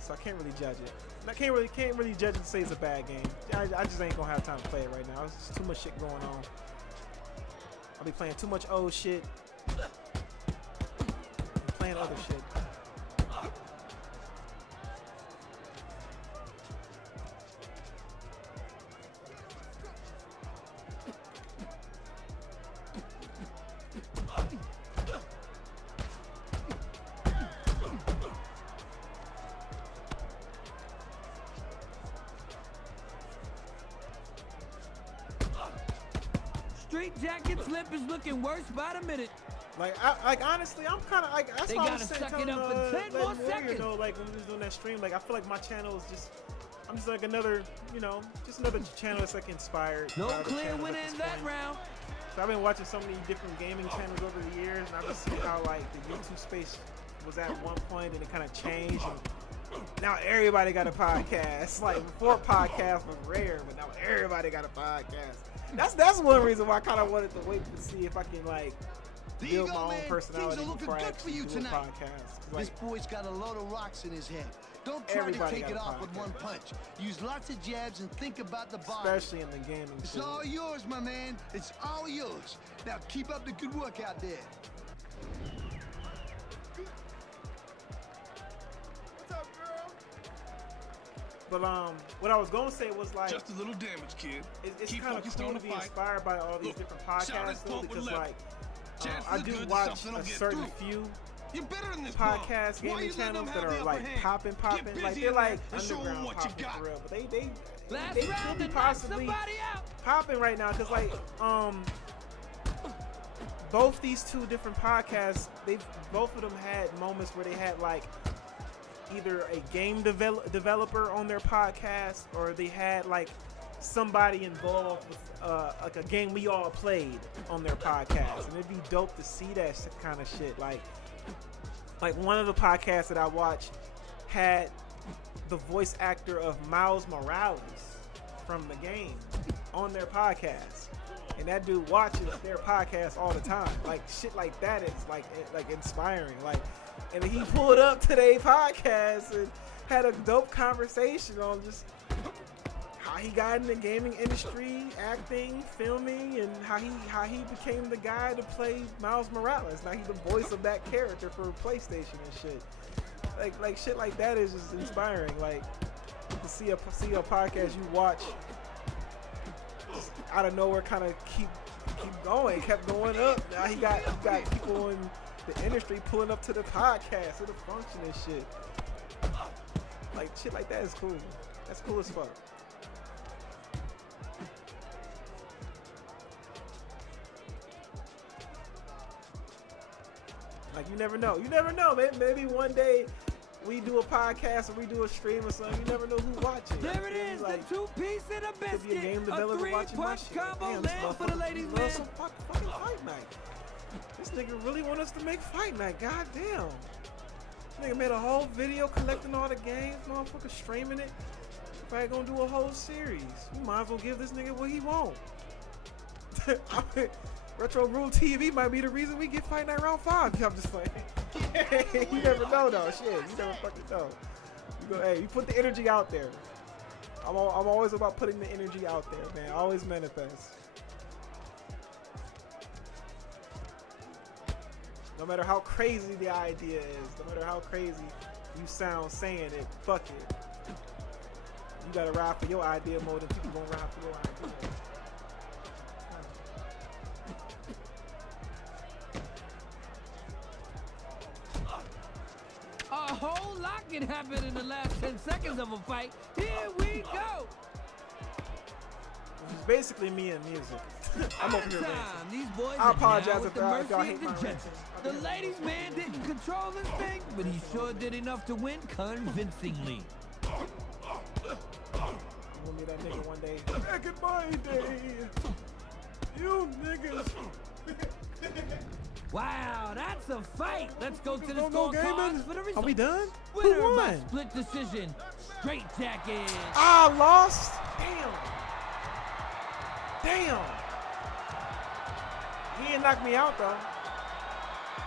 So I can't really judge it. I can't really judge it and say it's a bad game. I just ain't gonna have time to play it right now. There's just too much shit going on. I'll be playing too much old shit. And playing other shit. jacket slip is looking worse by the minute. Like honestly, I'm kind of like that's They why I gotta was saying suck it up for 10 more seconds. Like when we was doing that stream, like I feel like my channel is just I'm just like another just another channel that's like inspired. No by other clear channels winner at this in that point. round. So I've been watching so many different gaming channels over the years, and I've just seen how like the YouTube space was at one point and it kind of changed. And now everybody got a podcast. Like before, podcasts was rare, but now everybody got a podcast. That's one reason why I kind of wanted to wait to see if I can like There you build go, my own man. personality Things are looking before I good for actually you do a tonight. podcast. 'Cause, This like, boy's got a load of rocks in his head. Don't try Everybody to take got it a off with podcast. one punch. Use lots of jabs and think about the body. especially in the gaming It's scene. all yours, my man. It's all yours. Now keep up the good work out there. What's up, girl? But what I was gonna say was like Just a little damage, kid. it's Keep kind of focused cool on to the be fight. inspired by all these Look, different shout podcasts this though, punk with because left. like Chances I are do good that watch something will a get certain through. few You're better than this punk. podcast Why gaming you letting channels them that have the are upper like hand? popping, Get like busy they're in like there and show 'em underground what you popping got. for real, but Last they round could be to knock possibly somebody out. popping right now because like both these two different podcasts, both of them had moments where they had like either a game developer on their podcast or they had like somebody involved with like a game we all played on their podcast, and it'd be dope to see that kind of shit. Like one of the podcasts that I watched had the voice actor of Miles Morales from the game on their podcast, and that dude watches their podcast all the time. Like shit like that is like inspiring. Like, and he pulled up to their podcast and had a dope conversation on just how he got in the gaming industry, acting, filming, and how he became the guy to play Miles Morales. Now he's the voice of that character for PlayStation and shit. Like shit like that is just inspiring. Like to see a podcast you watch just out of nowhere kind of keep kept going up. Now he got people in the industry pulling up to the podcast, to the function and shit. Like shit like that is cool. That's cool as fuck. Like you never know. You never know. Maybe one day we do a podcast or we do a stream or something. You never know who's watching. There it is, Like, the two-piece and a could be a game biscuit. A developer watching my three-punch shit. combo Damn, this land for the motherfucker ladies' loves man. some fucking fight night. This nigga really want us to make fight night. God damn. This nigga made a whole video collecting all the games, motherfucker streaming it. If I ain't gonna do a whole series, we might as well give this nigga what he want. Retro Groove TV might be the reason we get Fight Night Round 5. I'm just playing. You never know though. Shit, you never fucking know. You put the energy out there. I'm always about putting the energy out there, man. Always manifest. No matter how crazy the idea is, no matter how crazy you sound saying it, fuck it. You gotta ride for your idea more than people gonna ride for your idea. A whole lot can happen in the last 10 seconds of a fight. Here we go. It's basically me and music. I'm over here Time. racing. These boys I are apologize down if with the y'all mercy hate of the my judges. ranting. The ladies' man didn't control this thing, but he sure did enough to win convincingly. I'm gonna be that nigga one day. Back in my day, you niggas. Wow, that's a fight. Let's go to the Don't go gaming. scorecards for the results. Are we done? Winner Who by won? split decision. Straight jacket. I lost. Damn. He didn't knock me out though.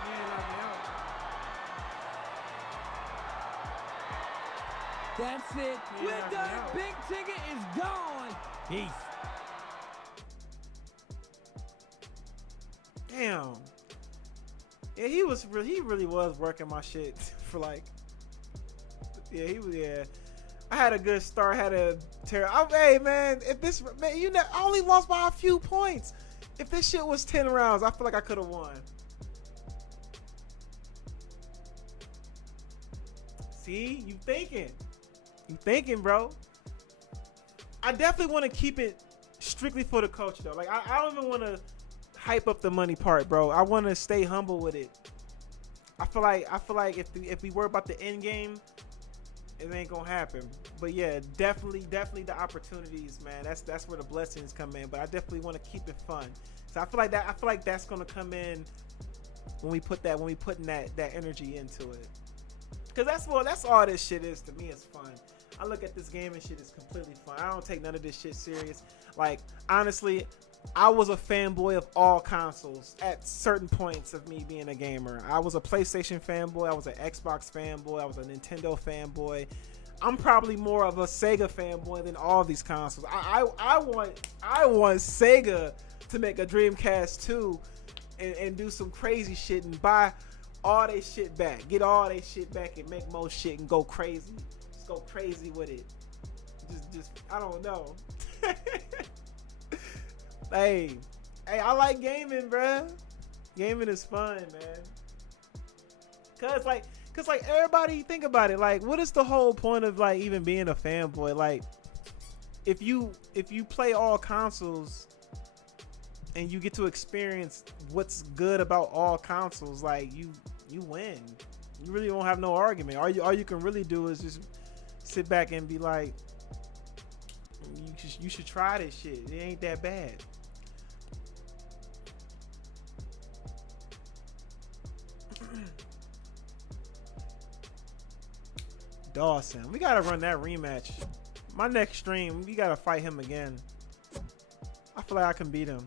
He didn't knock me out. That's it. Yeah, We're knock me done. out. Big ticket is gone. Peace. Damn. Yeah, he really was working my shit for like. Yeah, he was. Yeah, I had a good start. Had a hey man, if this man, I only lost by a few points. If this shit was 10 rounds, I feel like I could have won. See, you thinking, bro. I definitely want to keep it strictly for the culture though. Like I don't even want to hype up the money part, bro. I want to stay humble with it. I feel like if we worry about the end game, it ain't gonna happen. But yeah, definitely the opportunities, man. That's where the blessings come in. But I definitely want to keep it fun. So I feel like that's gonna come in when we putting that energy into it. Cause that's all this shit is to me. It's fun. I look at this game and shit is completely fun. I don't take none of this shit serious. Like honestly, I was a fanboy of all consoles at certain points of me being a gamer. I was a PlayStation fanboy. I was an Xbox fanboy. I was a Nintendo fanboy. I'm probably more of a Sega fanboy than all these consoles. I want Sega to make a Dreamcast 2 and do some crazy shit and buy all they shit back. Get all they shit back and make more shit and go crazy. Just go crazy with it. Just I don't know. Hey, I like gaming, bruh. Gaming is fun, man. Cause like everybody think about it. Like, what is the whole point of like even being a fanboy? Like, if you play all consoles and you get to experience what's good about all consoles, like you win. You really don't have no argument. All you can really do is just sit back and be like, you should try this shit. It ain't that bad. Dawson, we gotta run that rematch. My next stream, we gotta fight him again. I feel like I can beat him.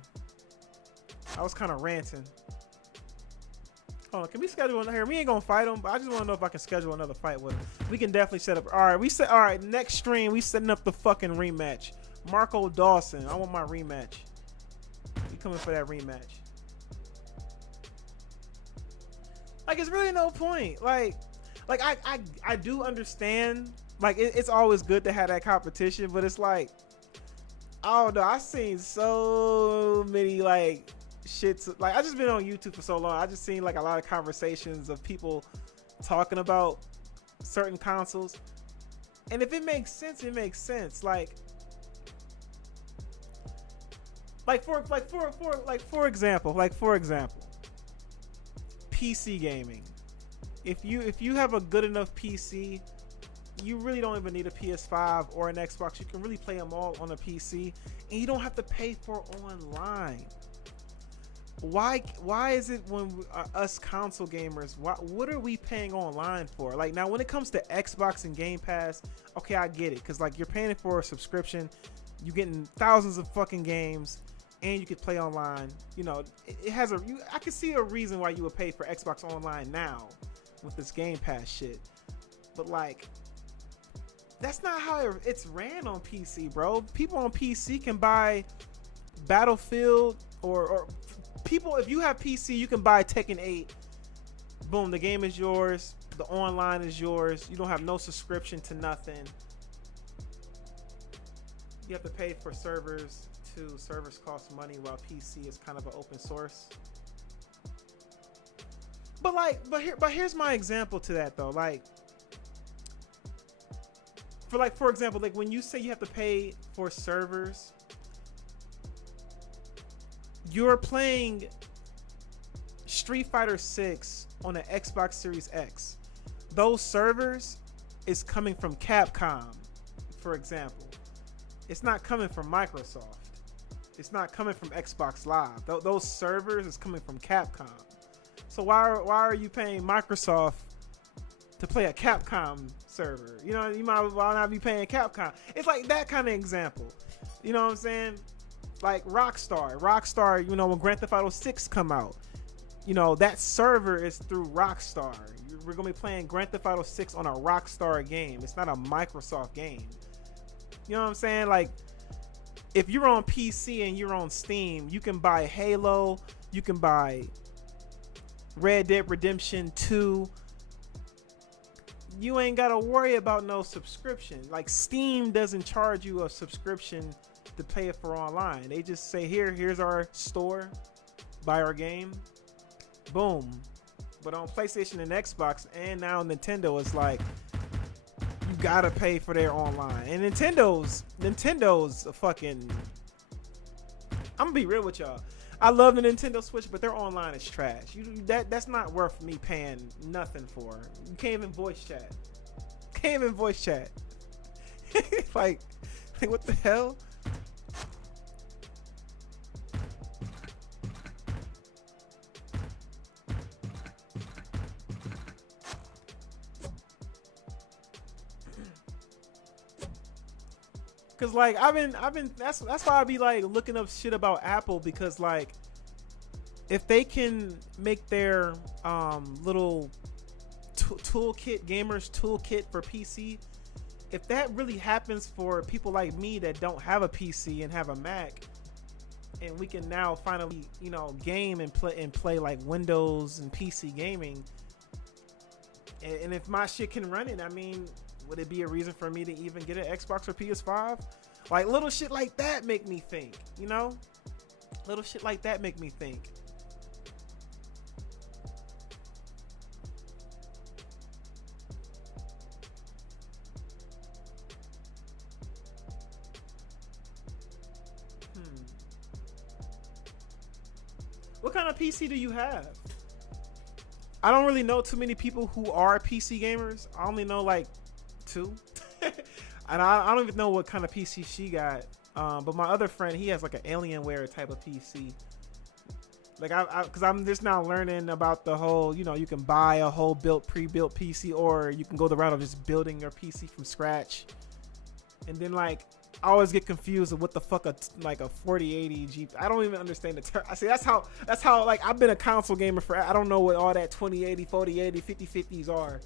I was kind of ranting. Hold on, can we schedule one here? We ain't gonna fight him, but I just want to know if I can schedule another fight with him. We can definitely set up. All right, next stream we setting up the fucking rematch. Marco Dawson, I want my rematch. We coming for that rematch. Like, it's really no point. Like I do understand. Like, it's always good to have that competition, but it's like, I don't know. I've seen so many like shits. Like, I just been on YouTube for so long. I just seen like a lot of conversations of people talking about certain consoles, and if it makes sense, it makes sense. Like for example, PC gaming. If you have a good enough PC, you really don't even need a PS5 or an Xbox. You can really play them all on a PC, and you don't have to pay for online. Why is it when us console gamers, what are we paying online for? Like, now when it comes to Xbox and Game Pass, okay, I get it, because like you're paying for a subscription, you're getting thousands of fucking games, and you can play online. You know, it has I can see a reason why you would pay for Xbox Online now with this Game Pass shit. But like, that's not how it's ran on PC, bro. People on PC can buy Battlefield or people, if you have PC, you can buy Tekken 8. Boom, the game is yours. The online is yours. You don't have no subscription to nothing. You have to pay for servers too. Servers cost money, while PC is kind of an open source. But here's my example to that though. For example, like when you say you have to pay for servers, you're playing Street Fighter 6 on an Xbox Series X. Those servers is coming from Capcom, for example. It's not coming from Microsoft. It's not coming from Xbox Live. Those servers is coming from Capcom. So why are you paying Microsoft to play a Capcom server? You know, you might as well not be paying Capcom. It's like that kind of example. You know what I'm saying? Like Rockstar, you know, when Grand Theft Auto 6 come out, you know, that server is through Rockstar. We're going to be playing Grand Theft Auto 6 on a Rockstar game. It's not a Microsoft game. You know what I'm saying? Like, if you're on PC and you're on Steam, you can buy Halo, you can buy Red Dead Redemption 2. You ain't got to worry about no subscription. Like, Steam doesn't charge you a subscription to pay it for online. They just say, here's our store, buy our game, boom. But on PlayStation and Xbox and now Nintendo, it's like you gotta pay for their online. And Nintendo's a fucking, I'm gonna be real with y'all. I love the Nintendo Switch, but their online is trash. That's not worth me paying nothing for. You can't even voice chat. Can't even voice chat. like what the hell? Cause like I've been that's why I be like looking up shit about Apple, because like if they can make their little toolkit, gamers toolkit for PC, if that really happens for people like me that don't have a PC and have a Mac, and we can now finally, you know, game and play like Windows and PC gaming, and if my shit can run it, I mean, would it be a reason for me to even get an Xbox or PS5? Like little shit like that make me think, you know? Little shit like that make me think. What kind of PC do you have? I don't really know too many people who are PC gamers. I only know like 2. And I don't even know what kind of PC she got. But my other friend, he has like an Alienware type of PC. Like because I'm just now learning about the whole, you know, you can buy a whole pre-built PC, or you can go the route of just building your PC from scratch. And then like I always get confused with what the fuck like a 4080 G. I don't even understand the term. I see that's how like I've been a console gamer for. I don't know what all that 2080, 4080, 5050s are.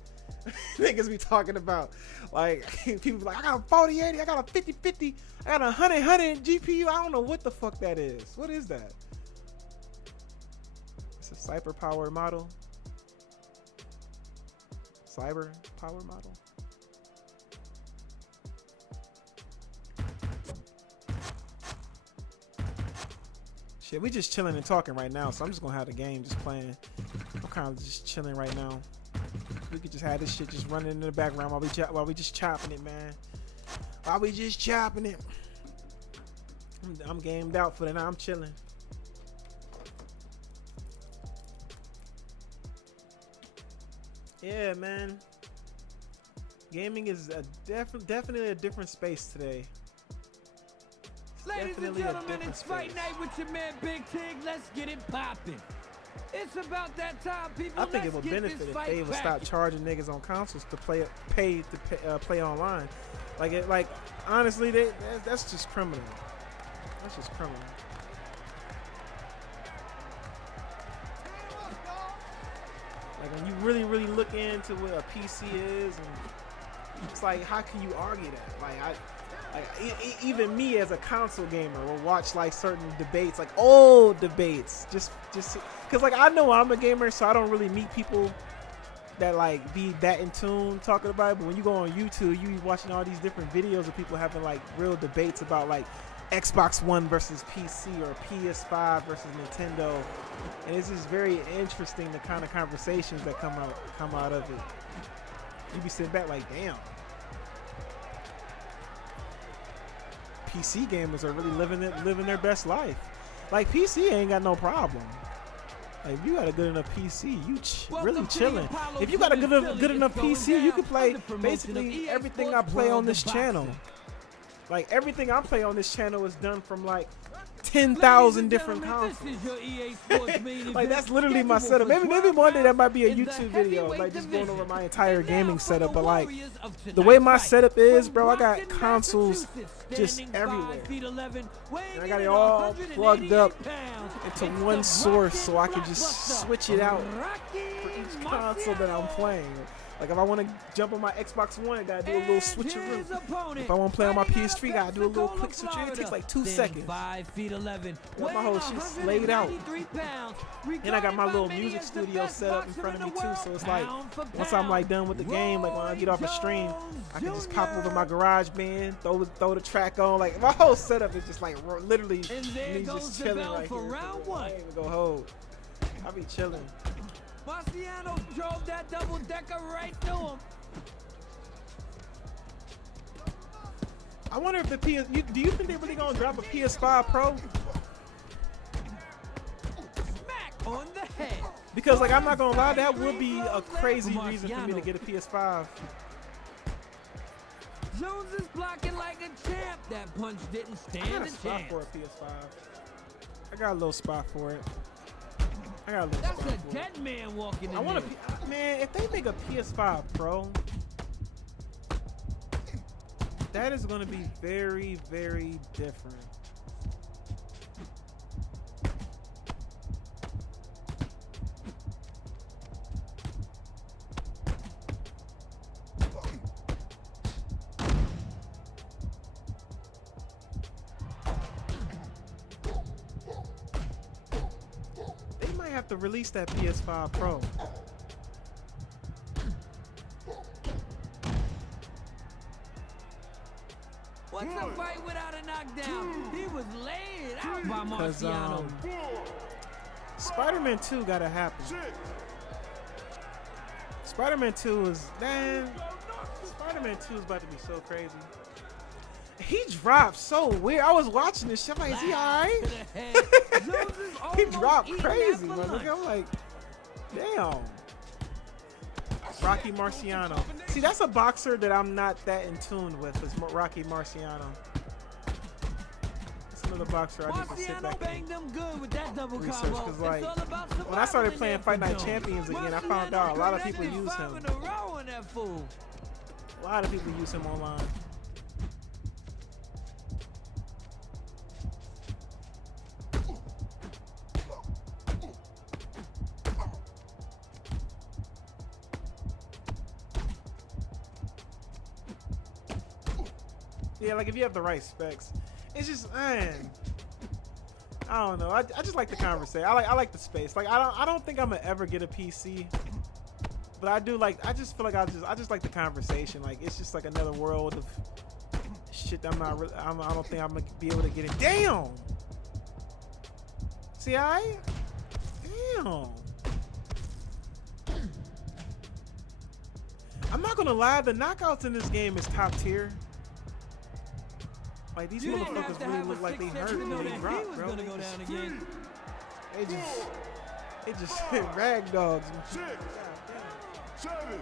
Niggas be talking about like people be like, I got a 4080, I got a 5050, I got a 100 GPU. I don't know what the fuck that is. What is that? It's a cyber power model. Cyber power model. Shit, we just chilling and talking right now, so I'm just gonna have the game just playing. I'm kind of just chilling right now. We could just have this shit just running in the background while we just chopping it, man. While we just chopping it. I'm gamed out for the night. I'm chilling. Yeah, man. Gaming is definitely a different space today. Ladies and gentlemen, it's fight night with your man Big Tig. Let's get it popping. It's about that time, people. I think it would benefit if they would stop charging niggas on consoles to play online. Like honestly, that's just criminal. That's just criminal. Like when you really look into what a PC is, and it's like, how can you argue that? Even me as a console gamer will watch like certain debates, like old debates, just because like I know I'm a gamer, so I don't really meet people that like be that in tune talking about it. But when you go on YouTube, you be watching all these different videos of people having like real debates about like Xbox One versus PC or PS5 versus Nintendo, and it's just very interesting, the kind of conversations that come out of it. You be sitting back like, damn. PC gamers are really living their best life. Like PC ain't got no problem. Like if you got a good enough PC, you really chilling. If you got a good enough PC, you can play basically everything I play on this channel. Like everything I play on this channel is done from like 10,000 different consoles. Like that's literally my setup. Maybe one day that might be a YouTube video, like just going over my entire gaming setup. But like the way my setup is, bro, I got consoles just everywhere. And I got it all plugged up into one source, so I can just switch it out for each console that I'm playing. Like if I want to jump on my Xbox One, I gotta do a little switcheroo. If I want to play on my PS3, I gotta do a little quick switcheroo. It takes like 2 seconds. Got my whole shit laid out. And I got my little music studio set up in front of me too. So it's like once I'm like done with the game, like when I get off a stream, I can just pop over my garage band, throw the track on. Like my whole setup is just like literally me just chilling right here. I ain't even go hold. I be chilling. Marciano drove that double decker right through him. I wonder if the do you think they're really gonna drop a PS5 Pro? on the head. Because like I'm not gonna lie, that would be a crazy Marciano. reason for me to get a PS5. Jones is blocking like a champ. That punch didn't I stand got a a spot chance. for a PS5. I got a little spot for it. I got a little That's spot a for it. dead man walking in I want there. to, man. If they make a PS5 Pro, that is going to be very, very different. They might have to release that PS5 Pro. What's a fight without a knockdown? He was laid out by 'Cause, Marciano. Spider-Man 2 gotta happen. Spider-Man 2 is, man, Spider-Man 2 is about to be so crazy. He dropped so weird. I was watching this shit. I'm like, is he alright? To the head. Jones is He almost dropped eating crazy, that for lunch. motherfucker. I'm like, damn. Rocky Marciano. See, that's a boxer that I'm not that in tune with. Is Rocky Marciano. That's another boxer I need to sit Marciano back banged them good with that double research, combo. 'cause, It's like, all about when I started survival playing in Fight there Night for Champions Jones. again, I found out a lot of people Marciano use five him. in a row on that fool. A lot of people use him online. Yeah, like if you have the right specs, it's just, man, I don't know. I just like the conversation. I like the space. Like I don't think I'm gonna ever get a PC, but I do like. I just feel like I just like the conversation. Like it's just like another world of shit that I don't think I'm gonna be able to get it. Damn. See, damn. I'm not gonna lie. The knockouts in this game is top tier. Like these You didn't have motherfuckers to really have look a like they 6 seconds hurt to know when that they he dropped, was bro. gonna go down again. They just rag dogs. Six, seven.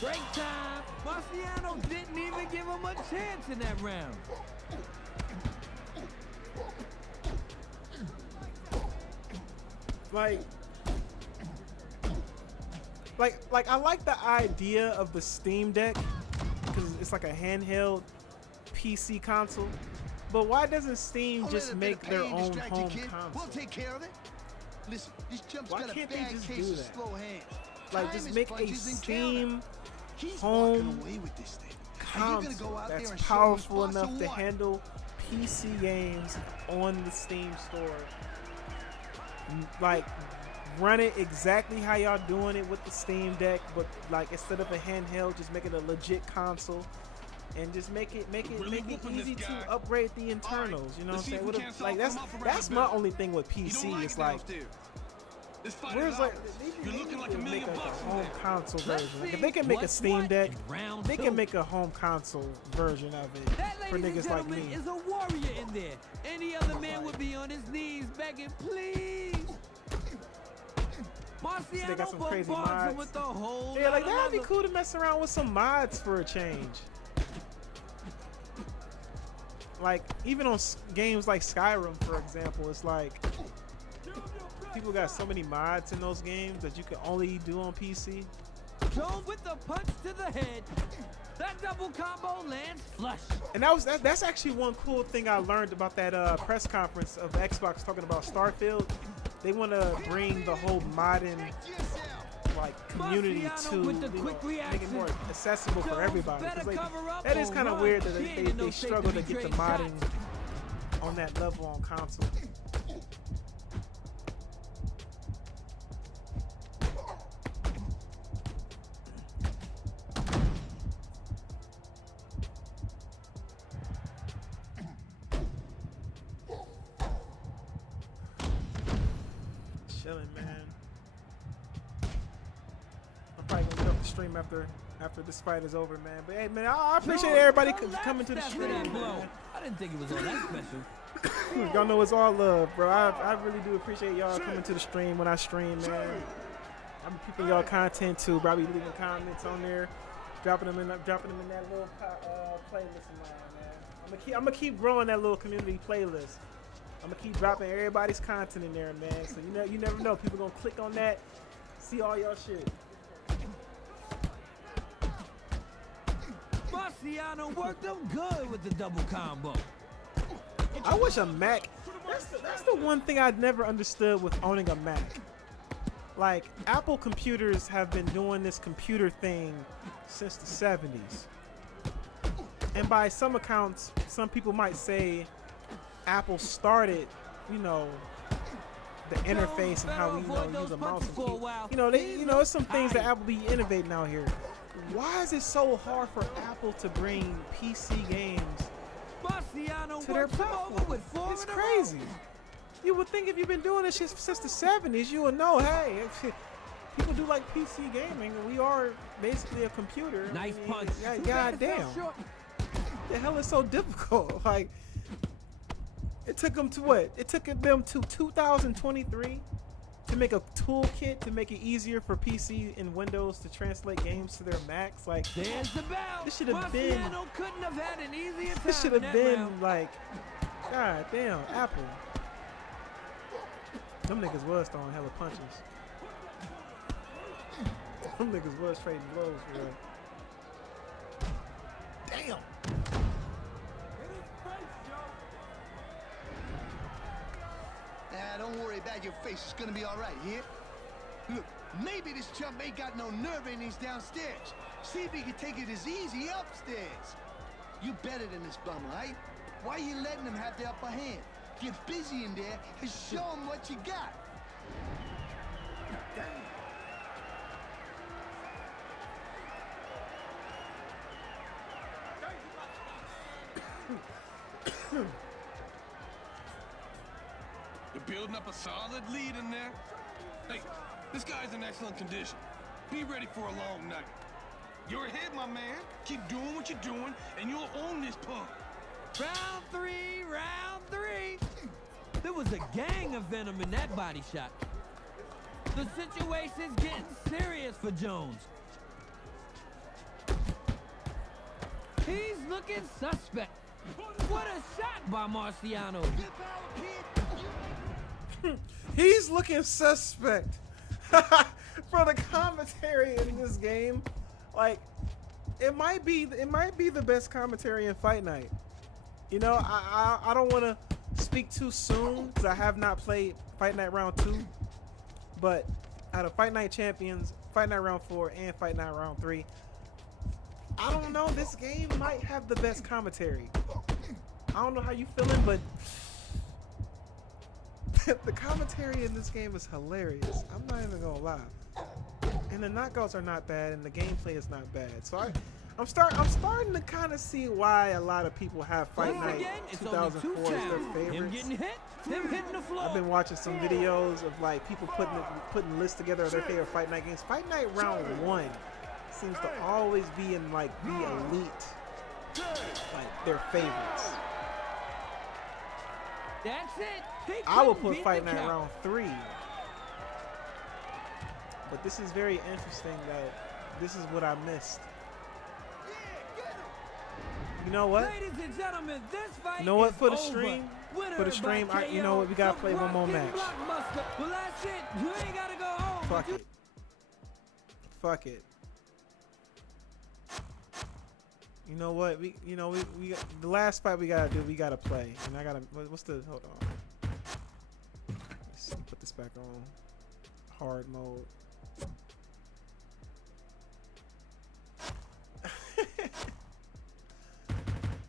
Break time. Marciano didn't even give him a chance in that round. Like I like the idea of the Steam Deck because it's like a handheld PC console. But why doesn't Steam Don't just let a make bit of their pain own distract you, home kid. console? We'll take care of it. Listen, this jump's Why got a can't they bad just case do of that? slow hands. Like Time just his make a punches and counter. Steam He's home walking away with this thing. Are you gonna console go out that's there and show powerful him spots enough or to what? handle PC games on the Steam store. Like run it exactly how y'all doing it with the Steam Deck, but like instead of a handheld, just make it a legit console. And just make it Really whooping easy this to guy. upgrade the internals. You know what let's I'm see saying? if we What can't if- solve like that's him up around that's the my business. only thing with You PC. don't like It's it like downstairs. This fight where's is like ours. they You're looking like need a to million make like bucks a in home there. console Let's version. Like see if they can make a what's Steam what Deck, in round they two. can make a home console version of it That, for ladies niggas and like me. gentlemen, is a warrior in there. Any other man would be on his knees begging, please. They got some Marciano crazy bombards him mods. with a whole Yeah, like lot of that'd be leather. cool to mess around with some mods for a change. Like even on games like Skyrim, for example, it's like people got so many mods in those games that you can only do on PC. Jones with the punch to the head. That double combo lands flush. And that's actually one cool thing I learned about that press conference of Xbox talking about Starfield. They want to bring the whole modding like community Marciano to with the quick make it reaction. more accessible for Jones everybody. better 'Cause, like, cover up that is or kind of run. weird that He ain't they in no shape struggle to to be get the trading modding shots. on that level on console. Chilling, man. I'm probably gonna get off the stream after this fight is over, man. But hey, man, I appreciate Jones everybody collapsed coming to the after stream, that blow. man. didn't think it was all that special. Y'all know it's all love, bro. I really do appreciate y'all coming to the stream when I stream, man. I'm keeping y'all content too, bro. I be leaving comments on there, dropping them in that little playlist of mine, man. I'm gonna keep growing that little community playlist. I'm gonna keep dropping everybody's content in there, man. So you never know, people gonna click on that, see all y'all shit. Marciano worked them good with the double combo. I wish a Mac. That's the one thing I never understood with owning a Mac. Like, Apple computers have been doing this computer thing since the 70s. And by some accounts, some people might say Apple started, you know, the interface and how we use a mouse and key. There's some things that Apple be innovating out here. Why is it so hard for Apple to bring PC games to their platform? It's crazy. You would think if you've been doing this shit since the 70s, you would know, hey, people do like PC gaming, and we are basically a computer. Nice punch. God damn. The hell is so difficult? Like, it took them to what? It took them to 2023 to make a toolkit to make it easier for PC and Windows to translate games to their Macs. Like, There's the bell. this should have been. Marciano couldn't have had an easier time. This should in have that been round. like, god damn, Apple. Them niggas was throwing hella punches. Them niggas was trading blows for real. Damn. Don't worry about your face. It's gonna be all right, here. Look, maybe this chump ain't got no nerve in these downstairs. See if he can take it as easy upstairs. You better than this bum, right? Why you letting him have the upper hand? Get busy in there and show him what you got. You're building up a solid lead in there. Hey, this guy's in excellent condition. Be ready for a long night. You're ahead, my man. Keep doing what you're doing, and you'll own this punk. Round three. There was a gang of venom in that body shot. The situation's getting serious for Jones. He's looking suspect. What a shot by Marciano. He's looking suspect. For the commentary in this game, like, it might be the best commentary in Fight Night. You know, I don't want to speak too soon because I have not played Fight Night Round 2. But out of Fight Night Champions, Fight Night Round 4, and Fight Night Round 3, I don't know. This game might have the best commentary. I don't know how you feeling, but the commentary in this game is hilarious. I'm not even gonna lie. And the knockouts are not bad, and the gameplay is not bad. So I'm starting to kind of see why a lot of people have Fight Once Night again, it's 2004 only as two their counts. favorites. Him getting hit, him hitting the floor. I've been watching some videos of like people putting lists together of their favorite Fight Night games. Fight Night Round 1 seems to always be in like the elite, like their favorites. That's it. He I will couldn't put beat Fight the Night count. Round 3. But this is very interesting that this is what I missed. You know what? Ladies and gentlemen, this fight You know what? is For the over. stream, Winner you know by what? We gotta KO, play the one more Rockin' match. Blockbuster. Well, that's it. You ain't gotta go home. Fuck it. Fuck it. You know what? We the last fight we gotta do. We gotta play, and I gotta. What's the? Hold on. Let's see, put this back on hard mode.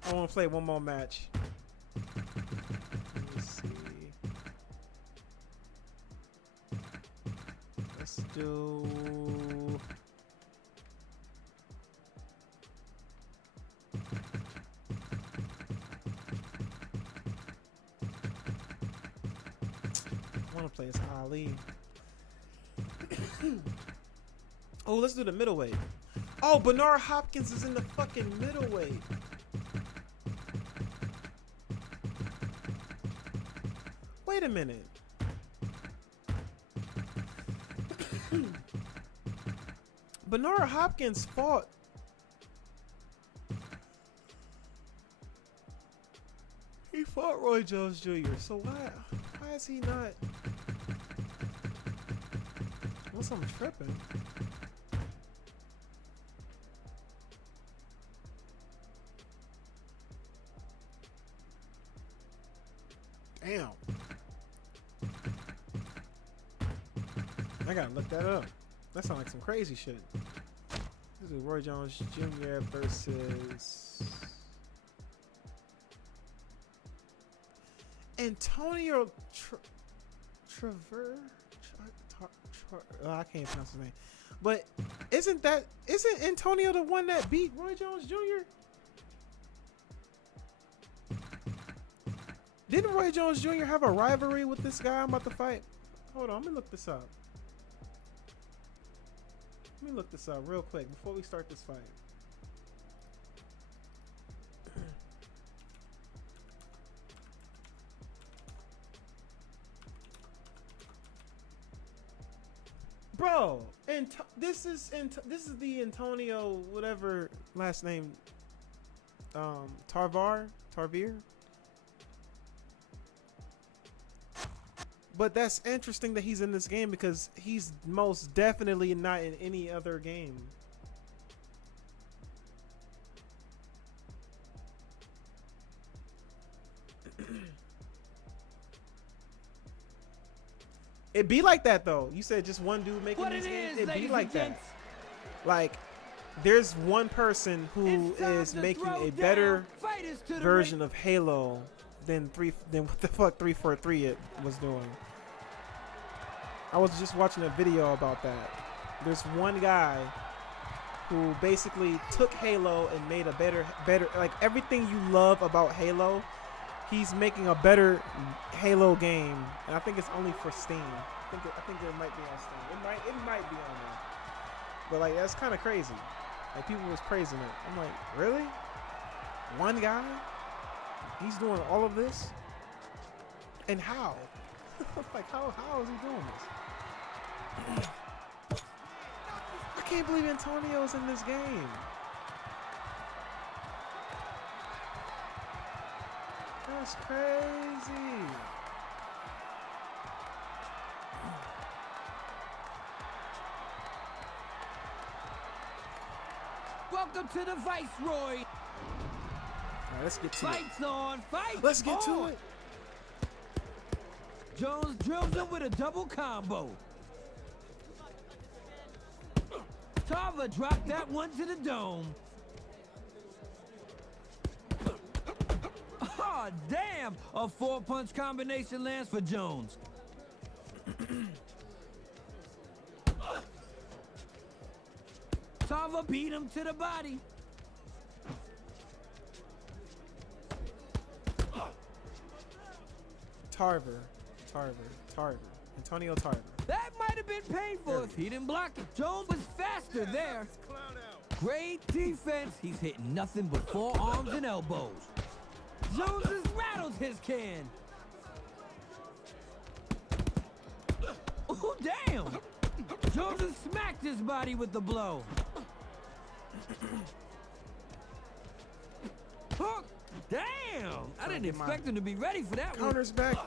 I want to play one more match. Let me see. Let's do. I want to play as Ali. Oh, let's do the middleweight. Oh, Bernard Hopkins is in the fucking middleweight. wait a minute. Bernard Hopkins fought. He fought Roy Jones Jr. So why is he not? Unless I'm tripping. Damn. I gotta look that up. That sounds like some crazy shit. This is Roy Jones Jr. versus Antonio Traver. I can't pronounce his name. But isn't Antonio the one that beat Roy Jones Jr.? Didn't Roy Jones Jr. have a rivalry with this guy I'm about to fight? Hold on, let me look this up. Let me look this up real quick before we start this fight. Bro, and this is the Antonio whatever last name, Tarver. But that's interesting that he's in this game because he's most definitely not in any other game. It be like that though. You said just one dude making these games. It be like that. Like there's one person who is making a better version of Halo than what the fuck 343 it was doing. I was just watching a video about that. There's one guy who basically took Halo and made a better like everything you love about Halo. He's making a better Halo game, and I think it's only for Steam. I think it might be on Steam. It might be on there. But like that's kind of crazy. Like people was praising it. I'm like, really? One guy? He's doing all of this? And how? Like how is he doing this? I can't believe Antonio's in this game. That's crazy. Welcome to the Viceroy. All right, let's get to it. Fights on, fight. Let's get to it. Jones drills him with a double combo. Tarver dropped that one to the dome. Oh, damn! A 4-punch combination lands for Jones. Tarver beat him to the body. Tarver. Antonio Tarver. That might have been painful if he didn't block it. Jones was faster there. Great defense. He's hitting nothing but forearms and elbows. Jones has rattled his can. Oh, damn. Jones has smacked his body with the blow. Hook. Damn. I didn't expect him to be ready for that one. Counters back.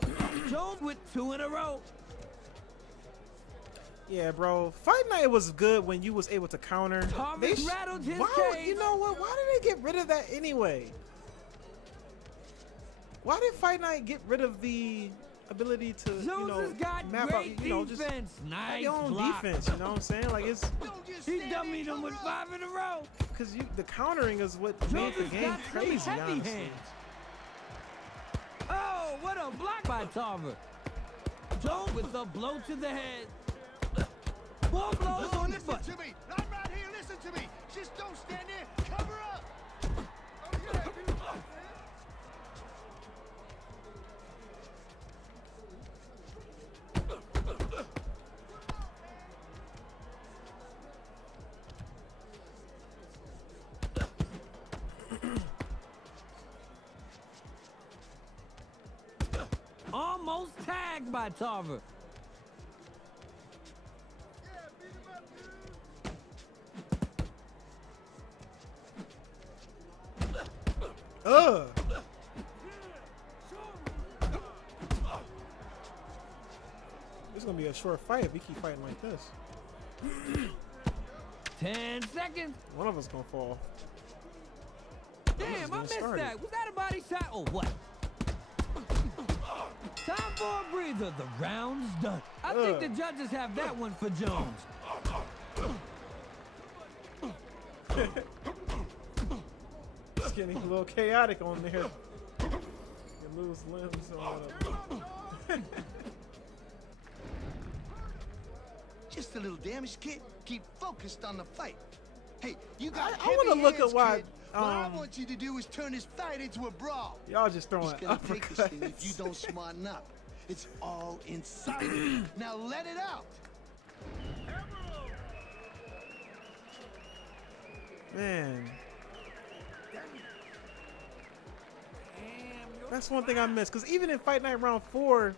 Jones with 2 in a row. Yeah, bro. Fight Night was good when you was able to counter. Thomas rattled his cage. You know what? Why did they get rid of that anyway? Why did Fight Night get rid of the ability to, map out, just nice your own block. defense? You know what I'm saying? Like it's He dummied him with 5 in a row. because the countering is what made Jones the has game got some crazy. heavy Honestly. hands. Oh, what a block by Tarver. Jones with the blow to the head. 4 blows on the butt. Listen to me. I'm right here. Listen to me. Just don't stand there. Cover up. Oh, yeah. almost tagged by Tarver. Ugh. This is gonna be a short fight if we keep fighting like this. 10 seconds. One of us gonna fall. Damn, I missed started. that. Was that a body shot or what? Time for a breather. The round's done. I think the judges have that one for Jones. It's getting a little chaotic on there. You lose limbs on it. Just a little damage, kid. Keep focused on the fight. Hey, you got I want to look hands, at why kid. What I want you to do is turn this fight into a brawl. y'all just throwing It's gonna take this thing if you uppercuts. don't smarten up. It's all inside of you. Now let it out. Man. That's one thing I missed. Because even in Fight Night Round 4,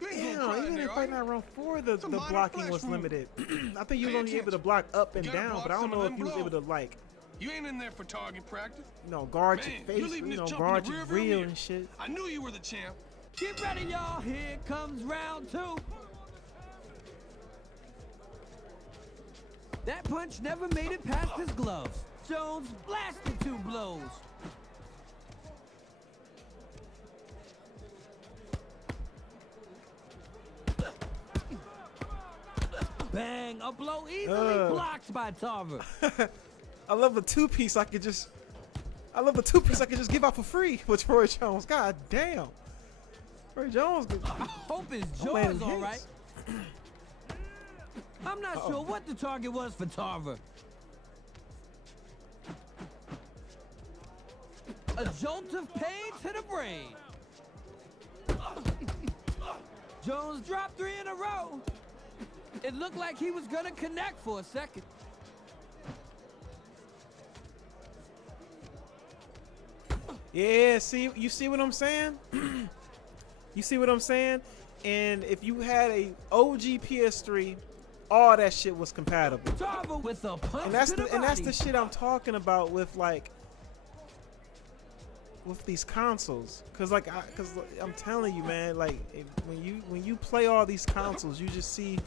You ain't gonna damn, cry in even there, in are Fight you? Night Round 4, the minor blocking flesh was wound. limited. I think you was Pay only able to attention. block up and You gotta down, block but I don't some of know if them you was able blows. to, like, You ain't in there for target practice. guard Man, your you're face, leaving this chump in guard the your rearview grill mirror. and shit. I knew you were the champ. Get ready, y'all. Here comes round 2. That punch never made it past his gloves. Jones blasted 2 blows. Bang, a blow easily blocked by Tarver. I love a two-piece I could just give out for free with Roy Jones. God damn. Roy Jones. I hope his I'm landing jaw's all hits. right. I'm not sure what the target was for Tarver. A jolt of pain to the brain. Jones dropped 3 in a row. It looked like he was gonna connect for a second. Yeah, you see what I'm saying? You see what I'm saying? And if you had a OG PS3, all that shit was compatible. Tarver with a punch And that's to the the and that's body. the shit I'm talking about with these consoles. Cause I'm telling you, man, like when you play all these consoles, you just see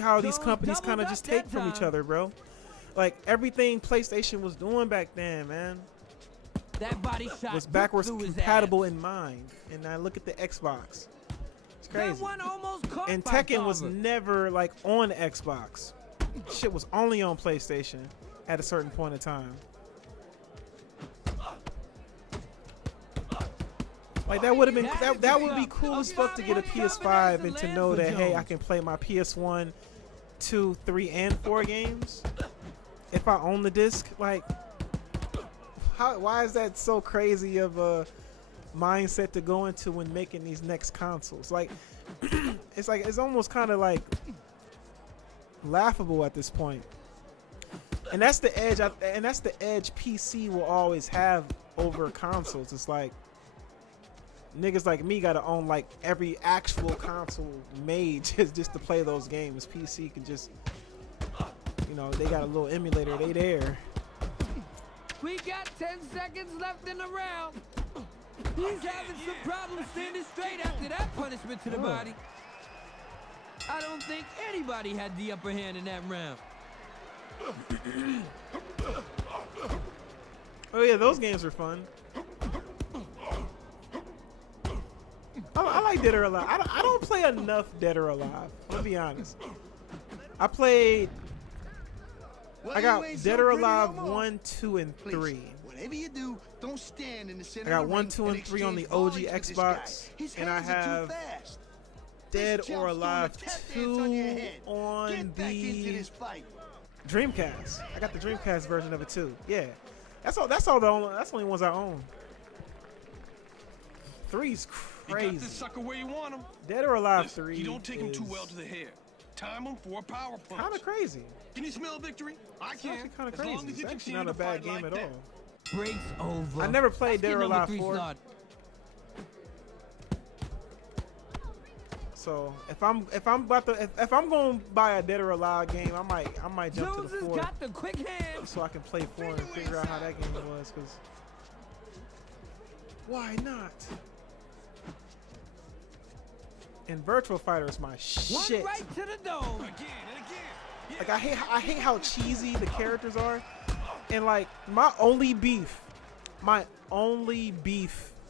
how these Jones companies doubled kind of up just that take from each time. other, bro. Like everything PlayStation was doing back then, man, That body shot was backwards through his compatible abs. in mind. And I look at the Xbox. It's That crazy. one almost caught And by Tekken was Tarver. never like on Xbox. Shit was only on PlayStation at a certain point in time. Like that would have been that would be cool as fuck to get a PS5 and to know that hey, I can play my PS1, 2, 3, and 4 games if I own the disc. Like, why is that so crazy of a mindset to go into when making these next consoles? Like, it's almost kind of like laughable at this point. And that's the edge. And that's the edge PC will always have over consoles. It's like niggas like me gotta own like every actual console made just to play those games. PC can just, they got a little emulator. They there. We got 10 seconds left in the round. He's having some problems standing straight after that punishment to the body. I don't think anybody had the upper hand in that round. Oh yeah, those games are fun. I like Dead or Alive. I don't play enough Dead or Alive. I'm gonna be honest. I played. Well, I you got ain't so Dead or pretty no Alive more. 1, 2, and Please, 3. whatever you do, don't stand in the center I got of the 1, ring 2, and 3 on the exchange volleys OG with this Xbox, guy. His and I hands are too have fast. Dead This or jump's Alive throwing a tap dance 2 on your head. on Get back into the this fight. Dreamcast. I got the Dreamcast version of it too. Yeah, that's all. That's the only ones I own. 3's You got crazy. this sucker where you want him. Dead or Alive Listen, 3. you don't take him too well to the head. Time him for a power punch. Kind of crazy. Can you smell victory? I It's can. actually kind of As long crazy. as It's you actually continue not a to bad fight game like at that. all. Breaks over. I never played Let's Dead get or number Alive 3 4. started. So if I'm about to if I'm gonna buy a Dead or Alive game, I might jump Jones to the has 4 got the quick hands. so I can play 4 and figure out how that game was. Cause why not? And Virtual Fighter is my One shit. right to the dome. Again and again. Like I hate how cheesy the characters are, and like my only beef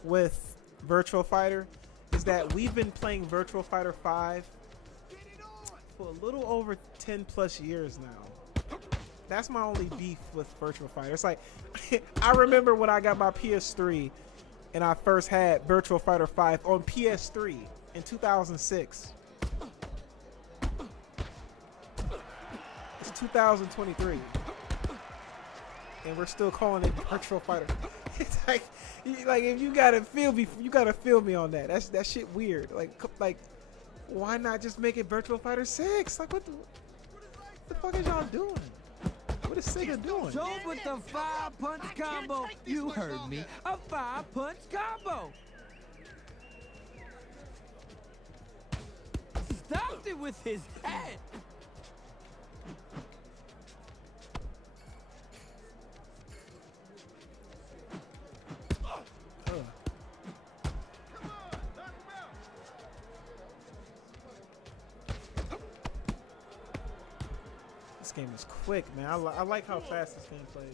with Virtual Fighter is that we've been playing Virtual Fighter 5 for a little over 10 plus years now. That's my only beef with Virtual Fighter. It's like I remember when I got my PS3 and I first had Virtual Fighter 5 on PS3 in 2006. It's 2023, and we're still calling it Virtual Fighter. It's like if you gotta feel me, you gotta feel me on that. That shit weird. Like, why not just make it Virtual Fighter 6? Like, what the fuck is y'all doing? What is Sega doing? Jones with the 5-punch combo. You heard me. A 5-punch combo. Stopped it with his head. This game is quick, man. I like how fast this game plays.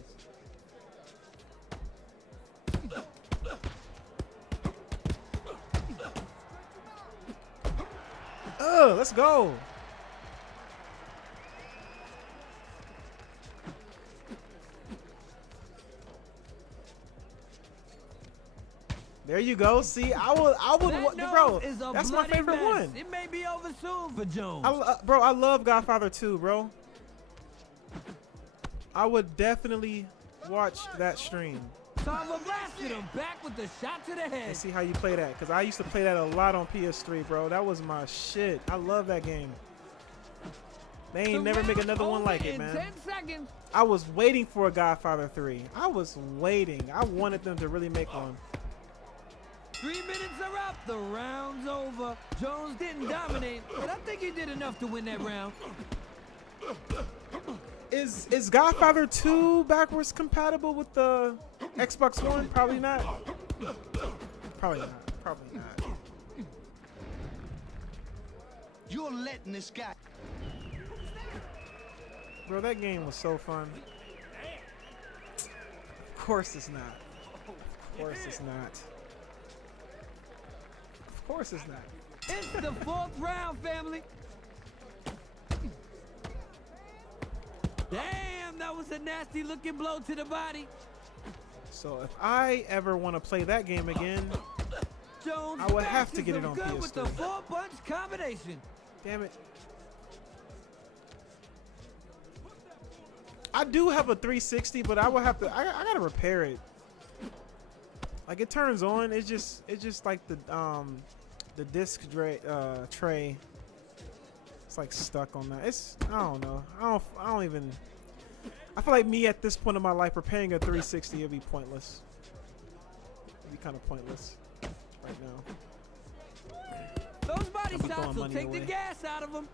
Let's go. There you go. See, I would, bro. That's my favorite one. It may be over soon for Jones. Bro, I love Godfather 2, bro. I would definitely watch that stream Samba blasted him back with the shot to the head. and see how you play that, because I used to play that a lot on PS3, bro. That was my shit. I love that game. They ain't never make another one like it, man. 10 seconds. I was waiting for a Godfather 3. I was waiting. I wanted them to really make one. 3 minutes are up. The round's over. Jones didn't dominate, but I think he did enough to win that round. Is Godfather 2 backwards compatible with the Xbox One? Probably not. Probably not. Probably not. You're letting this guy. Bro, that game was so fun. Of course it's not. Of course it's not. Of course it's not. It's the 4th round, family. Damn, that was a nasty looking blow to the body. So if I ever want to play that game again, Jones I would have to get it him on good with the PS3. 4-punch combination. Damn it. I do have a 360, but I will have to. I gotta repair it. Like it turns on, it's just like the disc tray. It's like stuck on that. I don't know. I don't even. I feel like me at this point in my life repairing a 360 would be pointless. It'd be kind of pointless right now. Those body I'll be shots throwing will money take the away. gas out of them.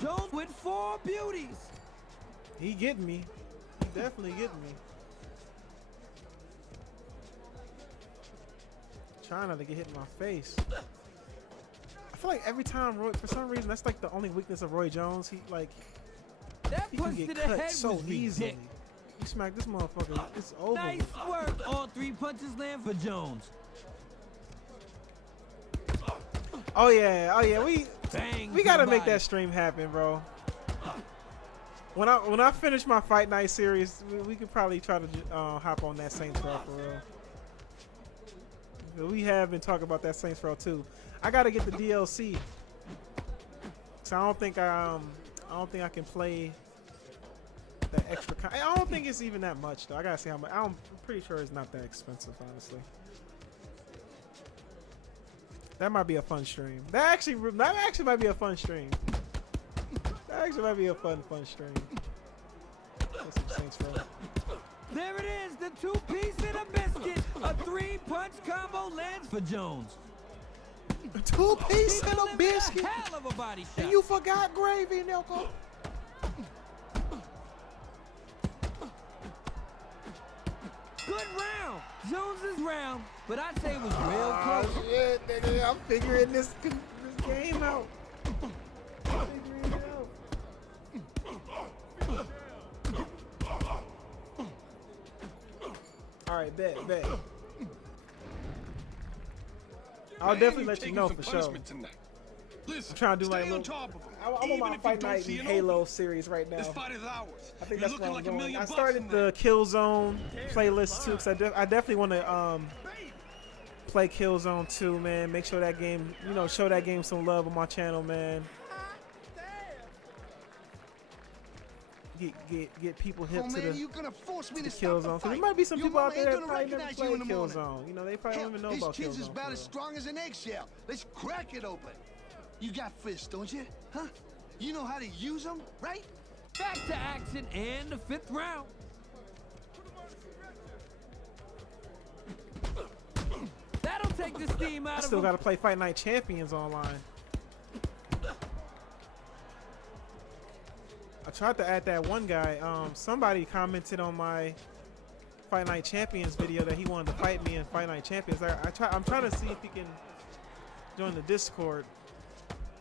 Jones with 4 beauties. He getting me. He definitely getting me. Trying not to get hit in my face. I feel like every time for some reason, that's like the only weakness of Roy Jones. He That he can punch to get the cut head so was easily. ridiculous. You smack this motherfucker, it's over. Nice work. All 3 punches land for Jones. Oh yeah. Bang We to gotta the make body. that stream happen, bro. When I finish my Fight Night series, we could probably try to hop on that Saints Row for real. We have been talking about that Saints Row too. I gotta get the DLC, so I don't think I can play that extra. I don't think it's even that much though. I gotta see how much. I'm pretty sure it's not that expensive, honestly. That might be a fun stream. That actually might be a fun stream. That actually might be a fun stream. That's some Saints Row. There it is, the 2-piece and a biscuit. A 3-punch combo lands for Jones. A 2-piece and a biscuit. Hell of a body shot. And you forgot gravy, Nelko. Good round. Jones's round, but I'd say it was real close. Oh shit, nigga! I'm figuring this game out. I'm figuring it out. All right, bet. I'll definitely let you know for sure. Listen, I'm trying to do stay like on little. top of him. I'm on Even my if you Fight don't Night see and an Halo opening, series right now. this fight is ours. I think You're that's where looking I'm like going. $1 million I bucks started in there. the Killzone playlist too, because I definitely want to play Killzone 2, man. Make sure that game, show that game some love on my channel, man. Get people hip Oh, to man, the you gonna force me to Killzone. stop the Because there fight? might be some Your people out mama ain't there that gonna probably never recognize you played in the morning. Killzone. They probably Hell, don't even know this about kid's is Killzone. about for as real. strong as an eggshell. Let's crack it open. You got fists, don't you? Huh? You know how to use them, right? Back to action and the 5th round. That'll take the steam I out of still him. got to play Fight Night Champions online. I tried to add that one guy. Somebody commented on my Fight Night Champions video that he wanted to fight me in Fight Night Champions. I'm trying to see if he can join the Discord.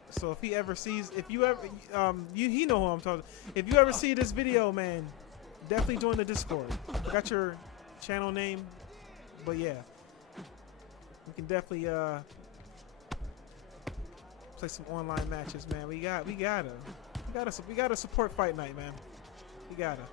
So if he ever sees, if you ever, he know who I'm talking. If you ever see this video, man, definitely join the Discord. I got your channel name, but yeah, we can definitely play some online matches, man. We gotta support Fight Night, man. We gotta.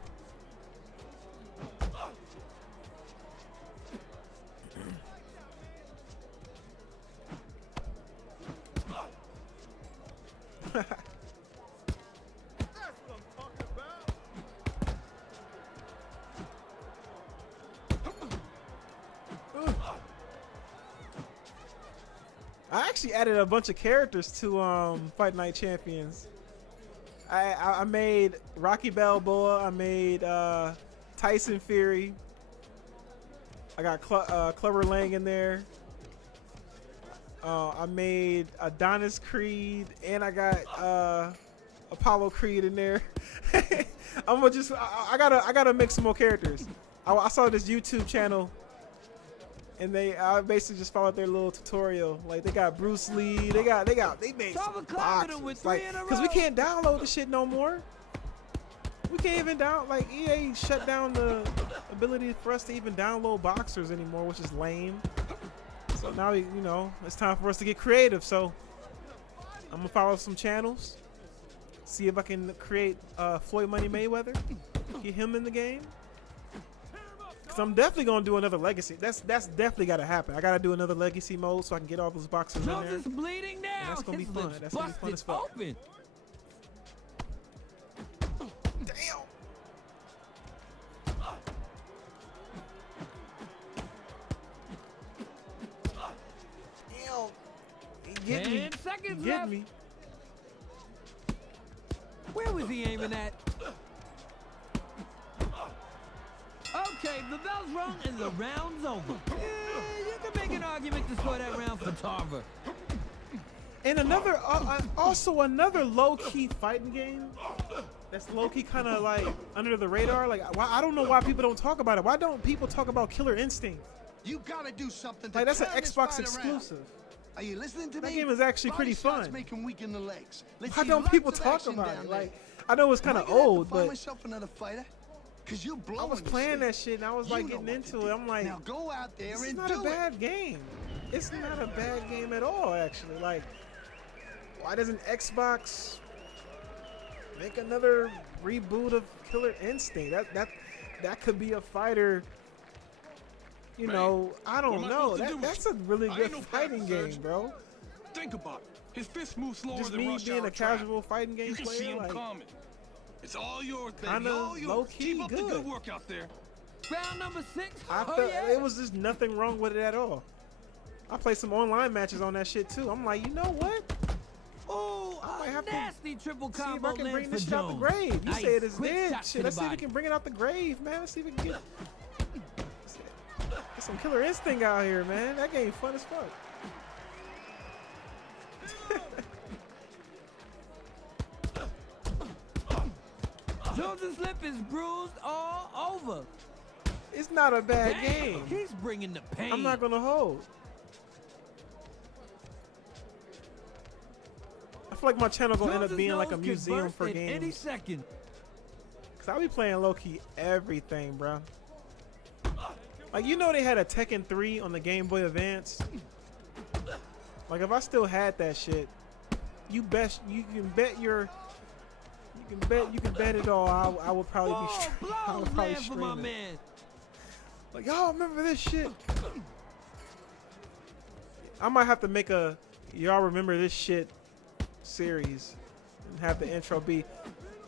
I actually added a bunch of characters to Fight Night Champions. I made Rocky Balboa. I made Tyson Fury. I got Clubber Lang in there. I made Adonis Creed, and I got Apollo Creed in there. I'm gonna just I gotta make some more characters. I saw this YouTube channel, and I basically just followed their little tutorial. Like they got Bruce Lee, they made some boxes. With Like, 3 in a cause we row. can't download the shit no more. We can't even EA shut down the ability for us to even download boxers anymore, which is lame. So now it's time for us to get creative. So I'm gonna follow some channels, see if I can create Floyd Money Mayweather, get him in the game. Cause I'm definitely gonna do another legacy. That's definitely gotta happen. I gotta do another legacy mode so I can get all those boxes in Jones there. is bleeding now. That's gonna be His fun. lips That's gonna be fun busted as fuck. open. Damn. Get 10 me. seconds Get left. me. Where was he aiming at? Okay, the bell's rung and the round's over. You can make an argument to score that round for Tarver. And also another low-key fighting game that's low-key kind of like under the radar. Like, I don't know why people don't talk about it. Why don't people talk about Killer Instinct? You gotta do something to Like, that's an turn this Xbox fight around. exclusive. Are you listening to That me? game is actually Body pretty shots fun. Make him weak in the legs. Let's Why see don't lots people of talk action about down it? there. Like, I know it's kind Am of I gonna have to old, find but myself another fighter? Cause you're blowing I was this playing thing. that shit and I was You like know getting what into to it. I'm like, now go out there this is and not do a bad game. It's not a bad game at all, actually. Like, why doesn't Xbox make another reboot of Killer Instinct? That could be a fighter. You Man, know, I what don't am I know. supposed to do with That's you? a really I good ain't no fighting plastic game, surgeon. bro. Think about it. His fists move slower Just than me rush being hour a traffic. casual fighting game You can see player, him like, coming. It's all yours, baby. Kinda All yours. low-key Keep up the good. good work out there. Round number 6. I Oh, felt yeah. it was just nothing wrong with it at all. I played some online matches on that shit too. I'm like, you know what? Oh, I might have to Nasty triple see if combo I can bring lands this for shit out the Jones. grave. You Nice, say it is quick dead. shot to Shit, the let's see if we body. can bring it out the grave, man. Let's see if we can get some killer instinct out here, man. That game fun as fuck. Jones' lip is bruised all over. It's not a bad Damn, game. he's bringing the pain. I'm not gonna hold. I feel like my channel gonna end up Jones' being like a nose could museum burst for at any games. second. Cause I be playing low key everything, bro. Like, you know, they had a Tekken 3 on the Game Boy Advance. Like, if I still had that shit, you can bet it all. I would probably Whoa, be. I blows would probably land for my stream it. man. Like, y'all remember this shit? I might have to make a y'all remember this shit series and have the intro be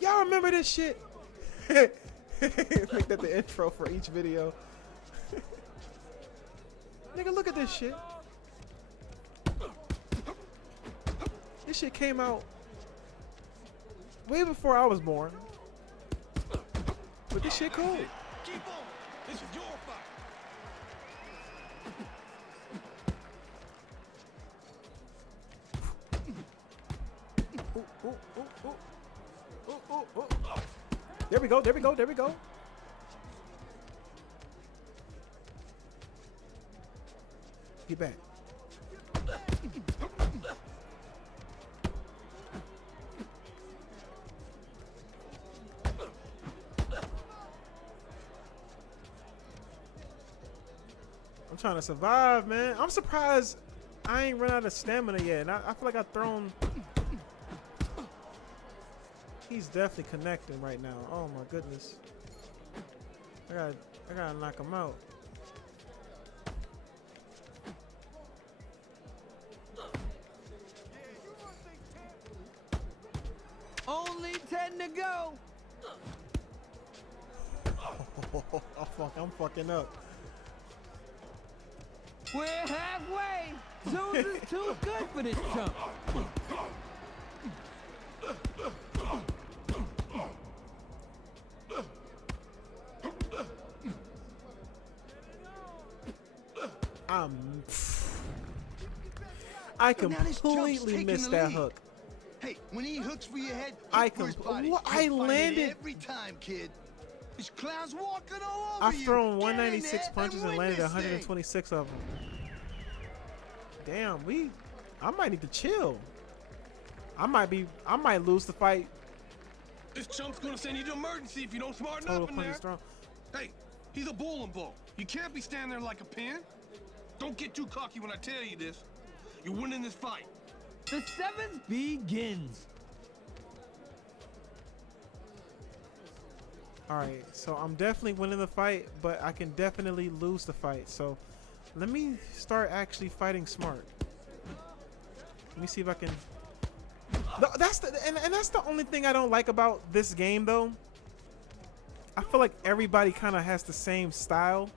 y'all remember this shit. Make that the intro for each video. Nigga, look at this shit. This shit came out way before I was born. But this shit cool. Keep on. This is your fight. Ooh, ooh, ooh, ooh. Ooh, ooh, ooh. There we go, there we go, there we go. Get back. I'm trying to survive, man. I'm surprised I ain't run out of stamina yet. And I feel like I've thrown. He's definitely connecting right now. Oh my goodness. I gotta knock him out. Only 10 to go. I'm fucking up. We're halfway. Jones is too good for this chump. I Now this jump's completely taking missed the that lead. hook. Hey, when he hooks for your head, I hit for his body. what? You'll I find it landed. every time, kid. This clown's walking all over I've you. thrown Get in 196 there punches and win landed this thing. 126 of them. Damn, I might need to chill. I might lose the fight. This chump's gonna send you to emergency if you don't smarten Total up in punches there. thrown. Hey, he's a bowling ball. You can't be standing there like a pin. Don't get too cocky when I tell you this. You're winning this fight. The 7th begins. All right, so I'm definitely winning the fight, but I can definitely lose the fight. So let me start actually fighting smart. Let me see if I can. That's the only thing I don't like about this game, though. I feel like everybody kind of has the same style.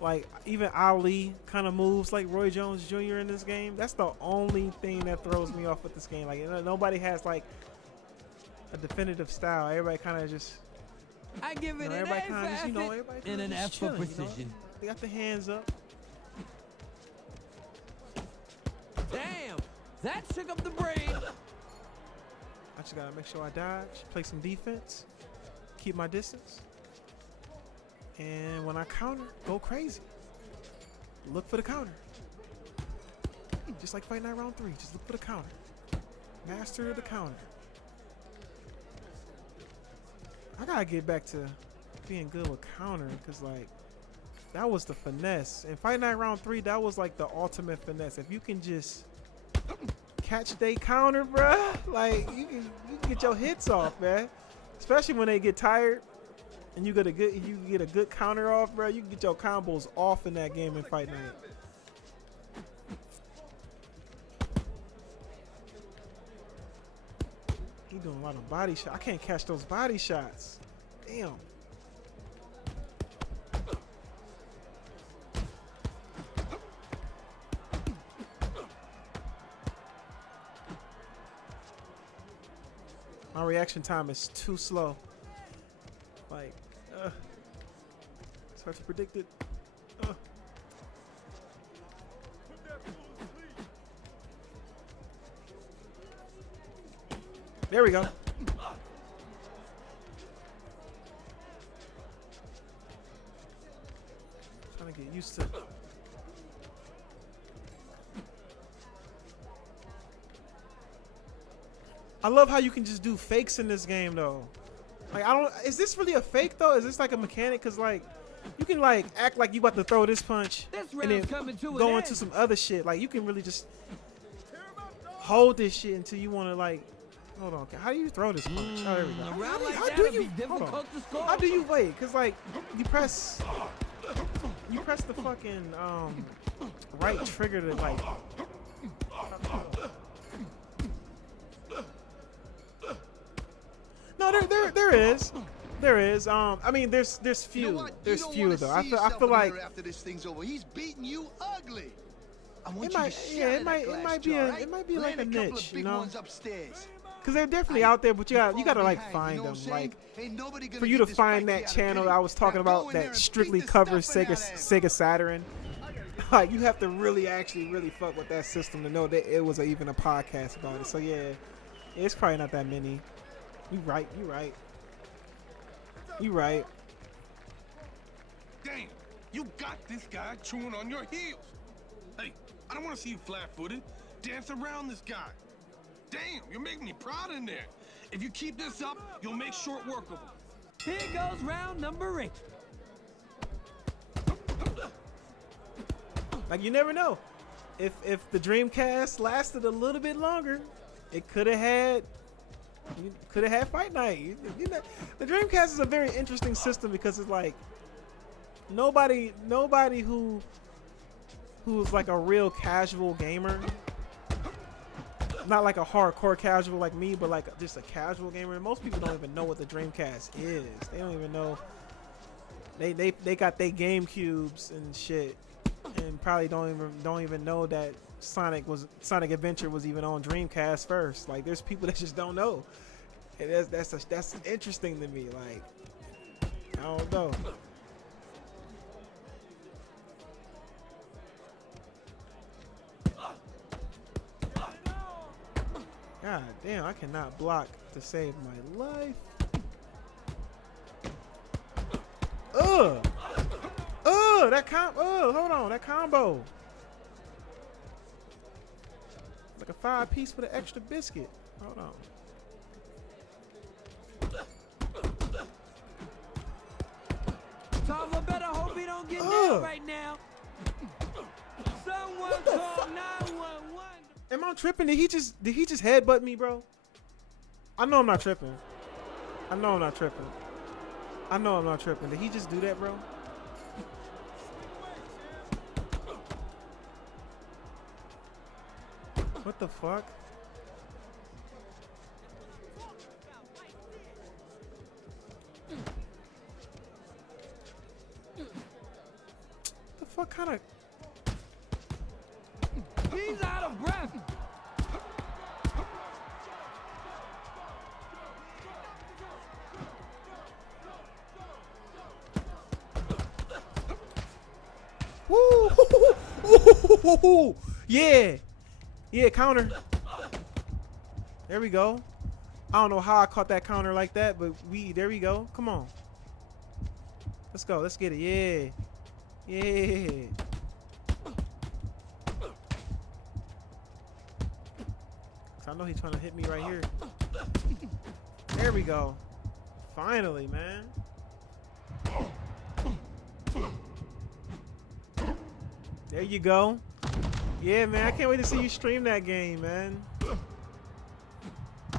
Like, even Ali kind of moves like Roy Jones Jr. in this game. That's the only thing that throws me off with this game. Like, nobody has like a definitive style. Everybody kind of just. I give it an Everybody A for kind of just, effort everybody and kinda an just F for chilling, precision. They got the hands up. Damn, that shook up the brain. I just gotta make sure I dodge, play some defense, keep my distance, and when I counter, go crazy. Look for the counter. Just like Fight Night Round 3, just look for the counter. Master the counter. I gotta get back to being good with countering, because like that was the finesse. In Fight Night Round 3, that was like the ultimate finesse. If you can just catch they counter, bruh, like you can get your hits off, man. Especially when they get tired and you get a good counter off, bruh. You can get your combos off in that game in Fight Night. He doing a lot of body shots. I can't catch those body shots. Damn. My reaction time is too slow. Like, it's hard to predict it. There we go. Trying to get used to. I love how you can just do fakes in this game though. Like I don't. Is this really a fake though? Is this like a mechanic? Cause like you can like act like you about to throw this punch and then go into some other shit. Like you can really just hold this shit until you want to like. Hold on. How do you throw this punch? Oh, there we go. How do you? Hold on. How do you wait? Cause like you press the fucking right trigger to like. No, there is. I mean, there's few. You know what? There's You don't few wanna though. see I yourself feel in the like mirror after this thing's over. He's beating you ugly. I want it you might, to yeah, shatter it might, that it glass might be jar, a, right? it might be Land like a a couple niche, of you big know, ones upstairs. because they're definitely out there. But you gotta Follow like behind, find you know them. what I'm saying? Like Ain't nobody gonna for you get to this find fight that out of channel pity. I was talking Now go about in there that and strictly beat the covers stuffing Sega out of Saturn. Like you have to really fuck with that system to know that it was even a podcast about it. So yeah, it's probably not that many. You right. Damn, you got this guy chewing on your heels. Hey, I don't want to see you flat-footed. Dance around this guy. Damn, you're making me proud in there. If you keep this up, you'll make short work of him. Here goes round number 8. Like you never know. If the Dreamcast lasted a little bit longer, it could have had Fight Night. You know, the Dreamcast is a very interesting system because it's like nobody who's like a real casual gamer, not like a hardcore casual like me, but like just a casual gamer. Most people don't even know what the Dreamcast is. They don't even know. They got their GameCubes and shit, and probably don't even know that Sonic Adventure was even on Dreamcast first. Like there's people that just don't know, and that's interesting to me. Like I don't know. God damn, I cannot block to save my life. Hold on, that combo. Like a 5-piece with an extra biscuit. Hold on. Tava better hope he don't get down right now. Someone call 911. Am I tripping? Did he just headbutt me, bro? I know I'm not tripping. Did he just do that, bro? What the fuck? The fuck kind of... He's out of breath. Woo! Yeah, counter. There we go. I don't know how I caught that counter like that, but there we go. Come on. Let's go. Let's get it. Yeah. I know he's trying to hit me right here. There we go. Finally, man. There you go. Yeah, man. I can't wait to see you stream that game, man.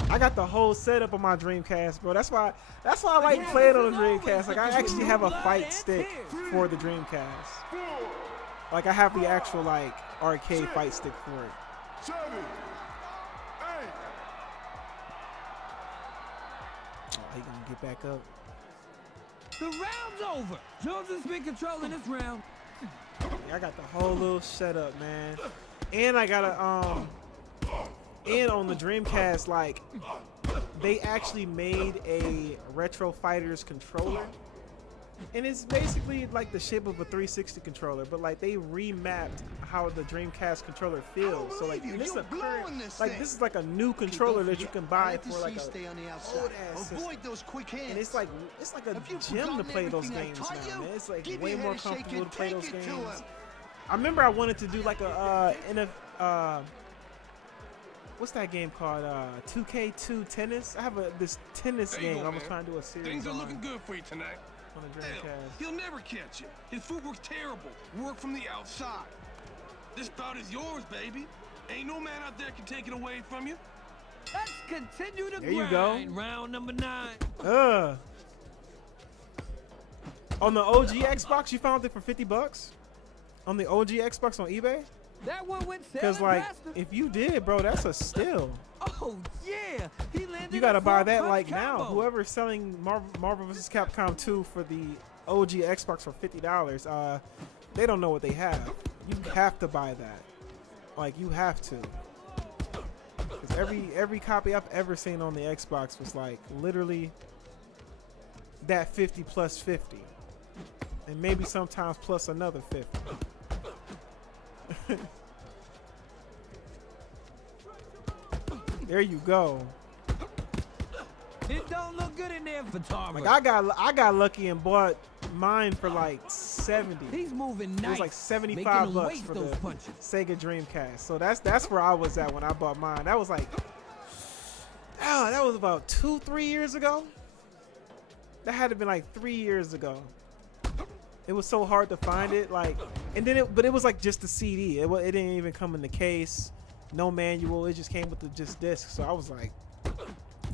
I got the whole setup on my Dreamcast, bro. That's why I like playing on the Dreamcast. Like I actually have a fight stick for the Dreamcast. Like I have the actual like arcade fight stick for it. 7, 8. he gonna get back up. The round's over. Jones has been controlling this round. Yeah, I got the whole little setup, man. And I got a and on the Dreamcast, like, they actually made a Retro Fighters controller. And it's basically like the shape of a 360 controller, but like they remapped how the Dreamcast controller feels. So like this is a current, like this is like a new controller that you can buy for like a old ass system. Avoid those quick hands. And it's like a gem to play those games now, man. It's like way more comfortable to play those games. I remember I wanted to do like a what's that game called? 2K2 Tennis. I have this tennis game. I was trying to do a series Things are on looking good for you tonight. the Hell, Dreamcast. he'll never catch you. His footwork's terrible. Work from the outside. This bout is yours, baby. Ain't no man out there can take it away from you. Let's continue to There you grind. go. Round number 9. On the OG Xbox, you found it for $50? On the OG Xbox on eBay? That one went Because sailing like, past him. if you did, bro, that's a steal. Oh yeah, he landed. You gotta a buy that four-punch like now. combo. Whoever's selling Marvel vs. Capcom 2 for the OG Xbox for $50, they don't know what they have. You have to buy that. Like, you have to. Because every copy I've ever seen on the Xbox was like literally that 50 plus 50, and maybe sometimes plus another 50. There you go. It don't look good in there for Tarver. Like I got lucky and bought mine for like 70. He's moving nice. It was like 75 making him bucks waste for those the punches. Sega Dreamcast. So that's where I was at when I bought mine. That was like, that was about 2-3 years ago. That had to been like 3 years ago. It was so hard to find it, like, and then but it was like just the CD. It didn't even come in the case, no manual. It just came with the just disc. So I was like,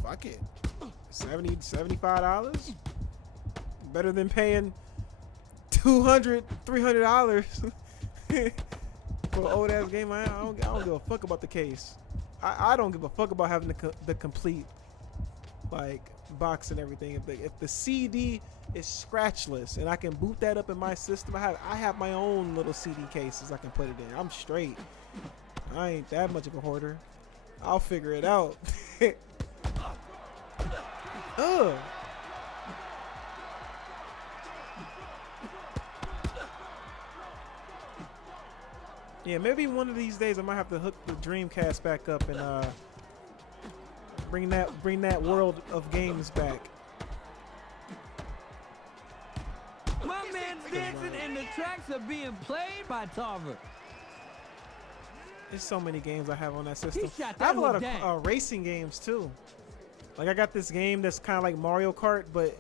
fuck it, $75, better than paying $200-$300 for an old ass game. I don't give a fuck about the case. I don't give a fuck about having the complete like box and everything. If the CD is scratchless and I can boot that up in my system, I have my own little CD cases I can put it in. I'm straight. I ain't that much of a hoarder. I'll figure it out. Ugh. Yeah, maybe one of these days I might have to hook the Dreamcast back up and bring that world of games back. My man's dancing and the tracks are being played by Tarver. There's so many games I have on that system. He shot I have that a lot hook down. of racing games too. Like I got this game that's kind of like Mario Kart, but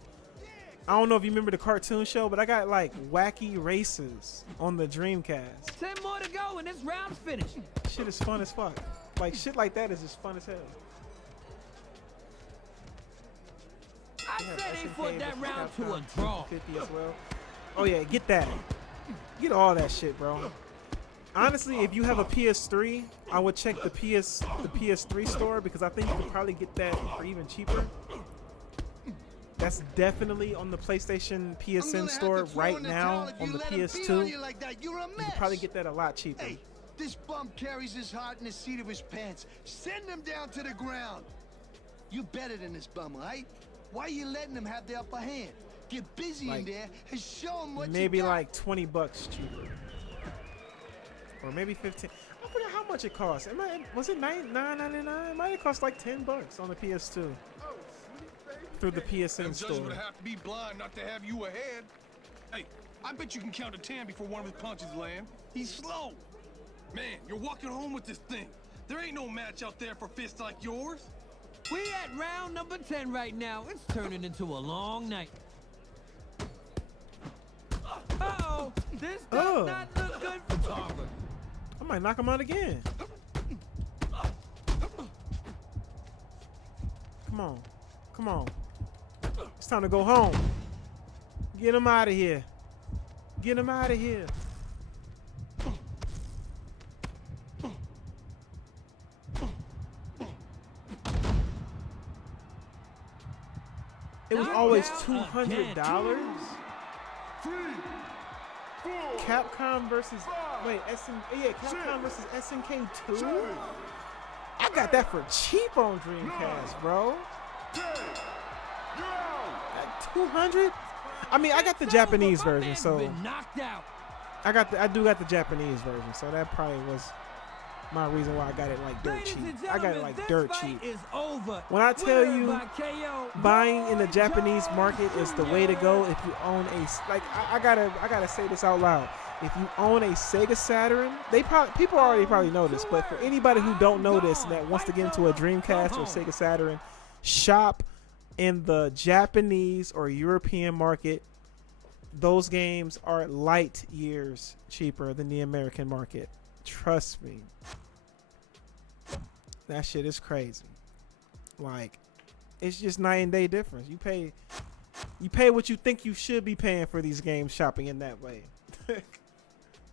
I don't know if you remember the cartoon show, but I got like Wacky Races on the Dreamcast. 10 more to go and this round's finished. Shit is fun as fuck. Like shit like that is just fun as hell. I They have say they SNK fought that versus round to Capcom a draw. 50 as well. Oh yeah, get that. Get all that shit, bro. Honestly, if you have a PS3, I would check the PS3 store because I think you could probably get that for even cheaper. That's definitely on the PlayStation PSN store right now on the PS2. You can probably get that a lot cheaper. Hey, this bum carries his heart in the seat of his pants. Send him down to the ground. You better than this bum, right? Why are you letting him have the upper hand? Get busy Like, in there and show him what Maybe you got. like $20 cheaper. Or maybe 15. I forgot how much it cost. Was it $9.99? It might have cost like $10 on the PS2 through the Them PSN judges store. would have to be blind not to have you ahead. Hey, I bet you can count to 10 before one of his punches land. He's slow. Man, you're walking home with this thing. There ain't no match out there for fists like yours. We at round number 10 right now. It's turning into a long night. Uh-oh, this does not look good for Tarver. I might knock him out again. Come on. Come on. It's time to go home. Get him out of here. Get him out of here. It was Knocked always out $200. 3, 4, Capcom versus Capcom versus SNK 2. 7, I got that for cheap on Dreamcast, bro. 10. You're out. At 200. I mean, I got the Japanese My version, man's so been knocked out. I do got the Japanese version, so that probably was my reason why I got it like dirt Ladies cheap. and I got it gentlemen, like this dirt fight cheap. is over. When I tell Winner you, by KO, buying in the Roy Japanese Jones market is the way to go if you own I gotta say this out loud. If you own a Sega Saturn, people already probably know this, but for anybody who don't know this and that wants to get into a Dreamcast or Sega Saturn, shop in the Japanese or European market. Those games are light years cheaper than the American market. Trust me. That shit is crazy. Like, it's just night and day difference. You pay what you think you should be paying for these games shopping in that way.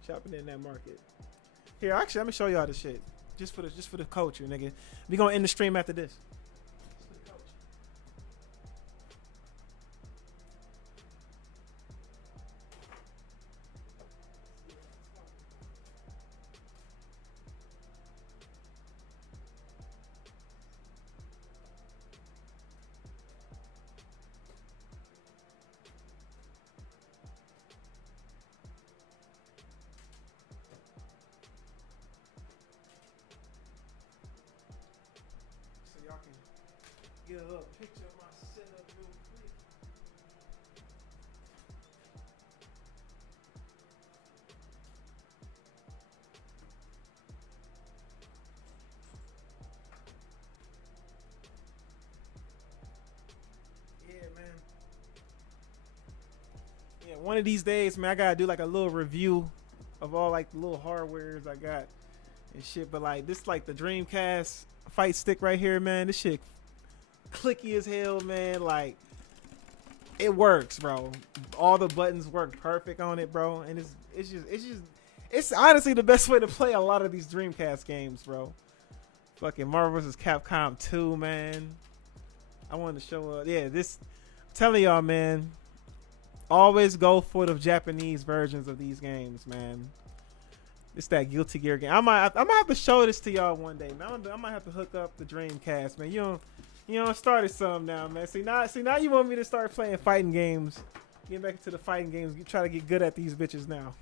Shopping in that market. Here, actually, let me show y'all this shit. Just for the culture, nigga. We gonna end the stream after this. Y'all can get a little picture of my setup real quick. Yeah, man. Yeah, one of these days, man, I gotta do like a little review of all like the little hardwares I got and shit. But like this, like the Dreamcast fight stick right here, man. This shit clicky as hell, man. Like it works, bro. All the buttons work perfect on it, bro. And it's honestly the best way to play a lot of these Dreamcast games, bro. Fucking Marvel vs. Capcom 2, man. I wanted to show up. Yeah, this. I'm telling y'all, man. Always go for the Japanese versions of these games, man. It's that Guilty Gear game. I might have to show this to y'all one day, man. I might have to hook up the Dreamcast, man. You know, started some now, man. See now you want me to start playing fighting games. Get back into the fighting games. Try to get good at these bitches now.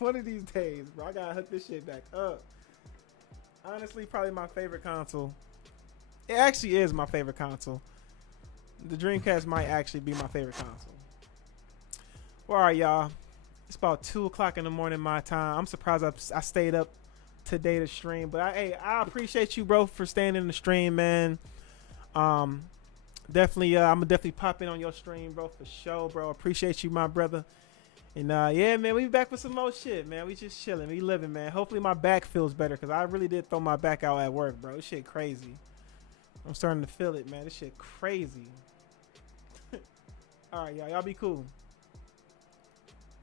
One of these days, bro. I gotta hook this shit back up. Honestly, probably my favorite console. It actually is my favorite console. The Dreamcast might actually be my favorite console. Well, all right, y'all. It's about 2 o'clock in the morning my time. I'm surprised I stayed up today to stream, but I appreciate you, bro, for staying in the stream, man. Definitely, I'm gonna definitely pop in on your stream, bro, for sure, bro. Appreciate you, my brother. And yeah, man, we back with some more shit, man. We just chilling, we living, man. Hopefully my back feels better, cause I really did throw my back out at work, bro. This shit crazy. I'm starting to feel it, man. This shit crazy. All right, y'all be cool.